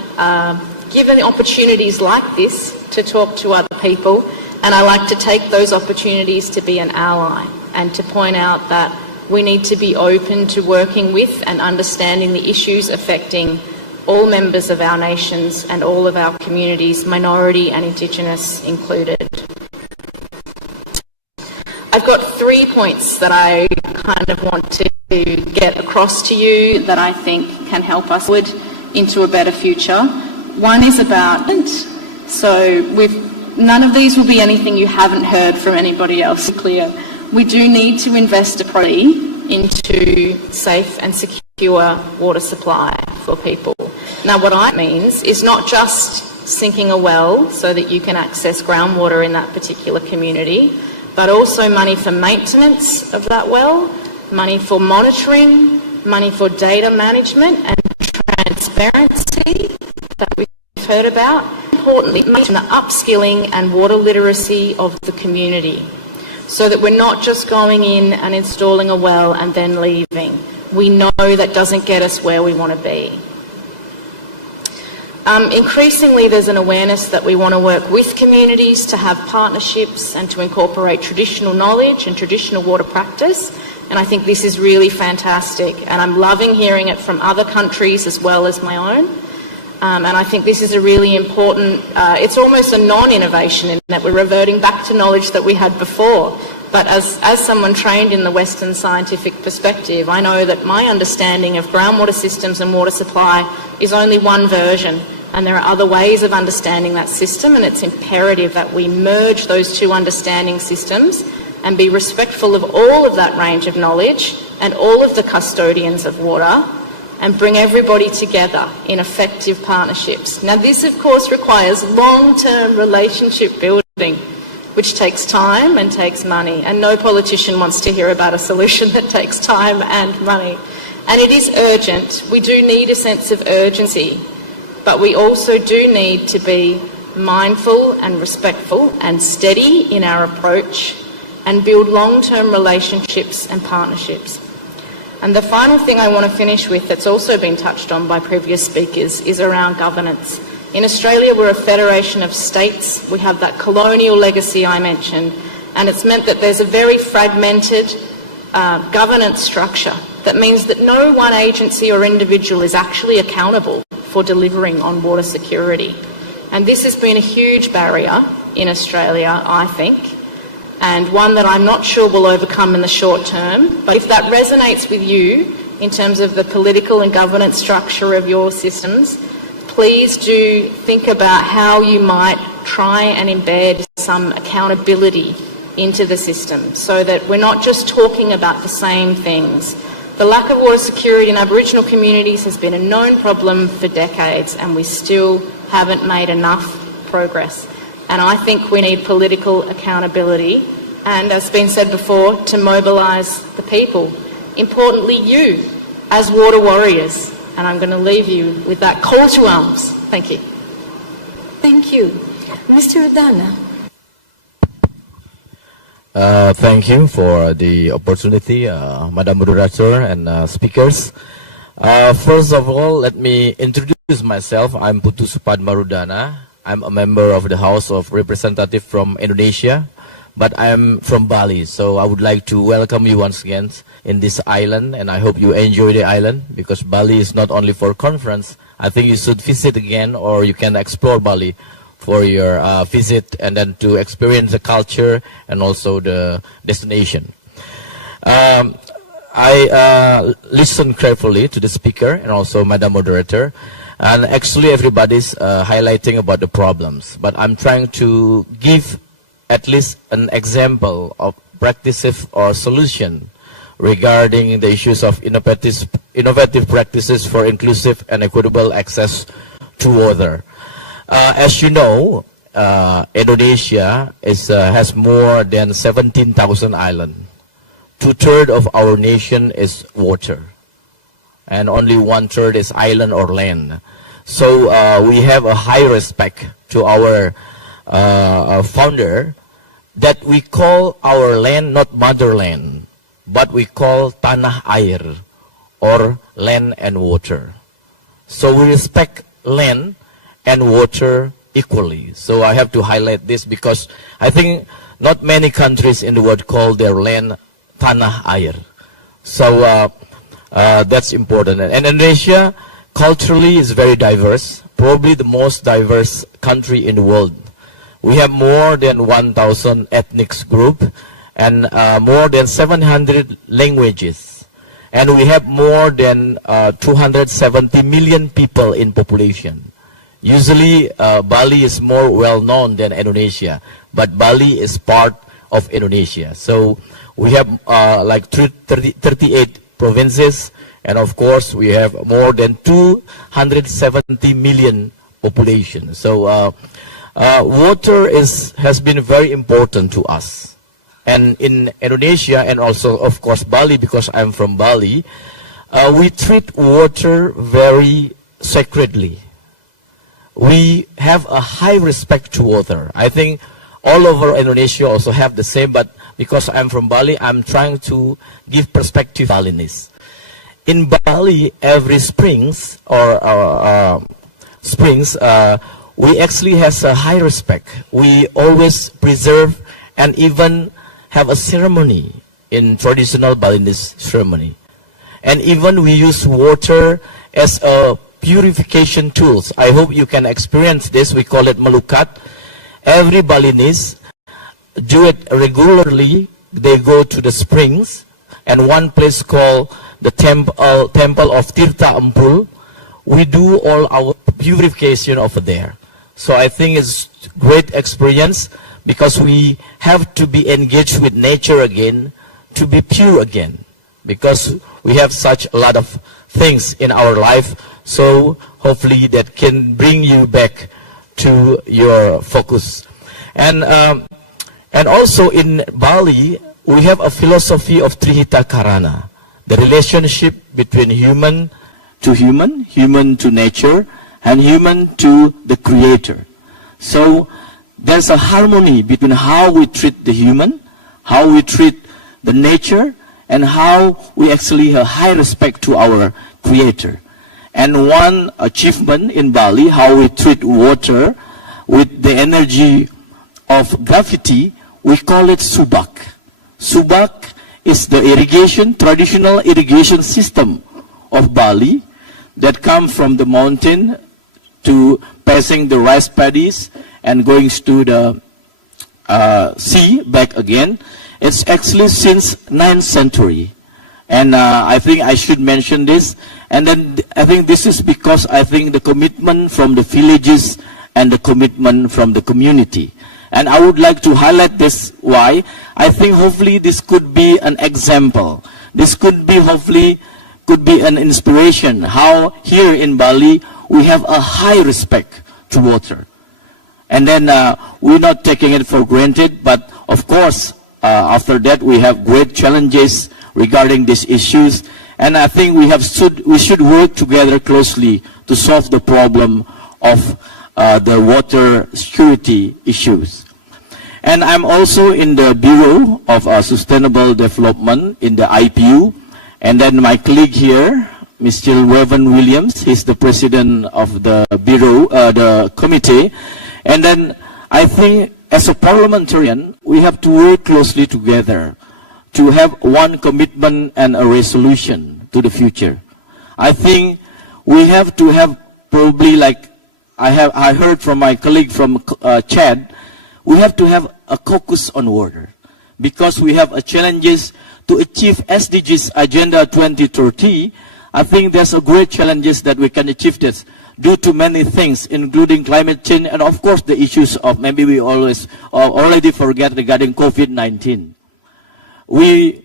given opportunities like this to talk to other people, and I like to take those opportunities to be an ally and to point out that we need to be open to working with and understanding the issues affecting all members of our nations and all of our communities, minority and Indigenous included. I've got 3 points that I kind of want to get across to you that I think can help us forward into a better future. One is about, so none of these will be anything you haven't heard from anybody else. Clear. We do need to invest appropriately into safe and secure water supply for people. Now, what that means is not just sinking a well so that you can access groundwater in that particular community, but also money for maintenance of that well, money for monitoring, money for data management and transparency that we've heard about. Importantly, the upskilling and water literacy of the community, so that we're not just going in and installing a well and then leaving. We know that doesn't get us where we want to be. Increasingly, there's an awareness that we want to work with communities to have partnerships and to incorporate traditional knowledge and traditional water practice And I think this is really fantastic. And I'm loving hearing it from other countries as well as my own. And I think this is a really important, it's almost a non-innovation in that we're reverting back to knowledge that we had before. But as someone trained in the Western scientific perspective, I know that my understanding of groundwater systems and water supply is only one version. And there are other ways of understanding that system, and it's imperative that we merge those two understanding systems and be respectful of all of that range of knowledge and all of the custodians of water and bring everybody together in effective partnerships. Now this of course requires long-term relationship building, which takes time and takes money, and no politician wants to hear about a solution that takes time and money. And it is urgent. We do need a sense of urgency, but we also do need to be mindful and respectful and steady in our approach and build long-term relationships and partnerships. And the final thing I want to finish with that's also been touched on by previous speakers is around governance. In Australia, we're a federation of states. We have that colonial legacy I mentioned, and it's meant that there's a very fragmented governance structure. That means that no one agency or individual is actually accountable for delivering on water security. And this has been a huge barrier in Australia, I think, and one that I'm not sure will overcome in the short term. But if that resonates with you in terms of the political and governance structure of your systems, please do think about how you might try and embed some accountability into the system so that we're not just talking about the same things. The lack of water security in Aboriginal communities has been a known problem for decades, and we still haven't made enough progress. And I think we need political accountability and, as has been said before, to mobilise the people. Importantly, you, as water warriors. And I'm going to leave you with that call to arms. Thank you. Thank you. Mr. Udana. Thank you for the opportunity, Madam Moderator and speakers. First of all, let me introduce myself. I'm Putu Supadmarudana. I'm a member of the House of Representatives from Indonesia, but I'm from Bali. So I would like to welcome you once again in this island, and I hope you enjoy the island, because Bali is not only for conference. I think you should visit again, or you can explore Bali for your visit and then to experience the culture and also the destination. I listened carefully to the speaker and also Madam Moderator, and actually everybody's highlighting about the problems, but I'm trying to give at least an example of practices or solution regarding the issues of innovative practices for inclusive and equitable access to water. As you know, Indonesia has more than 17,000 islands. 2/3 of our nation is water, and only 1/3 is island or land. So we have a high respect to our founder, that we call our land not motherland, but we call tanah air, or land and water. So we respect land and water equally. So I have to highlight this, because I think not many countries in the world call their land tanah air. So that's important. And Indonesia culturally is very diverse, probably the most diverse country in the world. We have more than 1,000 ethnic groups and more than 700 languages. And we have more than 270 million people in population. Usually Bali is more well known than Indonesia, but Bali is part of Indonesia. So we have like 38 provinces, and of course we have more than 270 million population. So water has been very important to us. And in Indonesia, and also of course Bali, because I'm from Bali, we treat water very sacredly. We have a high respect to water. I think all over Indonesia also have the same, but because I'm from Bali, I'm trying to give perspective Balinese. In Bali, every springs we actually has a high respect. We always preserve and even have a ceremony in traditional Balinese ceremony. And even we use water as a purification tools. I hope you can experience this. We call it malukat. Every Balinese do it regularly. They go to the springs and one place called the temple of Tirta Ampul. We do all our purification over there. So I think it's great experience because we have to be engaged with nature again to be pure again, because we have such a lot of things in our life. So hopefully that can bring you back to your focus. And also in Bali, we have a philosophy of Trihita Karana, the relationship between human to human, human to nature, and human to the creator. So there's a harmony between how we treat the human, how we treat the nature, and how we actually have high respect to our creator. And one achievement in Bali, how we treat water with the energy of gravity, we call it subak. Subak is the irrigation, traditional irrigation system of Bali that comes from the mountain to passing the rice paddies and going to the sea back again. It's actually since 9th century. And I think I should mention this. And then I think this is because I think the commitment from the villages and the commitment from the community. And I would like to highlight this why. I think hopefully this could be an example. This could be hopefully could be an inspiration how here in Bali we have a high respect to water. And then we're not taking it for granted, but of course after that we have great challenges regarding these issues. And I think we should work together closely to solve the problem of the water security issues. And I'm also in the Bureau of Sustainable Development in the IPU. And then my colleague here, Mr. Wevan Williams, he's the president of the Bureau, the committee. And then I think as a parliamentarian, we have to work closely together to have one commitment and a resolution to the future. I think we have to have probably like I heard from my colleague from Chad, we have to have a caucus on water because we have challenges to achieve SDGs Agenda 2030. I think there's a great challenges that we can achieve this due to many things, including climate change and of course the issues of maybe we already forget regarding COVID-19. We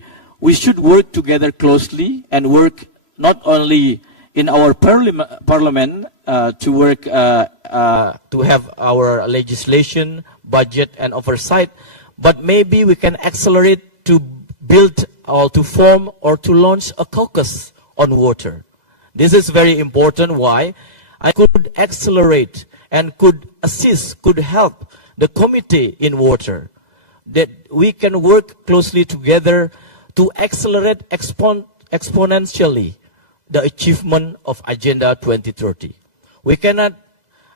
should work together closely and work not only in our parliament to work to have our legislation, budget and oversight, but maybe we can accelerate to build or to form or to launch a caucus on water. This is very important. Why? I could accelerate and could assist, could help the committee in water, that we can work closely together to accelerate exponentially the achievement of Agenda 2030. We cannot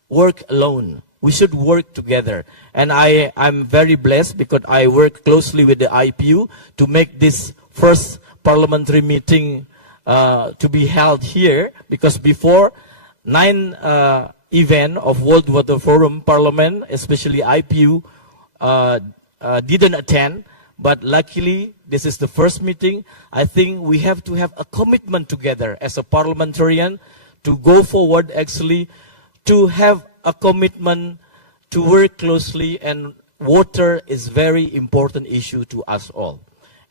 work alone. We should work together. And I'm very blessed because I work closely with the IPU to make this first parliamentary meeting to be held here, because before 9 event of World Water Forum Parliament, especially IPU, didn't attend, but luckily this is the first meeting. I think we have to have a commitment together as a parliamentarian to go forward, actually to have a commitment to work closely, and water is very important issue to us all.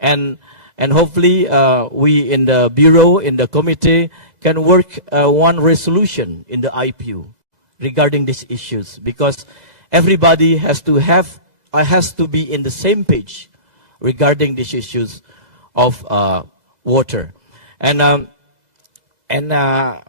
And hopefully we in the Bureau, in the committee, can work one resolution in the IPU regarding these issues, because everybody has to be in the same page regarding these issues of water. And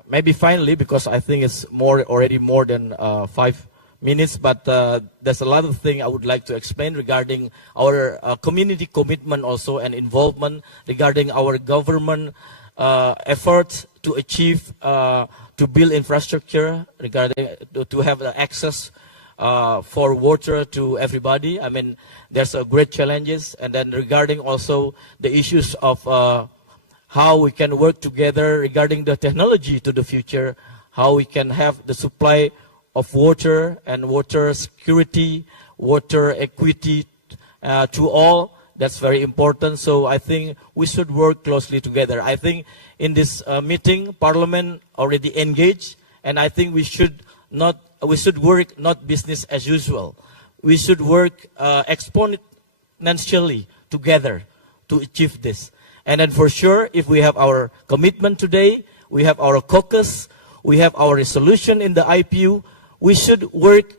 maybe finally, because I think it's already more than 5 minutes, but there's a lot of things I would like to explain regarding our community commitment also and involvement regarding our government efforts to achieve, to build infrastructure, regarding to have access for water to everybody. I mean, there's a great challenges. And then regarding also the issues of how we can work together regarding the technology to the future, how we can have the supply of water and water security, water equity to all. That's very important. So I think we should work closely together. I think in this meeting, Parliament already engaged, and I think we should work not business as usual. We should work exponentially together to achieve this. And then for sure, if we have our commitment today, we have our caucus, we have our resolution in the IPU, we should work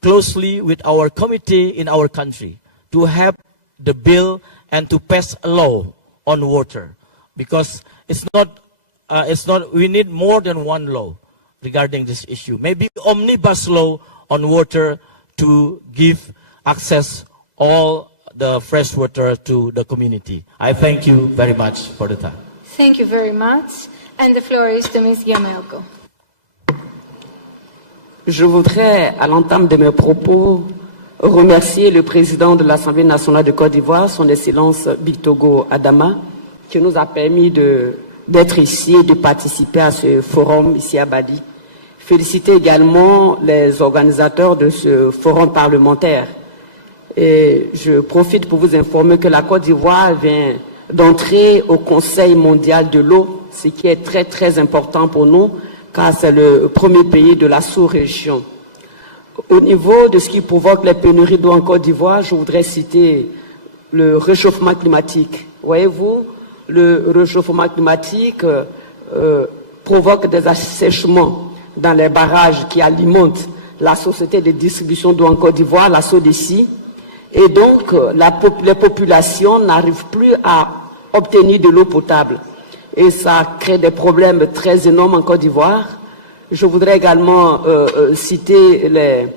closely with our committee in our country to have the bill and to pass a law on water, because it's not, we need more than one law regarding this issue. Maybe omnibus law on water to give access all the fresh water to the community. I thank you very much for the time. Thank you very much. And the floor is to Ms. Yamelko. Je voudrais, à l'entame de mes propos, remercier le président de l'Assemblée nationale de Côte d'Ivoire, son Excellence Bictogo Adama, qui nous a permis d'être ici et de participer à ce forum ici à Badi. Féliciter également les organisateurs de ce forum parlementaire. Et je profite pour vous informer que la Côte d'Ivoire vient d'entrer au Conseil mondial de l'eau, ce qui est très très important pour nous, car c'est le premier pays de la sous-région. Au niveau de ce qui provoque les pénuries d'eau en Côte d'Ivoire, je voudrais citer le réchauffement climatique. Voyez-vous, le réchauffement climatique provoque des assèchements dans les barrages qui alimentent la société de distribution d'eau en Côte d'Ivoire, la SODECI, et donc les populations n'arrivent plus à obtenir de l'eau potable. Et ça crée des problèmes très énormes en Côte d'Ivoire. Je voudrais également citer les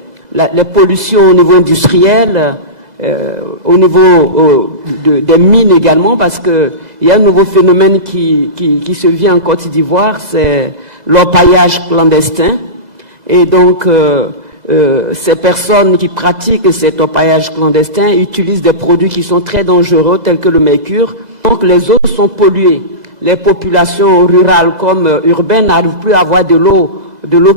pollutions au niveau industriel, au niveau des mines également, parce qu'il y a un nouveau phénomène qui se vit en Côte d'Ivoire, c'est l'orpaillage clandestin. Et donc, ces personnes qui pratiquent cet orpaillage clandestin utilisent des produits qui sont très dangereux, tels que le mercure. Donc, les eaux sont polluées. Les populations rurales comme urbaines n'arrivent plus à avoir de l'eau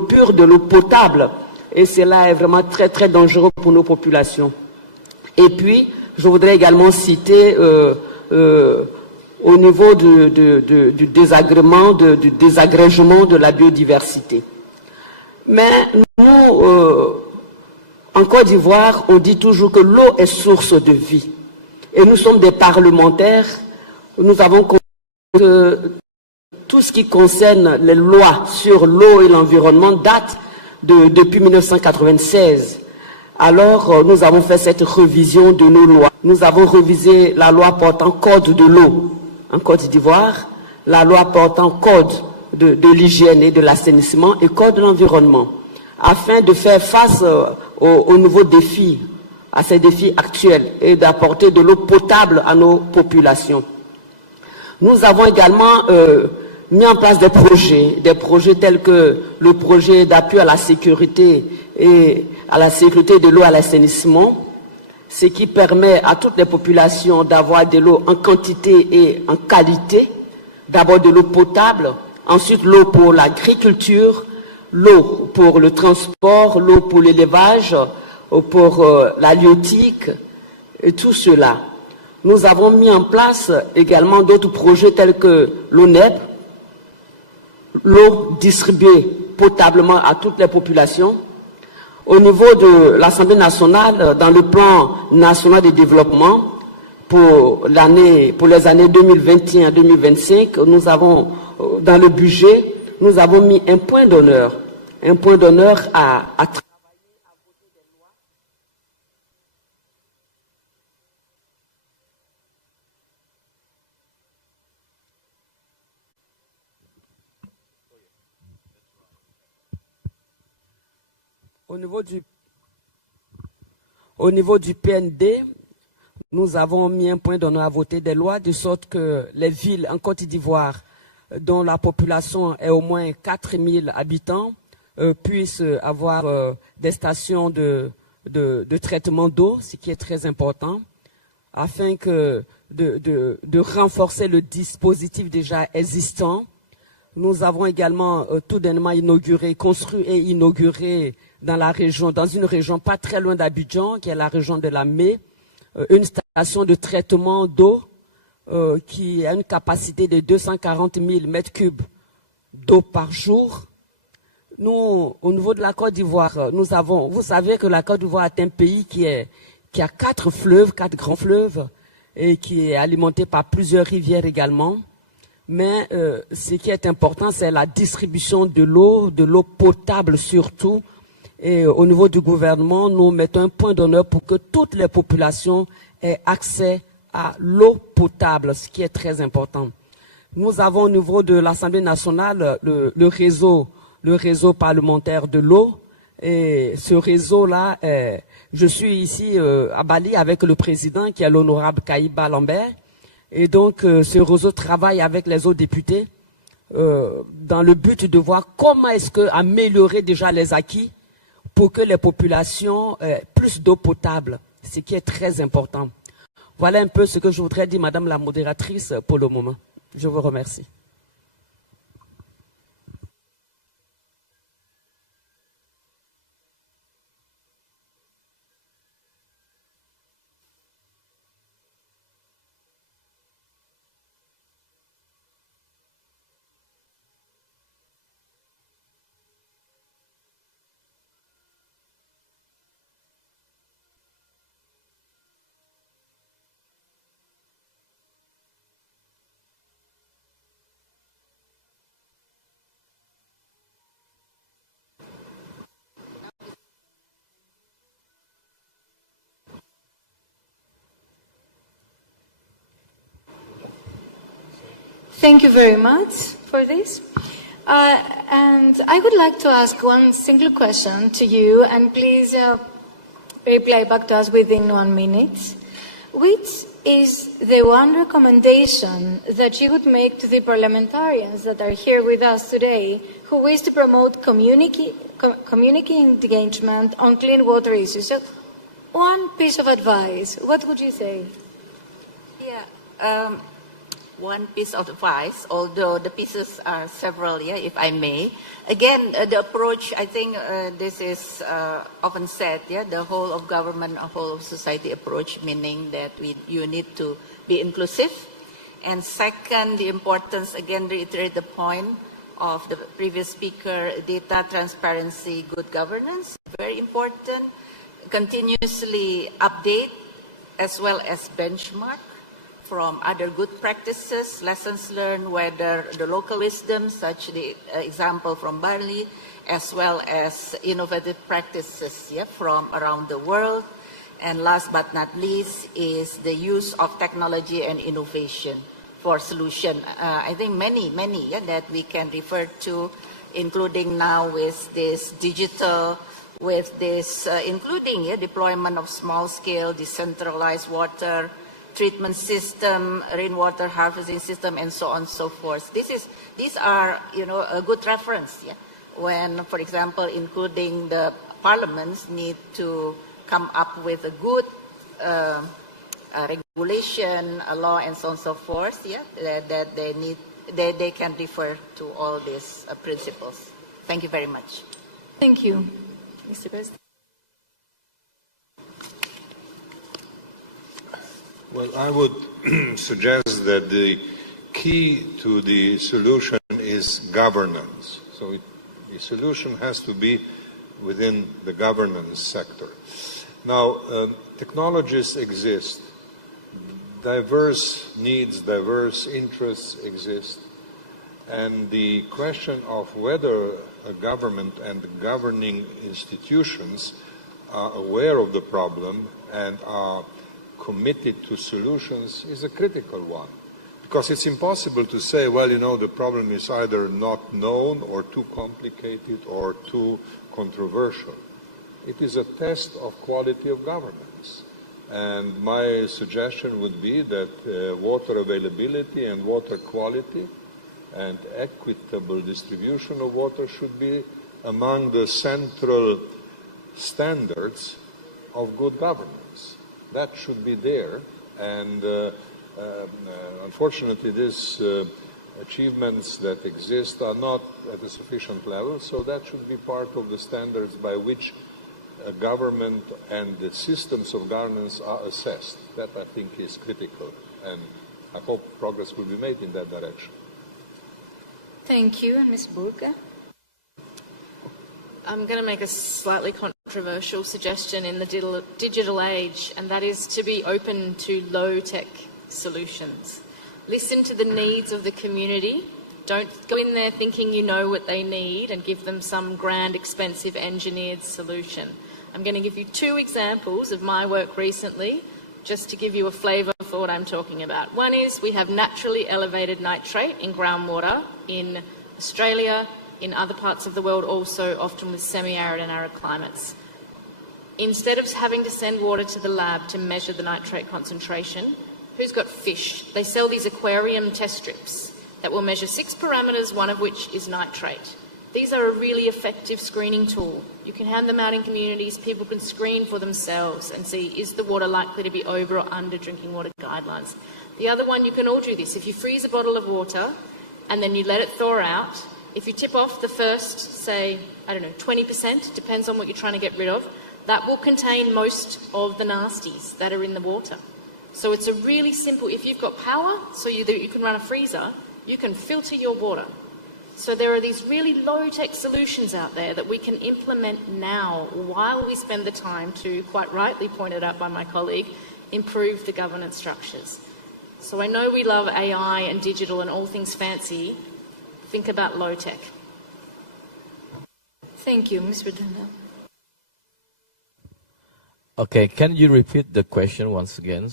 pure, de l'eau potable. Et cela est vraiment très, très dangereux pour nos populations. Et puis, je voudrais également citer au niveau du désagrégement de la biodiversité. Mais nous, en Côte d'Ivoire, on dit toujours que l'eau est source de vie. Et nous sommes des parlementaires, nous avons compris que tout ce qui concerne les lois sur l'eau et l'environnement date depuis 1996. Alors, nous avons fait cette révision de nos lois. Nous avons révisé la loi portant code de l'eau en Côte d'Ivoire, la loi portant code de l'hygiène et de l'assainissement et code de l'environnement, afin de faire face aux nouveaux défis, à ces défis actuels, et d'apporter de l'eau potable à nos populations. Nous avons également mis en place des projets tels que le projet d'appui à la sécurité et à la sécurité de l'eau à l'assainissement, ce qui permet à toutes les populations d'avoir de l'eau en quantité et en qualité, d'abord de l'eau potable, ensuite l'eau pour l'agriculture, l'eau pour le transport, l'eau pour l'élevage, pour l'halieutique et tout cela. Nous avons mis en place également d'autres projets tels que l'ONEP, l'eau distribuée potablement à toutes les populations. Au niveau de l'Assemblée nationale, dans le plan national de développement, pour les années 2021-2025, nous avons, dans le budget, nous avons mis un point d'honneur à travailler. Au niveau du PND, nous avons mis un point d'honneur à voter des lois de sorte que les villes en Côte d'Ivoire, dont la population est au moins 4000 habitants, puissent avoir des stations de traitement d'eau, ce qui est très important, afin de renforcer le dispositif déjà existant. Nous avons également tout dernièrement construit et inauguré dans une région pas très loin d'Abidjan, qui est la région de la Mé, une station de traitement d'eau qui a une capacité de 240 000 mètres cubes d'eau par jour. Nous, au niveau de la Côte d'Ivoire, vous savez que la Côte d'Ivoire est un pays qui a 4 grands fleuves, et qui est alimenté par plusieurs rivières également. Mais ce qui est important, c'est la distribution de l'eau potable surtout. Et au niveau du gouvernement, nous mettons un point d'honneur pour que toutes les populations aient accès à l'eau potable, ce qui est très important. Nous avons au niveau de l'Assemblée nationale le réseau parlementaire de l'eau. Et ce réseau-là, je suis ici à Bali avec le président qui est l'honorable Kaïba Lambert. Et donc, ce réseau travaille avec les autres députés dans le but de voir comment est-ce que améliorer déjà les acquis pour que les populations aient plus d'eau potable, ce qui est très important. Voilà un peu ce que je voudrais dire, Madame la modératrice, pour le moment. Je vous remercie. Thank you very much for this. And I would like to ask one single question to you, and please reply back to us within 1 minute. Which is the one recommendation that you would make to the parliamentarians that are here with us today who wish to promote community engagement on clean water issues? So, one piece of advice, what would you say? Yeah. One piece of advice, although the pieces are several, yeah, if I may. Again, the approach, I think this is often said, yeah, the whole of government, a whole of society approach, meaning that you need to be inclusive. And second, the importance, again, reiterate the point of the previous speaker, data transparency, good governance, very important. Continuously update as well as benchmark from other good practices, lessons learned, whether the local wisdom, such the example from Bali, as well as innovative practices, yeah, from around the world. And last but not least is the use of technology and innovation for solution. I think many, yeah, that we can refer to, including now with this digital, with this, including deployment of small-scale decentralized water treatment system, rainwater harvesting system, and so on and so forth. These are, a good reference, yeah, when, for example, including the parliaments need to come up with a good regulation, a law, and so on and so forth, yeah, that they can refer to all these principles. Thank you very much. Thank you, Mr. President. Well, I would suggest that the key to the solution is governance. So the solution has to be within the governance sector. Now, technologies exist. Diverse needs, diverse interests exist. And the question of whether a government and the governing institutions are aware of the problem and are committed to solutions is a critical one. Because it's impossible to say, well, the problem is either not known or too complicated or too controversial. It is a test of quality of governance. And my suggestion would be that water availability and water quality and equitable distribution of water should be among the central standards of good governance. That should be there, and unfortunately these achievements that exist are not at a sufficient level, so that should be part of the standards by which government and the systems of governance are assessed. That, I think, is critical, and I hope progress will be made in that direction. Thank you. Ms. Burka? I'm going to make a slightly controversial suggestion in the digital age, and that is to be open to low-tech solutions. Listen to the needs of the community. Don't go in there thinking you know what they need and give them some grand, expensive, engineered solution. I'm going to give you 2 examples of my work recently, just to give you a flavour for what I'm talking about. One is we have naturally elevated nitrate in groundwater in Australia, in other parts of the world also, often with semi-arid and arid climates. Instead of having to send water to the lab to measure the nitrate concentration, who's got fish? They sell these aquarium test strips that will measure 6 parameters, one of which is nitrate. These are a really effective screening tool. You can hand them out in communities, people can screen for themselves and see, is the water likely to be over or under drinking water guidelines? The other one, you can all do this. If you freeze a bottle of water and then you let it thaw out, if you tip off the first, say, 20%, depends on what you're trying to get rid of, that will contain most of the nasties that are in the water. So it's a really simple, if you've got power, so you can run a freezer, you can filter your water. So there are these really low-tech solutions out there that we can implement now while we spend the time to, quite rightly pointed out by my colleague, improve the governance structures. So I know we love AI and digital and all things fancy. Think about low-tech. Thank you, Ms. Redunda. Okay, can you repeat the question once again?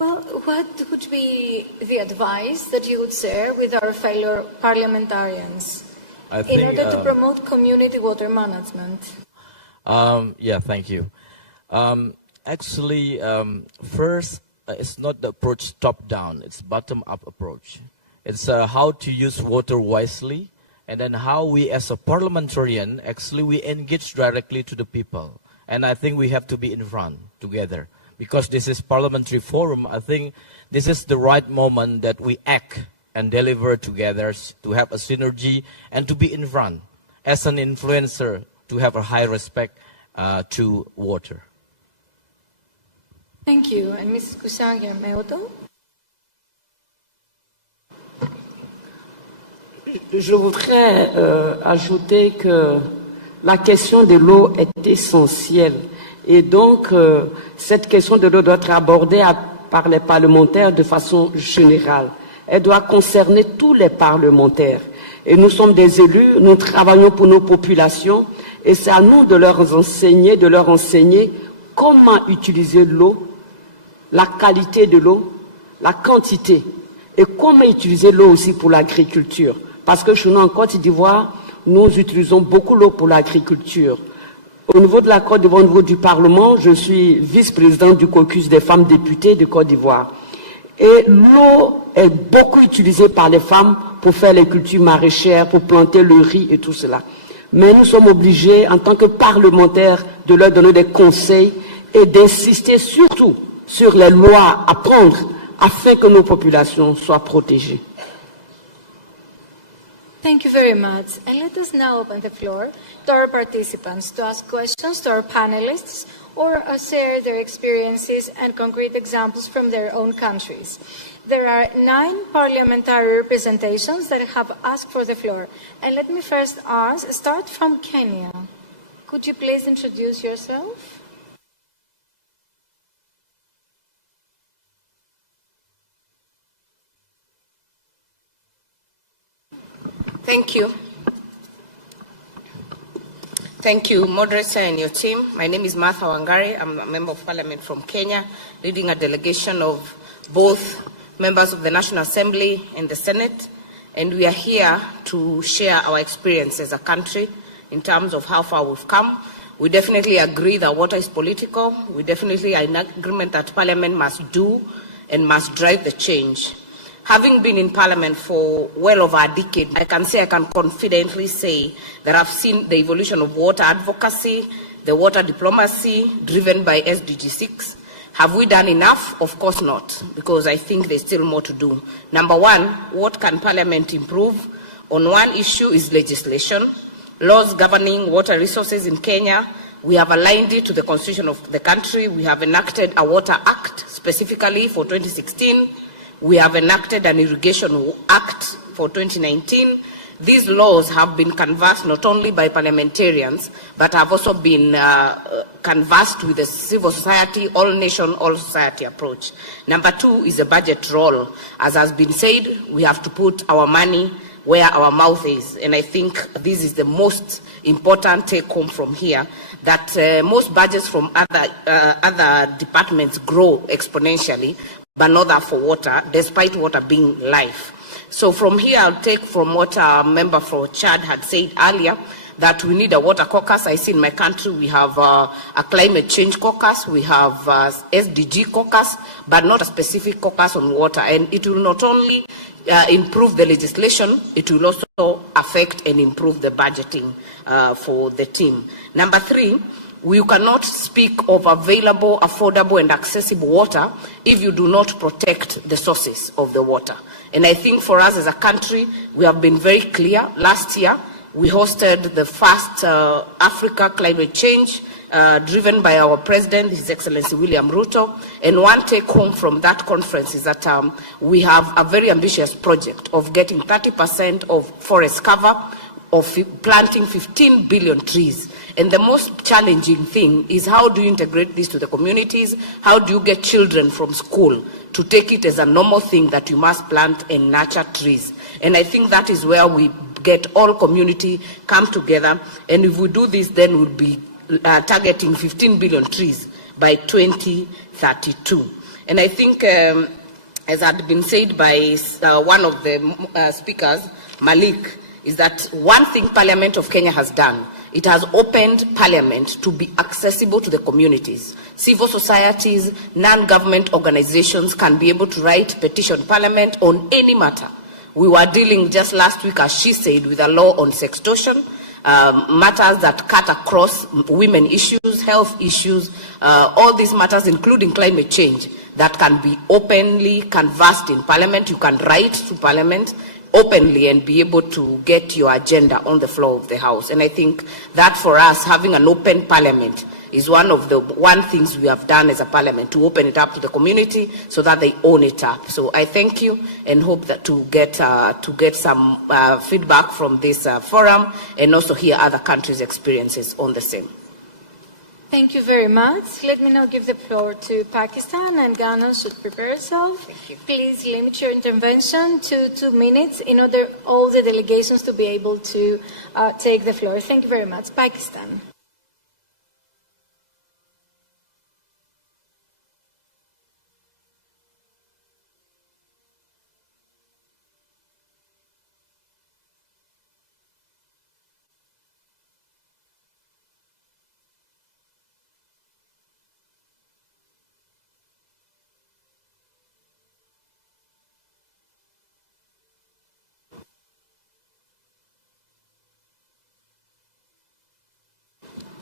Well, what would be the advice that you would share with our fellow parliamentarians in order to promote community water management? Yeah, thank you. Actually, first, it's not the approach top-down, it's bottom-up approach. It's how to use water wisely, and then how we as a parliamentarian, actually we engage directly to the people. And I think we have to be in front together. Because this is parliamentary forum, I think this is the right moment that we act and deliver together to have a synergy and to be in front as an influencer, to have a high respect to water. Thank you. And Ms. Kusagya Meoto? Je voudrais ajouter que la question de l'eau est essentielle. Et donc, cette question de l'eau doit être abordée par les parlementaires de façon générale. Elle doit concerner tous les parlementaires. Et nous sommes des élus, nous travaillons pour nos populations, et c'est à nous de leur enseigner comment utiliser l'eau, la qualité de l'eau, la quantité, et comment utiliser l'eau aussi pour l'agriculture. Parce que chez nous, en Côte d'Ivoire, nous utilisons beaucoup l'eau pour l'agriculture. Au niveau de la Côte d'Ivoire, au niveau du Parlement, je suis vice-présidente du caucus des femmes députées de Côte d'Ivoire. Et l'eau est beaucoup utilisée par les femmes pour faire les cultures maraîchères, pour planter le riz et tout cela. Mais nous sommes obligés, en tant que parlementaires, de leur donner des conseils et d'insister surtout sur les lois à prendre afin que nos populations soient protégées. Thank you very much. And let us now open the floor to our participants to ask questions to our panelists or share their experiences and concrete examples from their own countries. There are 9 parliamentary representations that have asked for the floor. And let me first start from Kenya. Could you please introduce yourself? Thank you. Thank you, moderator and your team. My name is Martha Wangari. I'm a member of parliament from Kenya, leading a delegation of both members of the National Assembly and the Senate. And we are here to share our experience as a country in terms of how far we've come. We definitely agree that water is political. We definitely are in agreement that parliament must do and must drive the change. Having been in Parliament for well over a decade, I can confidently say that I've seen the evolution of water advocacy, the water diplomacy driven by SDG 6. Have we done enough? Of course not, because I think there's still more to do. Number one, what can Parliament improve? On one issue is legislation. Laws governing water resources in Kenya, we have aligned it to the constitution of the country. We have enacted a Water Act specifically for 2016. We have enacted an Irrigation Act for 2019. These laws have been canvassed not only by parliamentarians, but have also been canvassed with the civil society, all-nation, all-society approach. Number two is a budget role. As has been said, we have to put our money where our mouth is. And I think this is the most important take-home from here, that most budgets from other departments grow exponentially, but not that for water, despite water being life. So from here, I'll take from what our member for Chad had said earlier, that we need a water caucus. I see in my country we have a climate change caucus, we have SDG caucus, but not a specific caucus on water. And it will not only improve the legislation, it will also affect and improve the budgeting for the team. Number three, we cannot speak of available, affordable, and accessible water if you do not protect the sources of the water. And I think for us as a country, we have been very clear. Last year, we hosted the first Africa climate change driven by our president, His Excellency William Ruto. And one take home from that conference is that we have a very ambitious project of getting 30% of forest cover, of planting 15 billion trees. And the most challenging thing is, how do you integrate this to the communities? How do you get children from school to take it as a normal thing that you must plant and nurture trees? And I think that is where we get all community come together. And if we do this, then we'll be targeting 15 billion trees by 2032. And I think, as had been said by one of the speakers, Malik, is that one thing Parliament of Kenya has done, it has opened Parliament to be accessible to the communities. Civil societies, non-government organizations can be able to write petition Parliament on any matter. We were dealing just last week, as she said, with a law on sextortion, matters that cut across women issues, health issues, all these matters, including climate change, that can be openly canvassed in Parliament. You can write to Parliament openly and be able to get your agenda on the floor of the House. And I think that for us, having an open Parliament is one of the things we have done as a Parliament, to open it up to the community so that they own it up. So I thank you and hope that to get some feedback from this forum, and also hear other countries' experiences on the same. Thank you very much. Let me now give the floor to Pakistan, and Ghana should prepare itself. Please limit your intervention to 2 minutes in order all the delegations to be able to take the floor. Thank you very much. Pakistan.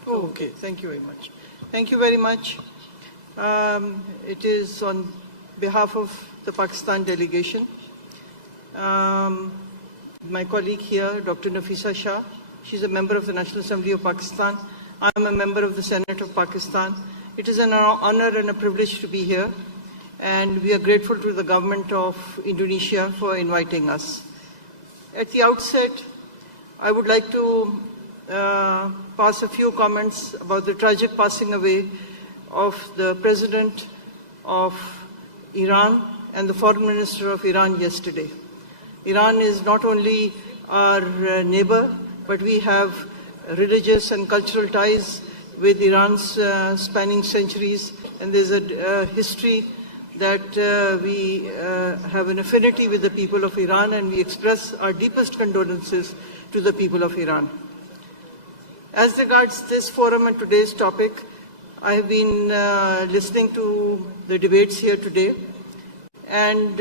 Oh, okay. Thank you very much. Thank you very much. It is on behalf of the Pakistan delegation. My colleague here, Dr. Nafisa Shah, she's a member of the National Assembly of Pakistan. I'm a member of the Senate of Pakistan. It is an honor and a privilege to be here, and we are grateful to the government of Indonesia for inviting us. At the outset, I would like to pass a few comments about the tragic passing away of the President of Iran and the Foreign Minister of Iran yesterday. Iran is not only our neighbor, but we have religious and cultural ties with Iran's spanning centuries, and there's a history that we have an affinity with the people of Iran, and we express our deepest condolences to the people of Iran. As regards this forum and today's topic, I have been listening to the debates here today, and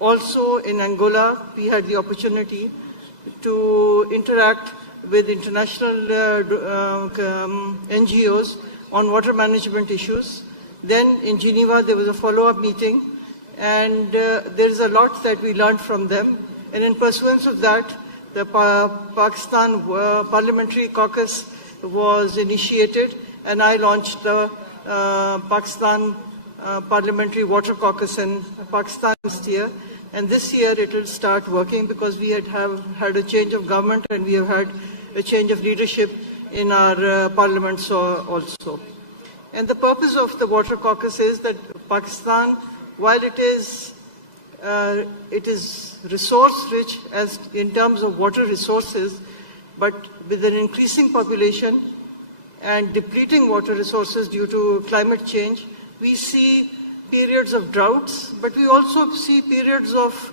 Also in Angola, we had the opportunity to interact with international NGOs on water management issues. Then in Geneva, there was a follow-up meeting, and there is a lot that we learned from them. And in pursuance of that, the Pakistan Parliamentary Caucus was initiated, and I launched the Pakistan Parliamentary Water Caucus in Pakistan last year. And this year it will start working because we have had a change of government and we have had a change of leadership in our parliaments also. And the purpose of the Water Caucus is that Pakistan, while it is resource-rich as in terms of water resources, but with an increasing population and depleting water resources due to climate change, we see periods of droughts, but we also see periods of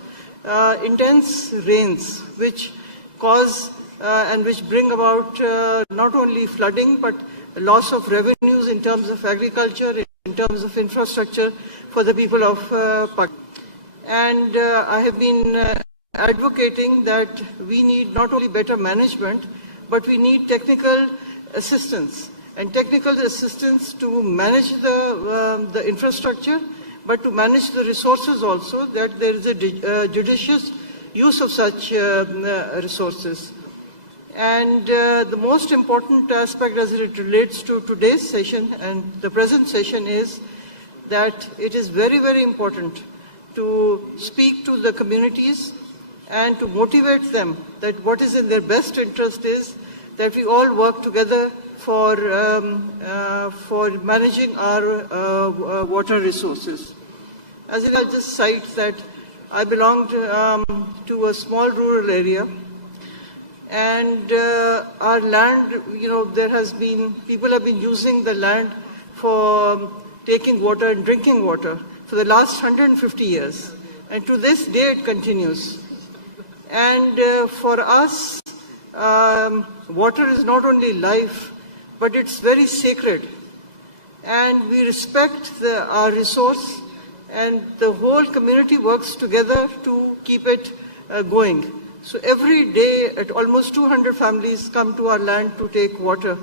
intense rains, which cause and which bring about not only flooding, but loss of revenues in terms of agriculture, in terms of infrastructure for the people of Pakistan. And I have been advocating that we need not only better management, but we need technical assistance. And technical assistance to manage the infrastructure, but to manage the resources also, that there is a judicious use of such resources. And the most important aspect as it relates to today's session and the present session is that it is very, very important to speak to the communities and to motivate them that what is in their best interest is that we all work together for managing our water resources. As I just cite that I belong to a small rural area, and our land, people have been using the land for taking water and drinking water for the last 150 years. And to this day it continues. And for us, water is not only life, but it's very sacred. And we respect our resource, and the whole community works together to keep it going. So every day, almost 200 families come to our land to take water.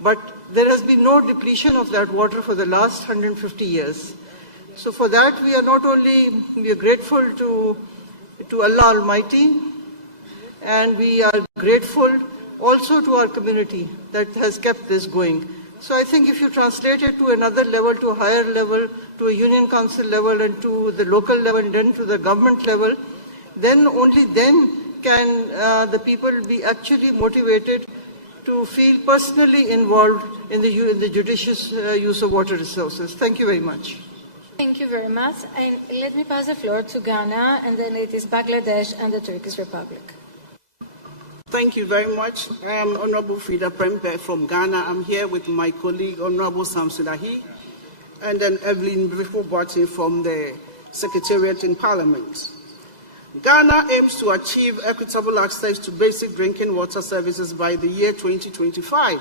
But there has been no depletion of that water for the last 150 years. So for that, we are grateful to Allah Almighty, and we are grateful also to our community that has kept this going. So I think if you translate it to another level, to a higher level, to a union council level, and to the local level, and then to the government level, then only then can the people be actually motivated to feel personally involved in the judicious use of water resources. Thank you very much. Thank you very much. And let me pass the floor to Ghana, and then it is Bangladesh and the Turkish Republic. Thank you very much. I am Honorable Frida Prempe from Ghana. I'm here with my colleague, Honorable Samsulahi, and then Evelyn Bifo-Boatin from the Secretariat in Parliament. Ghana aims to achieve equitable access to basic drinking water services by the year 2025,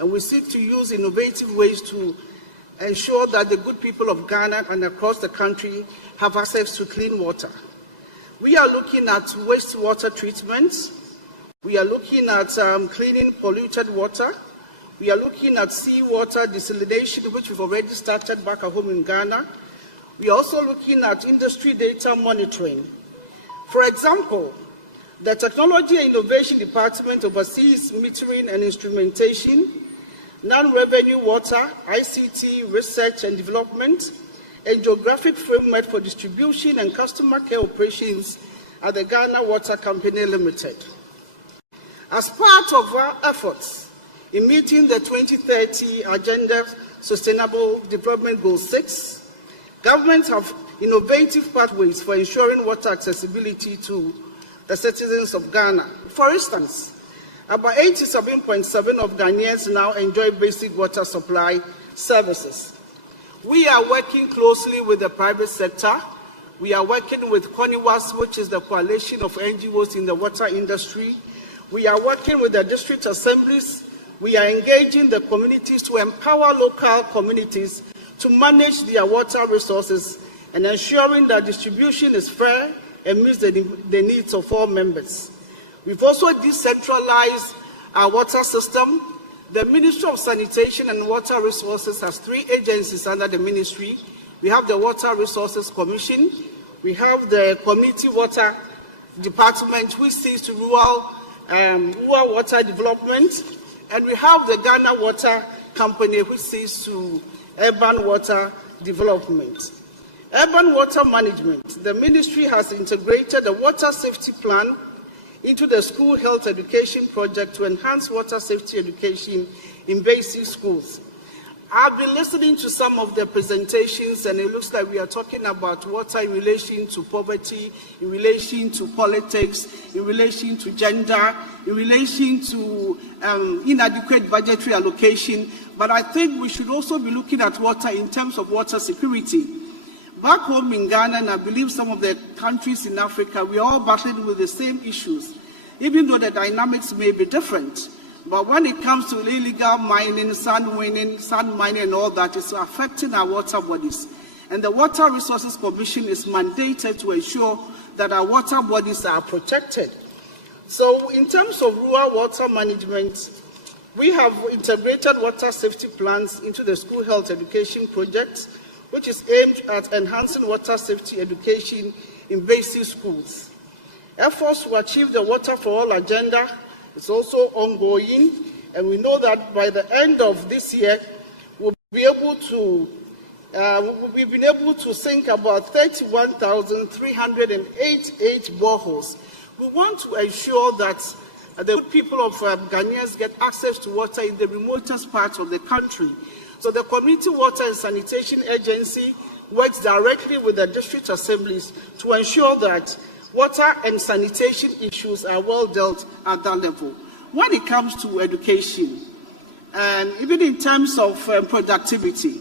and we seek to use innovative ways to ensure that the good people of Ghana and across the country have access to clean water. We are looking at wastewater treatments. We are looking at cleaning polluted water. We are looking at seawater desalination, which we've already started back at home in Ghana. We are also looking at industry data monitoring. For example, the Technology and Innovation Department oversees metering and instrumentation, non-revenue water, ICT, research and development, and geographic framework for distribution and customer care operations at the Ghana Water Company Limited. As part of our efforts in meeting the 2030 Agenda Sustainable Development Goal 6, governments have innovative pathways for ensuring water accessibility to the citizens of Ghana. For instance, about 87.7% of Ghanaians now enjoy basic water supply services. We are working closely with the private sector. We are working with CONIWAS, which is the coalition of NGOs in the water industry. We are working with the district assemblies. We are engaging the communities to empower local communities to manage their water resources and ensuring that distribution is fair and meets the needs of all members. We've also decentralized our water system. The Ministry of Sanitation and Water Resources has 3 agencies under the ministry. We have the Water Resources Commission, we have the Community Water Department, which sees to rural water development, and we have the Ghana Water Company, which sees to urban water development. Urban water management. The ministry has integrated the water safety plan into the school health education project to enhance water safety education in basic schools. I've been listening to some of the presentations, and it looks like we are talking about water in relation to poverty, in relation to politics, in relation to gender, in relation to inadequate budgetary allocation. But I think we should also be looking at water in terms of water security. Back home in Ghana, and I believe some of the countries in Africa, we are all battling with the same issues, even though the dynamics may be different. But when it comes to illegal mining, sand mining, and all that, it's affecting our water bodies. And the Water Resources Commission is mandated to ensure that our water bodies are protected. So in terms of rural water management, we have integrated water safety plans into the school health education project, which is aimed at enhancing water safety education in basic schools. Efforts to achieve the Water for All agenda is also ongoing, and we know that by the end of this year, we've been able to sink about 31,388 boreholes. We want to ensure that the people of Ghanaians get access to water in the remotest parts of the country. So the Community Water and Sanitation Agency works directly with the district assemblies to ensure that water and sanitation issues are well dealt at that level. When it comes to education, and even in terms of productivity,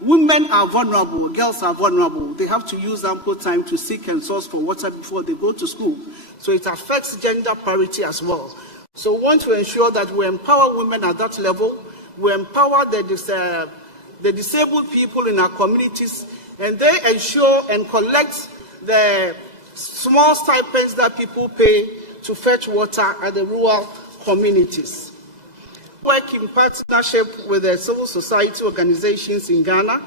women are vulnerable, girls are vulnerable. They have to use ample time to seek and source for water before they go to school. So it affects gender parity as well. So we want to ensure that we empower women at that level. We empower the disabled people in our communities, and they ensure and collect the small stipends that people pay to fetch water at the rural communities. Work in partnership with the civil society organizations in Ghana,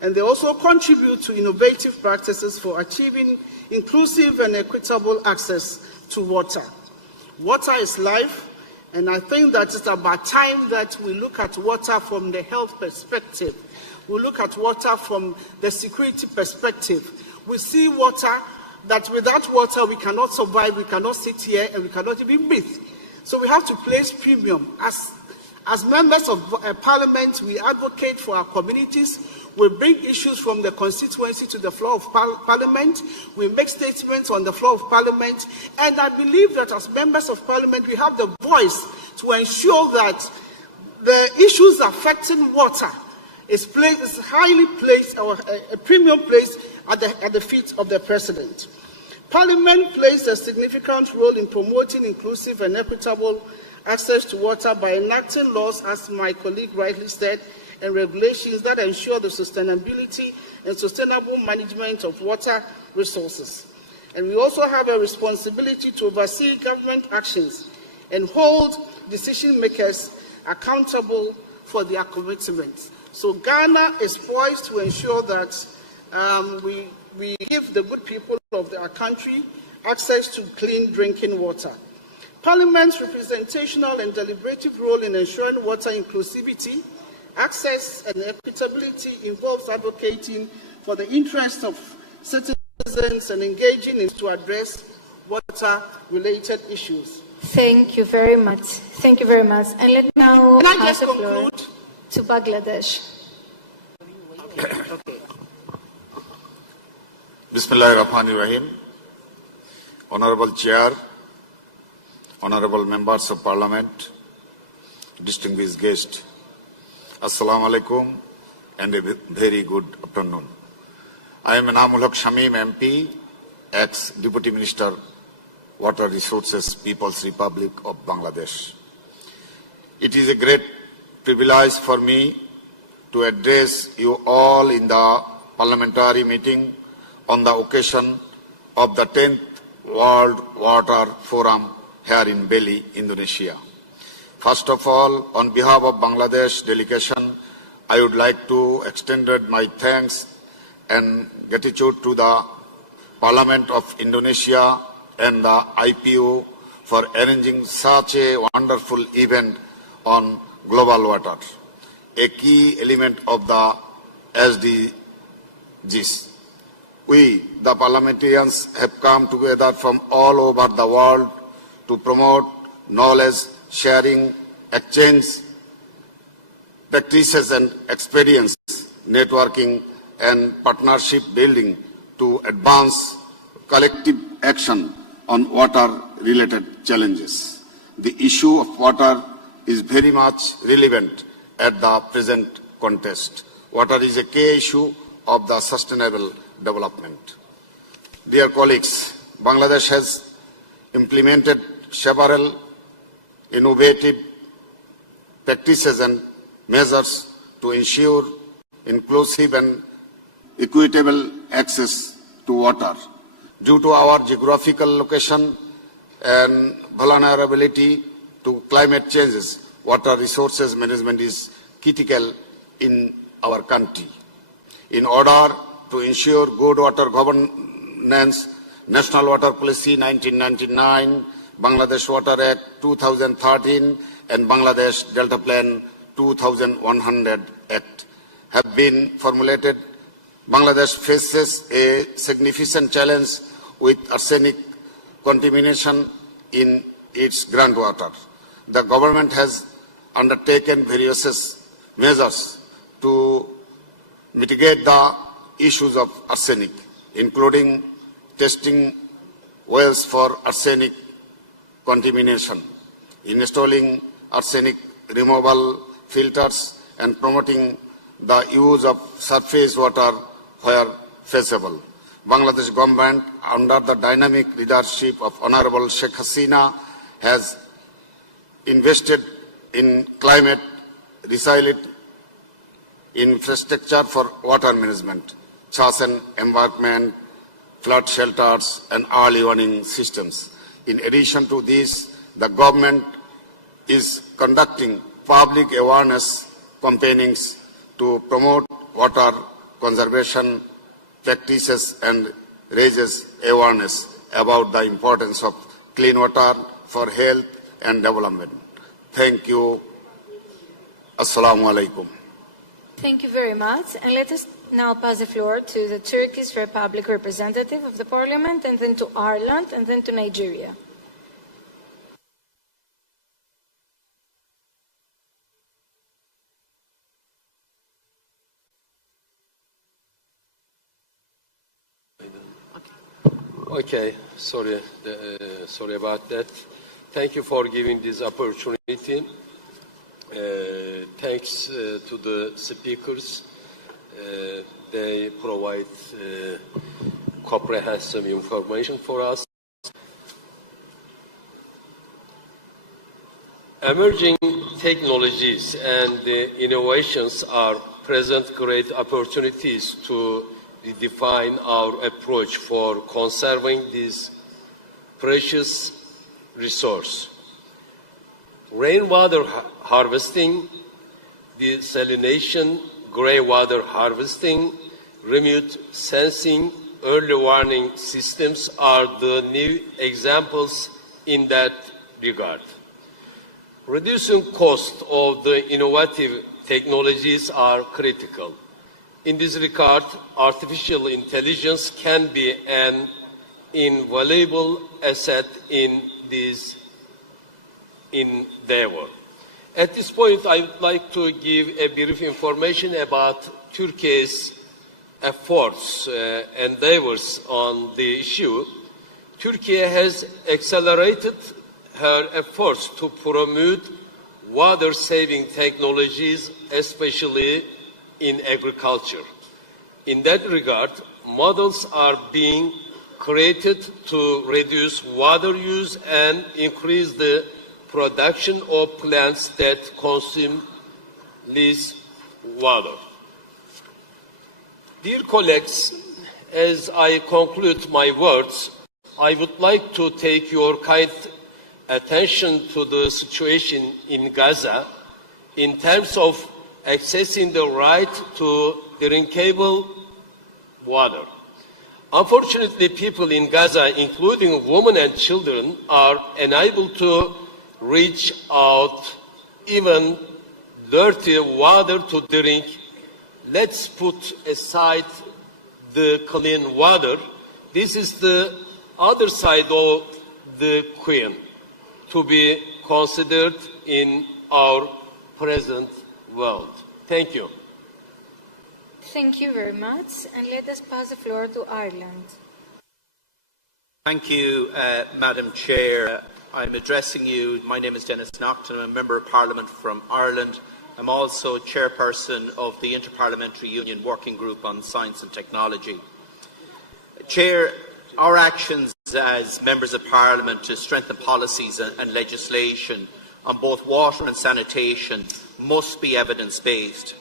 and they also contribute to innovative practices for achieving inclusive and equitable access to water. Water is life, and I think that it's about time that we look at water from the health perspective. We look at water from the security perspective. We see water that without water we cannot survive, we cannot sit here, and we cannot even breathe. So we have to place premium. As members of Parliament, we advocate for our communities. We bring issues from the constituency to the floor of Parliament. We make statements on the floor of Parliament. And I believe that as members of Parliament, we have the voice to ensure that the issues affecting water is highly placed, or a premium placed at the feet of the President. Parliament plays a significant role in promoting inclusive and equitable access to water by enacting laws, as my colleague rightly said, and regulations that ensure the sustainability and sustainable management of water resources. And we also have a responsibility to oversee government actions and hold decision makers accountable for their commitments. So Ghana is poised to ensure that we give the good people of our country access to clean drinking water. Parliament's representational and deliberative role in ensuring water inclusivity, access, and equitability involves advocating for the interests of citizens and engaging in to address water-related issues. Thank you very much. Thank you very much. And let me now pass the floor to Bangladesh. Okay. Bismillahirrahmanirrahim. Honorable Chair, Honorable Members of Parliament, distinguished guests, Assalamu alaikum and a very good afternoon. I am Enamul Haq Shamim MP, ex-Deputy Minister, Water Resources, People's Republic of Bangladesh. It is a great privilege for me to address you all in the parliamentary meeting on the occasion of the 10th World Water Forum here in Bali, Indonesia. First of all, on behalf of Bangladesh delegation, I would like to extend my thanks and gratitude to the Parliament of Indonesia and the IPU for arranging such a wonderful event on global water, a key element of the SDGs. We, the parliamentarians, have come together from all over the world to promote knowledge sharing, exchange, practices and experience, networking and partnership building to advance collective action on water-related challenges. The issue of water is very much relevant at the present context. Water is a key issue of the sustainable development. Dear colleagues, Bangladesh has implemented several innovative practices and measures to ensure inclusive and equitable access to water. Due to our geographical location and vulnerability to climate changes, water resources management is critical in our country. In order to ensure good water governance, National Water Policy 1999, Bangladesh Water Act 2013 and Bangladesh Delta Plan 2100 Act have been formulated. Bangladesh faces a significant challenge with arsenic contamination in its groundwater. The government has undertaken various measures to mitigate the issues of arsenic, including testing wells for arsenic contamination, installing arsenic removal filters, and promoting the use of surface water where feasible. Bangladesh government, under the dynamic leadership of Honorable Sheikh Hasina, has invested in climate resilient infrastructure for water management, such as embankment, flood shelters, and early warning systems. In addition to this, the government is conducting public awareness campaigns to promote water conservation practices and raises awareness about the importance of clean water for health and development. Thank you. Assalamu alaikum. Thank you very much. And let us now pass the floor to the Turkish Republic representative of the Parliament, and then to Ireland, and then to Nigeria. Okay, sorry about that. Thank you for giving this opportunity. Thanks to the speakers. They provide comprehensive information for us. Emerging technologies and innovations are present great opportunities to redefine our approach for conserving this precious resource. Rainwater harvesting, desalination, grey water harvesting, remote sensing, early warning systems are the new examples in that regard. Reducing cost of the innovative technologies are critical. In this regard, artificial intelligence can be an invaluable asset in this endeavor. At this point, I would like to give a brief information about Turkey's efforts, endeavors on the issue. Turkey has accelerated her efforts to promote water-saving technologies, especially in agriculture. In that regard, models are being created to reduce water use and increase the production of plants that consume less water. Dear colleagues, as I conclude my words, I would like to take your kind attention to the situation in Gaza in terms of accessing the right to drinkable water. Unfortunately, people in Gaza, including women and children, are unable to reach out even dirty water to drink. Let's put aside the clean water. This is the other side of the coin to be considered in our present world. Thank you. Thank you very much, and let us pass the floor to Ireland. Thank you, Madam Chair. I'm addressing you. My name is Dennis Naughton. I'm a Member of Parliament from Ireland. I'm also Chairperson of the Inter-Parliamentary Union Working Group on Science and Technology. Chair, our actions as Members of Parliament to strengthen policies and legislation on both water and sanitation must be evidence-based.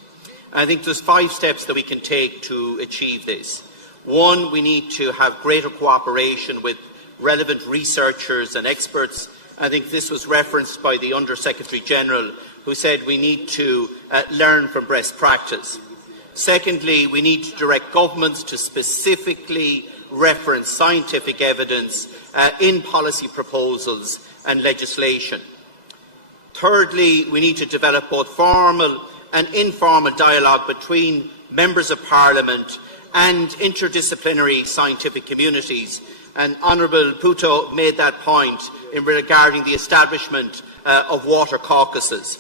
I think there's 5 steps that we can take to achieve this. 1, we need to have greater cooperation with relevant researchers and experts. I think this was referenced by the Under-Secretary General, who said we need to learn from best practice. Secondly, we need to direct governments to specifically reference scientific evidence in policy proposals and legislation. Thirdly, we need to develop both formal and informal dialogue between Members of Parliament and interdisciplinary scientific communities. And Honourable Puto made that point in regarding the establishment of water caucuses.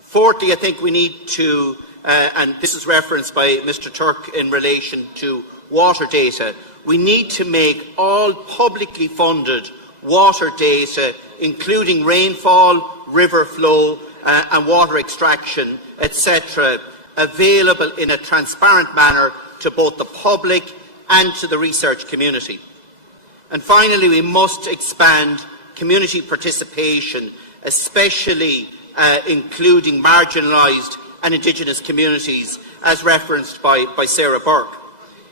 Fourthly, I think we need to, and this is referenced by Mr Turk in relation to water data, we need to make all publicly funded water data, including rainfall, river flow and water extraction, etc., available in a transparent manner to both the public and to the research community. And finally, we must expand community participation, especially including marginalised and Indigenous communities, as referenced by Sarah Burke.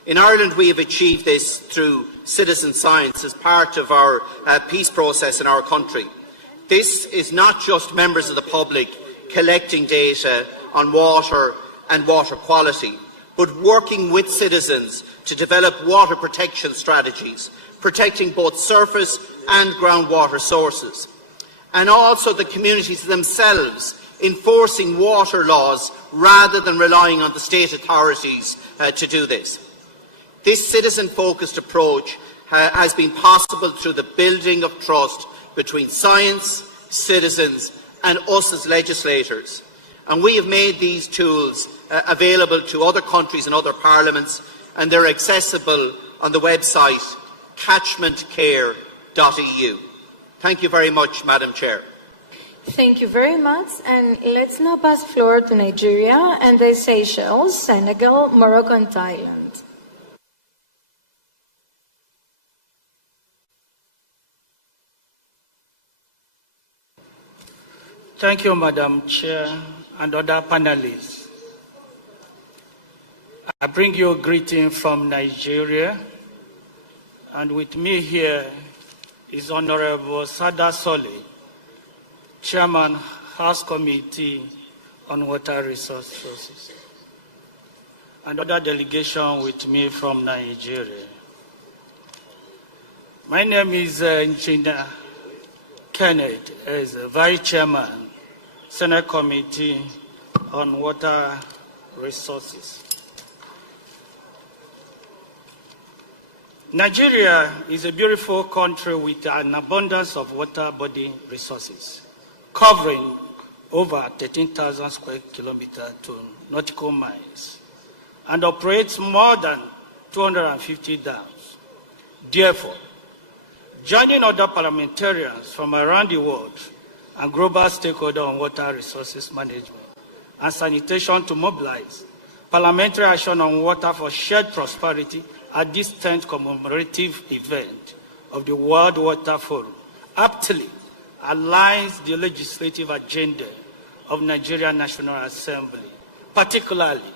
In Ireland, we have achieved this through citizen science as part of our peace process in our country. This is not just members of the public collecting data on water and water quality, but working with citizens to develop water protection strategies, protecting both surface and groundwater sources, and also the communities themselves enforcing water laws rather than relying on the state authorities to do this. This citizen-focused approach has been possible through the building of trust between science, citizens and us as legislators. And we have made these tools available to other countries and other parliaments, and they're accessible on the website catchmentcare.eu. Thank you very much, Madam Chair. Thank you very much, and let's now pass the floor to Nigeria and the Seychelles, Senegal, Morocco and Thailand. Thank you, Madam Chair and other panelists. I bring you a greeting from Nigeria, and with me here is Honorable Sada Soleh, Chairman, House Committee on Water Resources, and other delegation with me from Nigeria. My name is Engineer Kenneth, as Vice Chairman, Senate Committee on Water Resources. Nigeria is a beautiful country with an abundance of water body resources, covering over 13,000 square kilometers to nautical miles, and operates more than 250 dams. Therefore, joining other parliamentarians from around the world and global stakeholders on water resources management and sanitation to mobilize parliamentary action on water for shared prosperity at this 10th commemorative event of the World Water Forum aptly aligns the legislative agenda of Nigeria National Assembly, particularly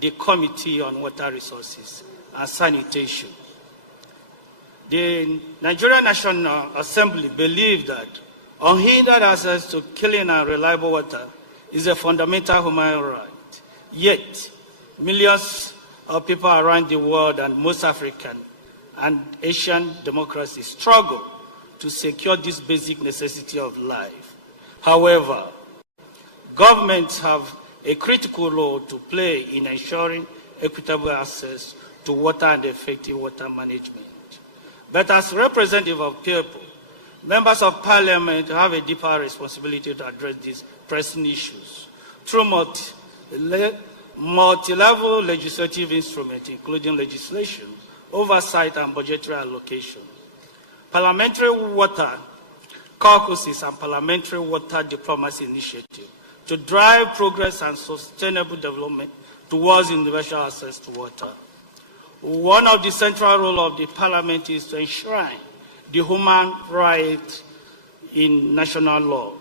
the Committee on Water Resources and sanitation. The Nigerian National Assembly believes that unhindered access to clean and reliable water is a fundamental human right. Yet, millions of people around the world and most African and Asian democracies struggle to secure this basic necessity of life. However, governments have a critical role to play in ensuring equitable access to water and effective water management. But as representatives of people, members of Parliament have a deeper responsibility to address these pressing issues through multi-level legislative instruments, including legislation, oversight, and budgetary allocation. Parliamentary water caucuses and parliamentary water diplomacy initiative to drive progress and sustainable development towards universal access to water. One of the central roles of the Parliament is to enshrine the human right in national law.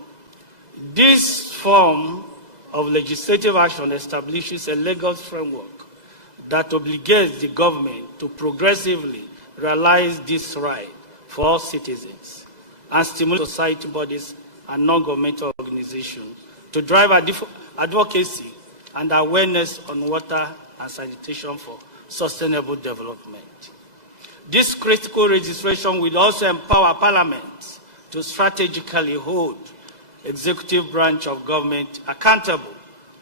This form of legislative action establishes a legal framework that obligates the government to progressively realize this right for all citizens and stimulate society bodies and non-governmental organizations to drive advocacy and awareness on water and sanitation for sustainable development. This critical registration will also empower parliaments to strategically hold executive branch of government accountable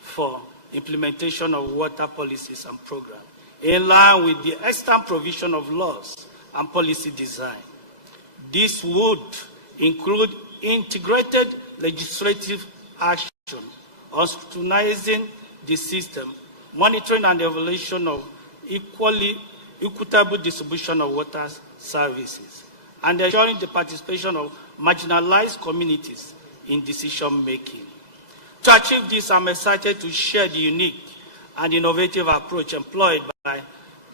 for implementation of water policies and programs in line with the extant provision of laws and policy design. This would include integrated legislative action on scrutinizing the system, monitoring and evaluation of equitable distribution of water services, and ensuring the participation of marginalized communities in decision-making. To achieve this, I'm excited to share the unique and innovative approach employed by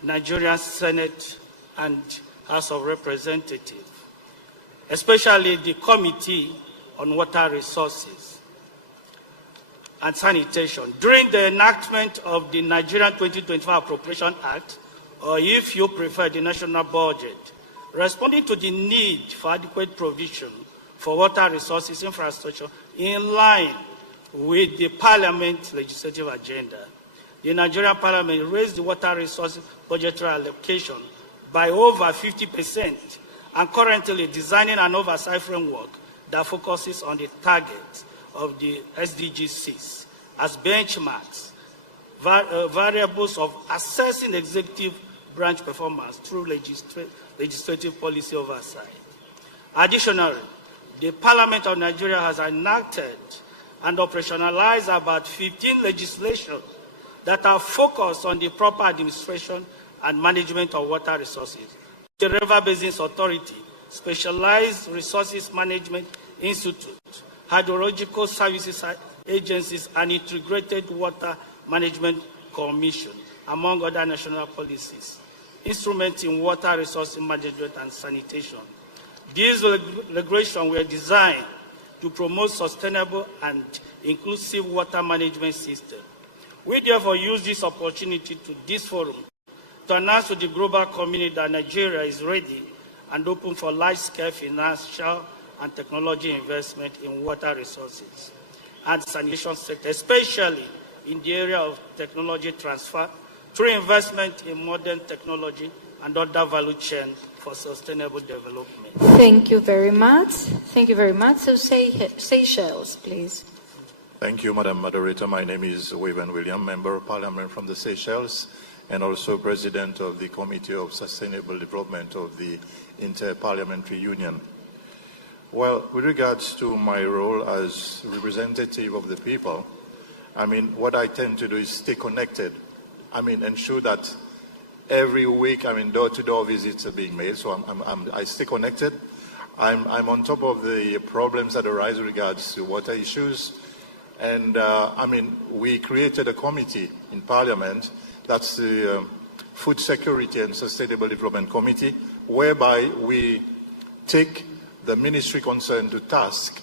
Nigerian Senate and House of Representatives, especially the Committee on Water Resources and Sanitation. During the enactment of the Nigerian 2025 Appropriation Act, or if you prefer, the national budget, responding to the need for adequate provision for water resources infrastructure in line with the Parliament legislative agenda, the Nigerian Parliament raised the water resources budgetary allocation by over 50% and currently designing an oversight framework that focuses on the targets of the SDG 6 as benchmarks, variables of assessing executive branch performance through legislative policy oversight. Additionally, the Parliament of Nigeria has enacted and operationalized about 15 legislations that are focused on the proper administration and management of water resources. The River Basins Authority, Specialized Resources Management Institute, Hydrological Services Agencies, and Integrated Water Management Commission, among other national policies, instruments in water resource management and sanitation. These regulations were designed to promote sustainable and inclusive water management system. We therefore use this opportunity to this forum to announce to the global community that Nigeria is ready and open for large-scale financial and technology investment in water resources and sanitation sector, especially in the area of technology transfer through investment in modern technology and other value chain for sustainable development. Thank you very much. Thank you very much. So Seychelles, please. Thank you, Madam Moderator. My name is Waven William, Member of Parliament from the Seychelles, and also President of the Committee of Sustainable Development of the Inter-Parliamentary Union. Well, with regards to my role as representative of the people, what I tend to do is stay connected. Ensure that every week, door-to-door visits are being made, so I stay connected. I'm on top of the problems that arise with regards to water issues. And, we created a committee in Parliament, that's the Food Security and Sustainable Development Committee, whereby we take the ministry concerned to task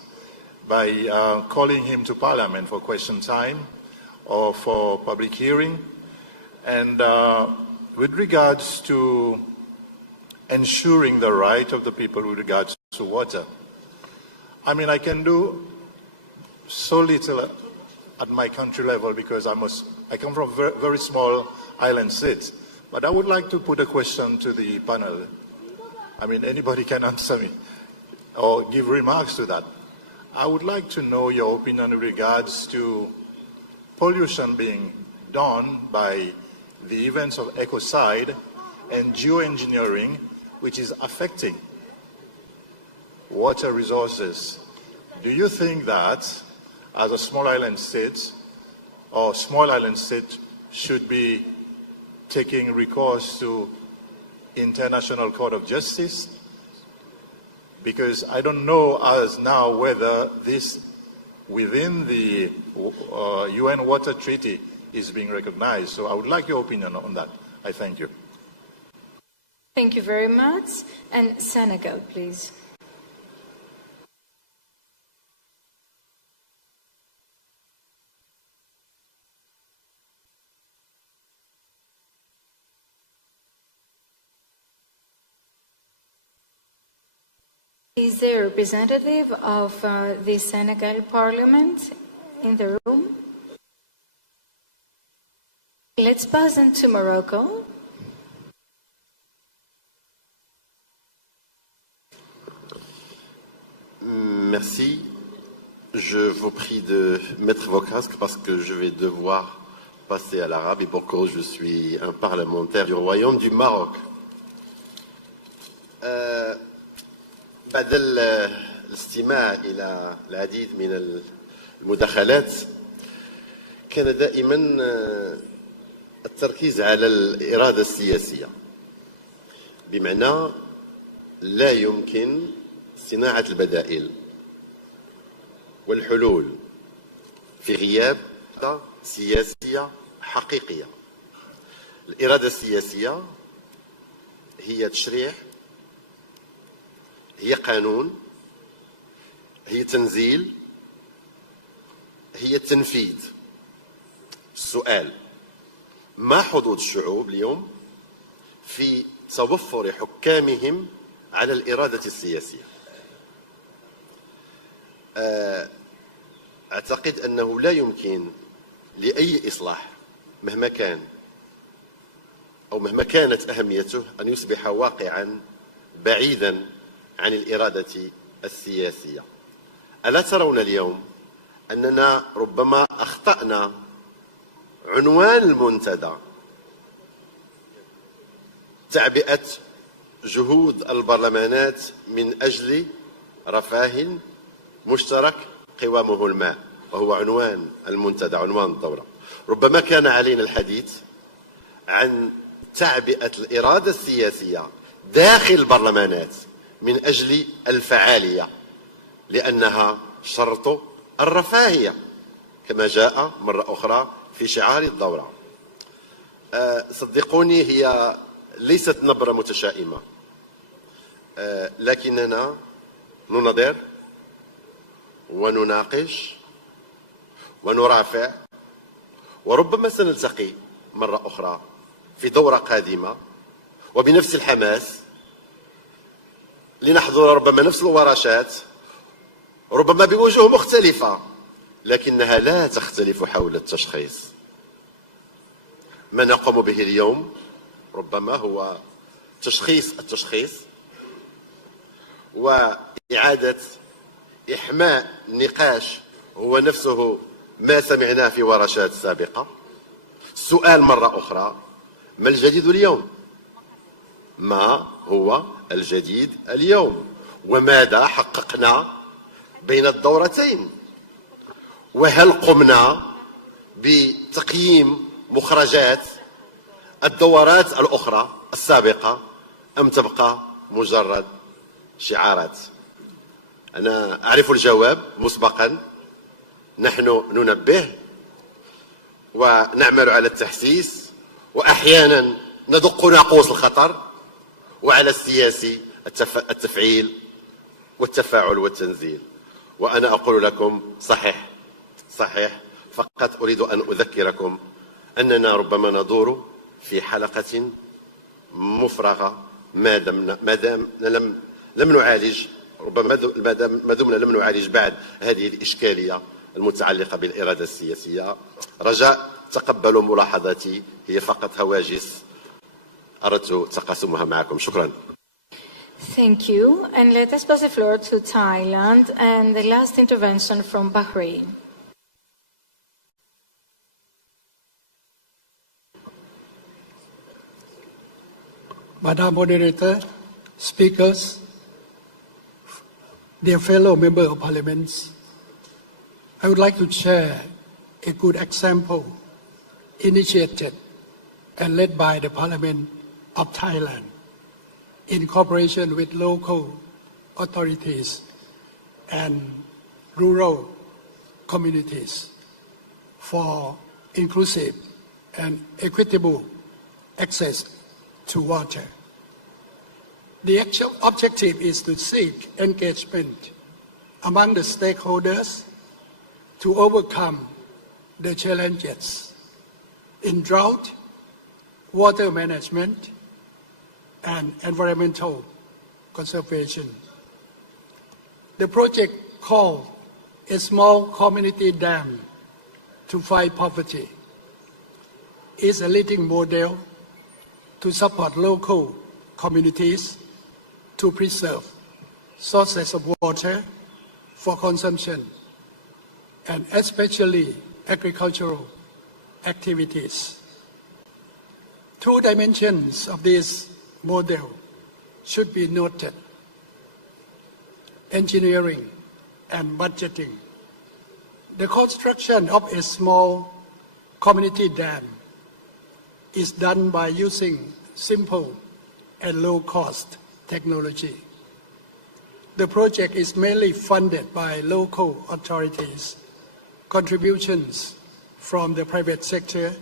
by calling him to Parliament for question time or for public hearing. And with regards to ensuring the right of the people with regards to water. I mean, I can do so little at my country level because I come from a very small island state. But I would like to put a question to the panel. I mean, anybody can answer me or give remarks to that. I would like to know your opinion in regards to pollution being done by the events of ecocide and geoengineering, which is affecting water resources. Do you think that as a small island state should be taking recourse to International Court of Justice? Because I don't know as now whether this within the UN Water Treaty is being recognized. So I would like your opinion on that. I thank you. Thank you very much. And Senegal, please. Is there a representative of the Senegal Parliament in the room? Let's pass on to Morocco. Merci. Je vous prie de mettre vos casques parce que je vais devoir passer à l'arabe et pour cause je suis un parlementaire du Royaume du Maroc. بعد الاستماع إلى العديد من المداخلات كان دائما التركيز على الإرادة السياسية، بمعنى لا يمكن صناعة البدائل والحلول في غياب إرادة سياسية حقيقية. الإرادة السياسية هي تشريع، هي قانون، هي تنزيل، هي التنفيذ. السؤال: ما حظوظ الشعوب اليوم في توفر حكامهم على الإرادة السياسية؟ أعتقد أنه لا يمكن لأي إصلاح مهما كان أو مهما كانت أهميته أن يصبح واقعا بعيدا عن الإرادة السياسية. ألا ترون اليوم أننا ربما أخطأنا عنوان المنتدى تعبئة جهود البرلمانات من أجل رفاه مشترك قوامه الماء، وهو عنوان المنتدى، عنوان الدورة. ربما كان علينا الحديث عن تعبئة الإرادة السياسية داخل البرلمانات من أجل الفعالية، لأنها شرط الرفاهية كما جاء مرة أخرى في شعار الدورة. صدقوني هي ليست نبرة متشائمة، لكننا نناظر ونناقش ونرافع، وربما سنلتقي مرة أخرى في دورة قادمة وبنفس الحماس لنحضر ربما نفس الورشات، ربما بوجوه مختلفة، لكنها لا تختلف حول التشخيص. ما نقوم به اليوم ربما هو التشخيص وإعادة إحماء النقاش هو نفسه ما سمعناه في ورشات سابقة. السؤال مرة أخرى: ما الجديد اليوم؟ ما هو الجديد اليوم؟ وماذا حققنا بين الدورتين؟ وهل قمنا بتقييم مخرجات الدورات الأخرى السابقة أم تبقى مجرد شعارات؟ أنا أعرف الجواب مسبقا. نحن ننبه ونعمل على التحسيس، وأحيانا ندق ناقوس الخطر، وعلى السياسي التفعيل والتفاعل والتنزيل. وأنا أقول لكم صحيح، فقط أريد أن أذكركم أننا ربما ندور في حلقة مفرغة ما دام لم نعالج، ربما ما دمنا لم نعالج بعد هذه الإشكالية المتعلقة بالإرادة السياسية. رجاء تقبلوا ملاحظاتي، هي فقط هواجس أردت تقاسمها معكم. شكرا. Thank you. And let us pass the floor to Thailand and the last intervention from Bahrain. Madam Moderator, speakers, dear fellow Member of Parliament, I would like to share a good example initiated and led by the Parliament of Thailand in cooperation with local authorities and rural communities for inclusive and equitable access to water. The actual objective is to seek engagement among the stakeholders to overcome the challenges in drought, water management, and environmental conservation. The project called A Small Community Dam to Fight Poverty is a leading model to support local communities to preserve sources of water for consumption and especially agricultural activities. Two dimensions of this model should be noted: engineering and budgeting. The construction of a small community dam is done by using simple and low-cost technology. The project is mainly funded by local authorities, contributions from the private sector,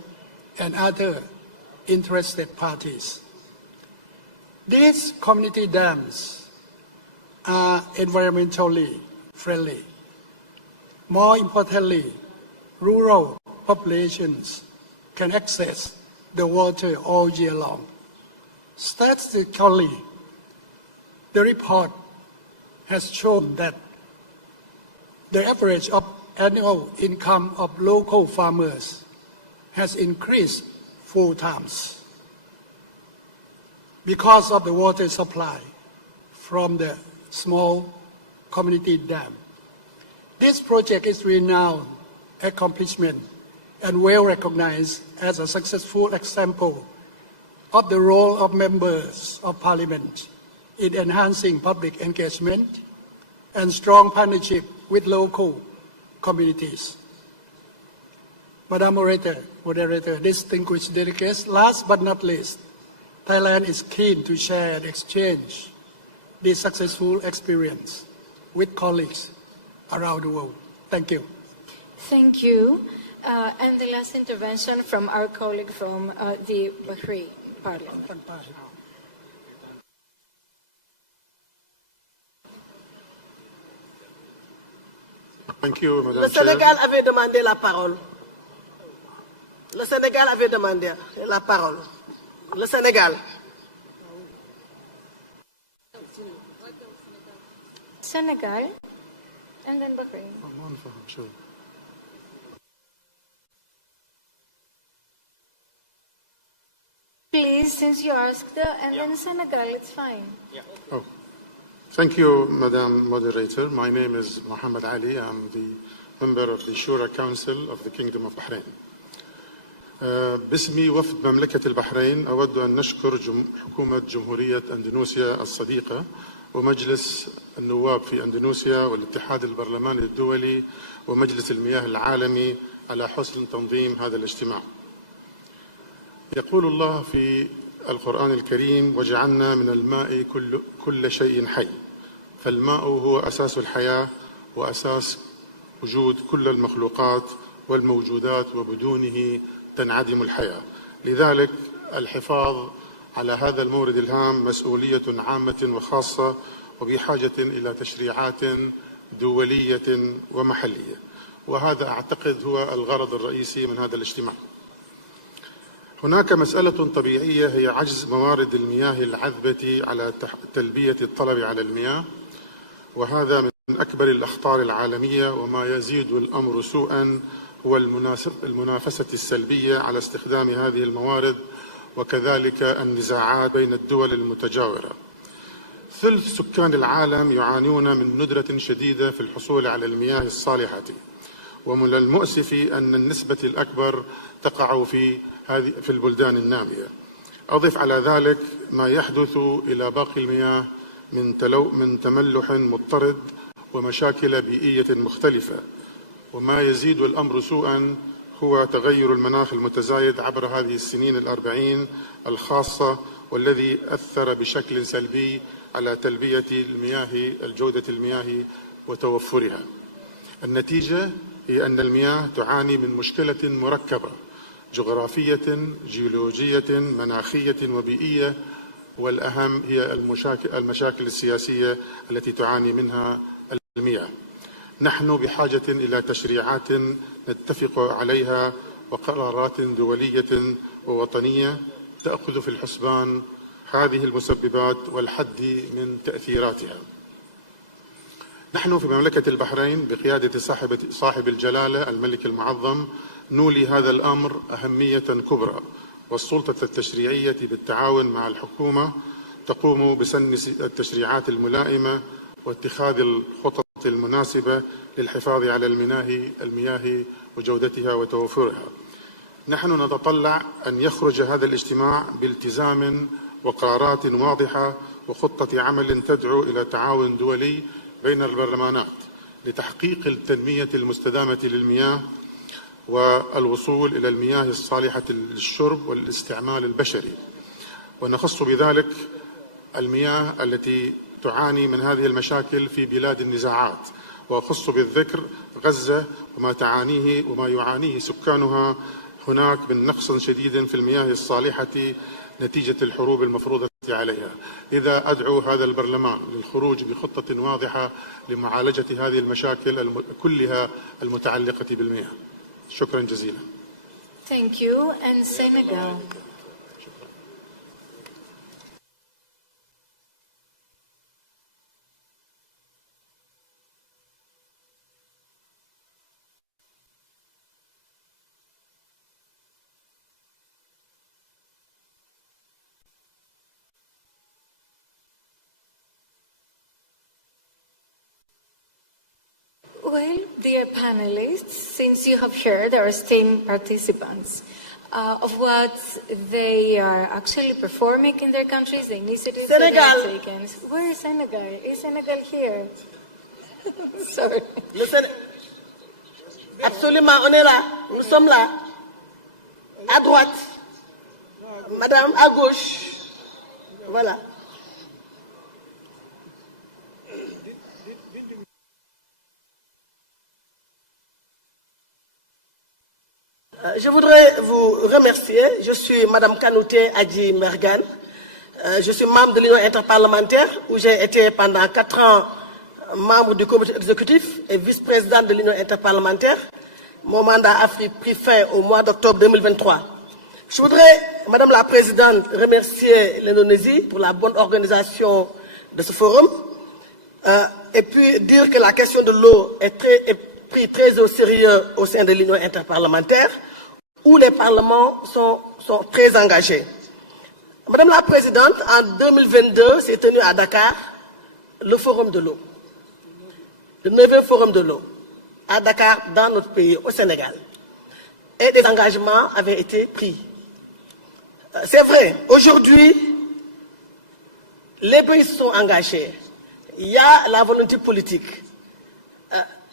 and other interested parties. These community dams are environmentally friendly. More importantly, rural populations can access the water all year long. Statistically, the report has shown that the average of annual income of local farmers has increased 4 times because of the water supply from the small community dam. This project is renowned accomplishment and well recognized as a successful example of the role of members of parliament in enhancing public engagement and strong partnership with local communities. Madam Moderator, distinguished delegates, last but not least, Thailand is keen to share and exchange this successful experience with colleagues around the world. Thank you. Thank you. And the last intervention from our colleague from the Bahrain Parliament. Thank you, Madam Le Chair. Sénégal avait demandé la parole. Le Sénégal avait demandé la parole. Le Sénégal. Senegal and then Bahrain. Please, since you asked, and then Senegal, it's fine. Oh. Thank you, Madam Moderator. My name is Mohammed Ali. I'm the member of the Shura Council of the Kingdom of Bahrain. باسمي وفد مملكة البحرين أود أن نشكر حكومة جمهورية أندونيسيا الصديقة ومجلس النواب في أندونيسيا والاتحاد البرلماني الدولي ومجلس المياه العالمي على حسن تنظيم هذا الاجتماع. يقول الله في القرآن الكريم: وجعلنا من الماء كل شيء حي. فالماء هو أساس الحياة وأساس وجود كل المخلوقات والموجودات، وبدونه تنعدم الحياة. لذلك الحفاظ على هذا المورد الهام مسؤولية عامة وخاصة، وبحاجة إلى تشريعات دولية ومحلية، وهذا أعتقد هو الغرض الرئيسي من هذا الاجتماع. هناك مسألة طبيعية هي عجز موارد المياه العذبة على تلبية الطلب على المياه، وهذا من أكبر الأخطار العالمية، وما يزيد الأمر سوءا هو المنافسة السلبية على استخدام هذه الموارد، وكذلك النزاعات بين الدول المتجاورة. ثلث سكان العالم يعانون من ندرة شديدة في الحصول على المياه الصالحة، ومن المؤسف أن النسبة الأكبر تقع في البلدان النامية. أضف على ذلك ما يحدث إلى باقي المياه من تملح مضطرد ومشاكل بيئية مختلفة، وما يزيد الأمر سوءا هو تغير المناخ المتزايد عبر هذه السنين ال40 الخاصة، والذي أثر بشكل سلبي على تلبية جودة المياه وتوفرها. النتيجة هي أن المياه تعاني من مشكلة مركبة جغرافية، جيولوجية، مناخية وبيئية، والأهم هي المشاكل السياسية التي تعاني منها المياه. نحن بحاجة إلى تشريعات نتفق عليها وقرارات دولية ووطنية تأخذ في الحسبان هذه المسببات والحد من تأثيراتها. نحن في مملكة البحرين بقيادة صاحب الجلالة الملك المعظم نولي هذا الأمر أهمية كبرى، والسلطة التشريعية بالتعاون مع الحكومة تقوم بسن التشريعات الملائمة واتخاذ الخطط المناسبة للحفاظ على المياه وجودتها وتوفرها. نحن نتطلع أن يخرج هذا الاجتماع بالتزام وقرارات واضحة وخطة عمل تدعو إلى تعاون دولي بين البرلمانات لتحقيق التنمية المستدامة للمياه والوصول إلى المياه الصالحة للشرب والاستعمال البشري، ونخص بذلك المياه التي تعاني من هذه المشاكل في بلاد النزاعات، وأخص بالذكر غزة وما يعانيه سكانها هناك من نقص شديد في المياه الصالحة نتيجة الحروب المفروضة عليها. إذا أدعو هذا البرلمان للخروج بخطة واضحة لمعالجة هذه المشاكل كلها المتعلقة بالمياه. شكرا جزيلا. Thank you. And Senegal. Well, dear panelists, since you have heard our esteemed participants of what they are actually performing in their countries, the initiatives that they have taken. Where is Senegal? Is Senegal here? Sorry. Absolument, on est là. Nous sommes là. À droite. Madame, à gauche. Voilà. Je voudrais vous remercier. Je suis Madame Kanouté Adji Mergan. Je suis membre de l'Union interparlementaire où j'ai été pendant 4 ans membre du comité exécutif et vice-présidente de l'Union interparlementaire. Mon mandat a pris fin au mois d'octobre 2023. Je voudrais, Madame la Présidente, remercier l'Indonésie pour la bonne organisation de ce forum et puis dire que la question de l'eau est prise très au sérieux au sein de l'Union interparlementaire où les parlements sont très engagés. Madame la Présidente, en 2022, s'est tenu à Dakar le Forum de l'eau, le 9e Forum de l'eau, à Dakar, dans notre pays, au Sénégal. Et des engagements avaient été pris. C'est vrai, aujourd'hui, les pays se sont engagés. Il y a la volonté politique.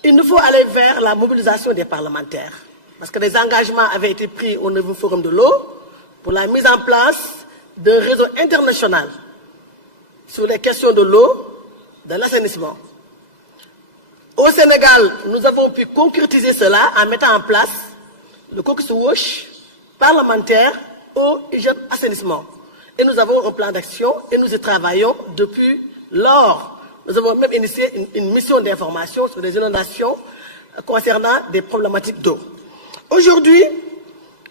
Il nous faut aller vers la mobilisation des parlementaires. Parce que des engagements avaient été pris au 9e Forum de l'eau pour la mise en place d'un réseau international sur les questions de l'eau, de l'assainissement. Au Sénégal, nous avons pu concrétiser cela en mettant en place le caucus WASH parlementaire eau, hygiène, assainissement. Et nous avons un plan d'action et nous y travaillons depuis lors. Nous avons même initié une mission d'information sur les inondations concernant des problématiques d'eau. Aujourd'hui,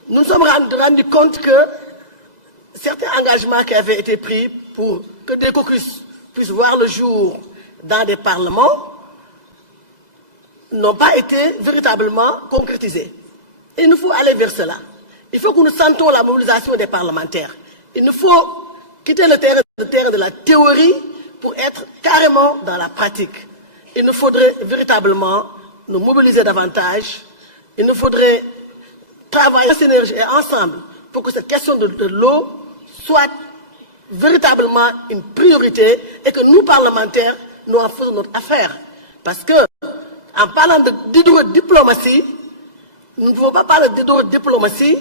nous nous sommes rendus compte que certains engagements qui avaient été pris pour que des caucus puissent voir le jour dans des parlements n'ont pas été véritablement concrétisés. Et il nous faut aller vers cela. Il faut que nous sentons la mobilisation des parlementaires. Il nous faut quitter le terrain de la théorie pour être carrément dans la pratique. Il nous faudrait véritablement nous mobiliser davantage. Il nous faudrait travailler en synergie et ensemble pour que cette question de l'eau soit véritablement une priorité et que nous, parlementaires, nous en faisons notre affaire. Parce que, en parlant d'hydrodiplomatie, nous ne pouvons pas parler d'hydrodiplomatie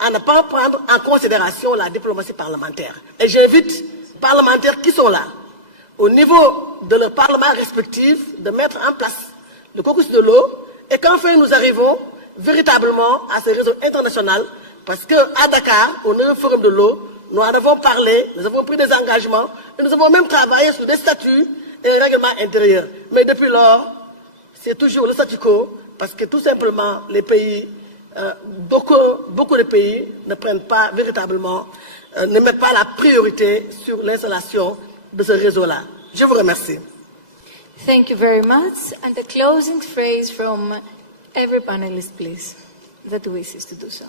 en ne pas prendre en considération la diplomatie parlementaire. Et j'invite les parlementaires qui sont là, au niveau de leurs parlements respectifs, de mettre en place le caucus de l'eau et qu'enfin nous arrivons véritablement à ce réseau international parce qu'à Dakar, au 9e forum de l'eau, nous en avons parlé, nous avons pris des engagements et nous avons même travaillé sur des statuts et des règlements intérieurs. Mais depuis lors, c'est toujours le statu quo parce que tout simplement les pays, beaucoup de pays ne prennent pas véritablement, ne mettent pas la priorité sur l'installation de ce réseau-là. Je vous remercie. Thank you very much. And the closing phrase from every panelist, please, that wishes to do so.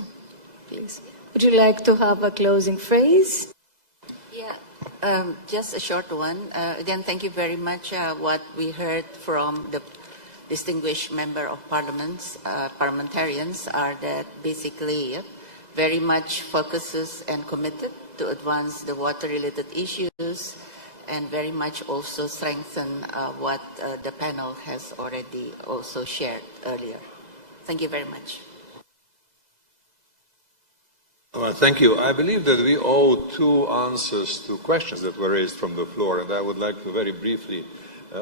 Please. Would you like to have a closing phrase? Yeah, just a short one. Again, thank you very much. What we heard from the distinguished member of parliamentarians are that basically very much focuses and committed to advance the water-related issues and very much also strengthen what the panel has already also shared earlier. Thank you very much. Well, thank you. I believe that we owe two answers to questions that were raised from the floor, and I would like to very briefly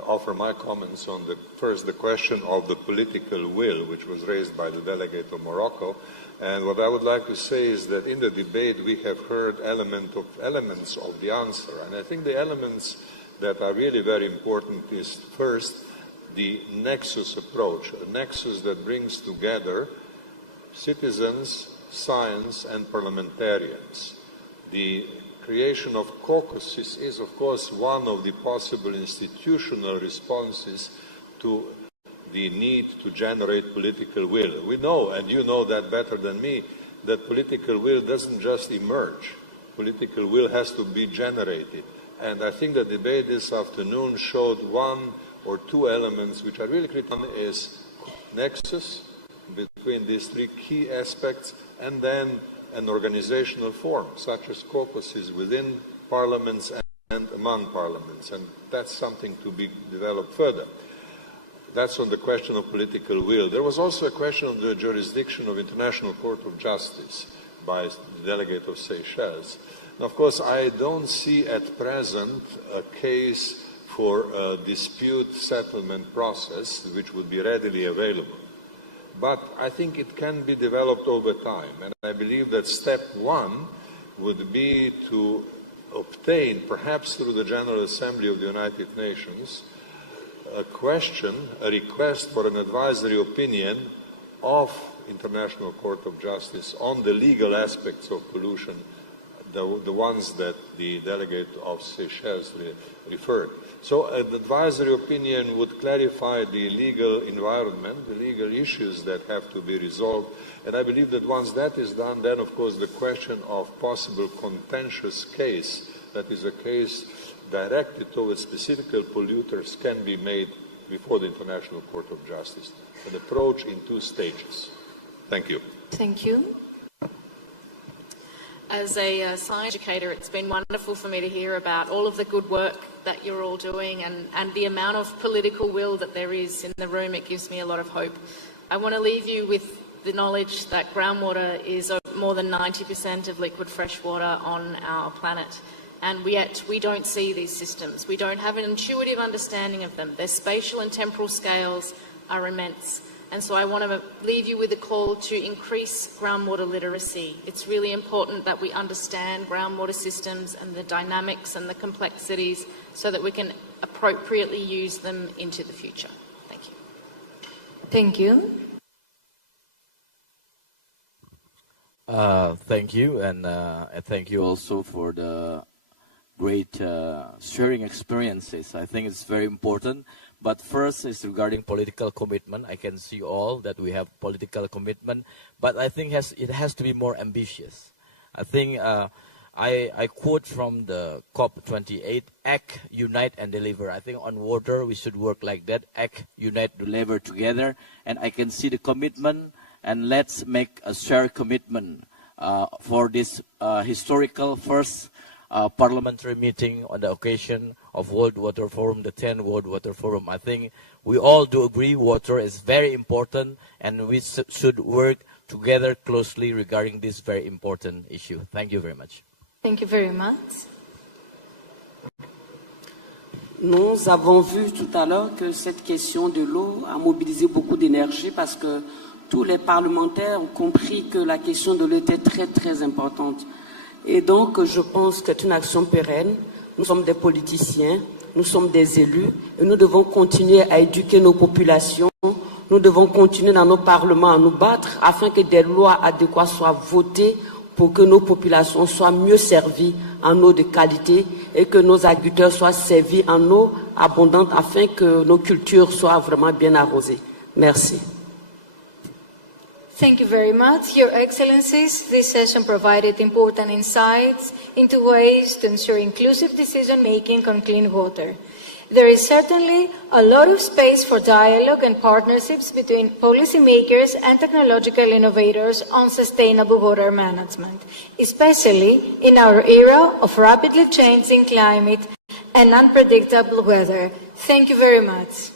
offer my comments on the question of the political will, which was raised by the delegate of Morocco. And what I would like to say is that in the debate we have heard elements of the answer. And I think the elements that are really very important is first the nexus approach, a nexus that brings together citizens, science and parliamentarians. The creation of caucuses is of course one of the possible institutional responses to the need to generate political will. We know, and you know that better than me, that political will doesn't just emerge. Political will has to be generated. And I think the debate this afternoon showed one or two elements which are really critical. One is nexus between these three key aspects, and then an organizational form, such as caucuses within parliaments and among parliaments. And that's something to be developed further. That's on the question of political will. There was also a question of the jurisdiction of International Court of Justice by the delegate of Seychelles. Now, of course, I don't see at present a case for a dispute settlement process which would be readily available. But I think it can be developed over time. And I believe that step one would be to obtain, perhaps through the General Assembly of the United Nations, a request for an advisory opinion of International Court of Justice on the legal aspects of pollution, the ones that the delegate of Seychelles referred. So an advisory opinion would clarify the legal environment, the legal issues that have to be resolved. And I believe that once that is done, then of course the question of possible contentious case, that is a case directed towards specific polluters, can be made before the International Court of Justice. An approach in two stages. Thank you. Thank you. As a science educator, it's been wonderful for me to hear about all of the good work that you're all doing and the amount of political will that there is in the room. It gives me a lot of hope. I want to leave you with the knowledge that groundwater is more than 90% of liquid fresh water on our planet. And yet we don't see these systems. We don't have an intuitive understanding of them. Their spatial and temporal scales are immense. And so I want to leave you with a call to increase groundwater literacy. It's really important that we understand groundwater systems and the dynamics and the complexities so that we can appropriately use them into the future. Thank you. Thank you. Thank you, and thank you also for the great sharing experiences. I think it's very important. But first is regarding political commitment. I can see all that we have political commitment, but I think it has to be more ambitious. I think I quote from the COP28, act, unite, and deliver. I think on water, we should work like that, act, unite, deliver together. And I can see the commitment, and let's make a shared commitment for this historical first parliamentary meeting on the occasion of World Water Forum, the 10th World Water Forum. I think we all do agree water is very important, and we should work together closely regarding this very important issue. Thank you very much. Thank you very much. Nous avons vu tout à l'heure que cette question de l'eau a mobilisé beaucoup d'énergie parce que tous les parlementaires ont compris que la question de l'eau était très très importante. Et donc je pense que c'est une action pérenne. Nous sommes des politiciens, nous sommes des élus et nous devons continuer à éduquer nos populations. Nous devons continuer dans nos parlements à nous battre afin que des lois adéquates soient votées pour que nos populations soient mieux servies en eau de qualité et que nos agriculteurs soient servis en eau abondante afin que nos cultures soient vraiment bien arrosées. Merci. Thank you very much, Your Excellencies. This session provided important insights into ways to ensure inclusive decision-making on clean water. There is certainly a lot of space for dialogue and partnerships between policymakers and technological innovators on sustainable water management, especially in our era of rapidly changing climate and unpredictable weather. Thank you very much.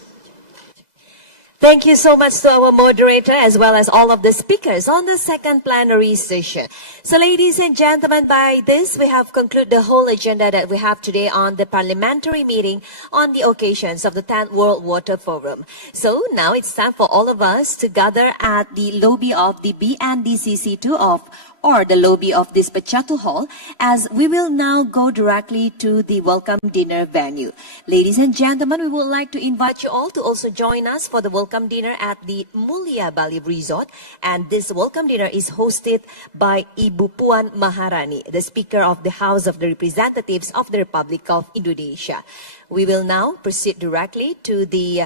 Thank you so much to our moderator as well as all of the speakers on the second plenary session. So ladies and gentlemen, by this we have concluded the whole agenda that we have today on the parliamentary meeting on the occasions of the 10th World Water Forum. So now it's time for all of us to gather at the lobby of the BNDCC2 or the lobby of this Pachatu Hall, as we will now go directly to the welcome dinner venue. Ladies and gentlemen, we would like to invite you all to also join us for the welcome dinner at the Mulia Bali Resort. And this welcome dinner is hosted by Ibu Puan Maharani, the Speaker of the House of the Representatives of the Republic of Indonesia. We will now proceed directly to the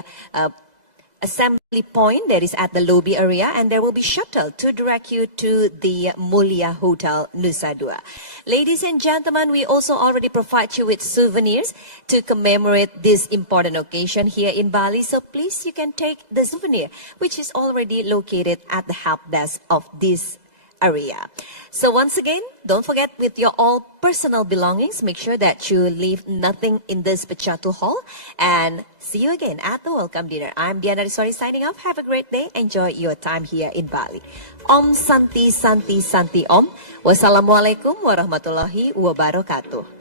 assembly point that is at the lobby area, and there will be shuttle to direct you to the Mulia Hotel Nusa Dua. Ladies and gentlemen, we also already provide you with souvenirs to commemorate this important occasion here in Bali. So please, you can take the souvenir, which is already located at the help desk of this area. So once again, don't forget with your all personal belongings, make sure that you leave nothing in this Pachatu Hall, and see you again at the welcome dinner. I'm Diana Riswari signing off. Have a great day. Enjoy your time here in Bali. Om Santi Santi Santi Om. Wassalamualaikum warahmatullahi wabarakatuh.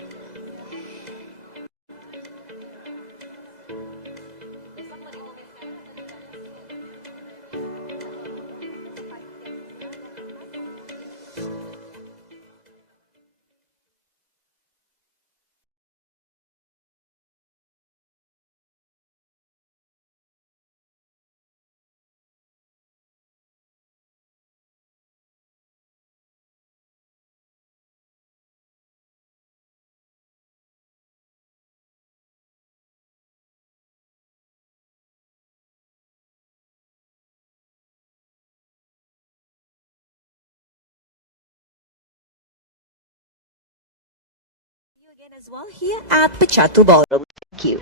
Again as well here at Pachatu Ball. Thank you.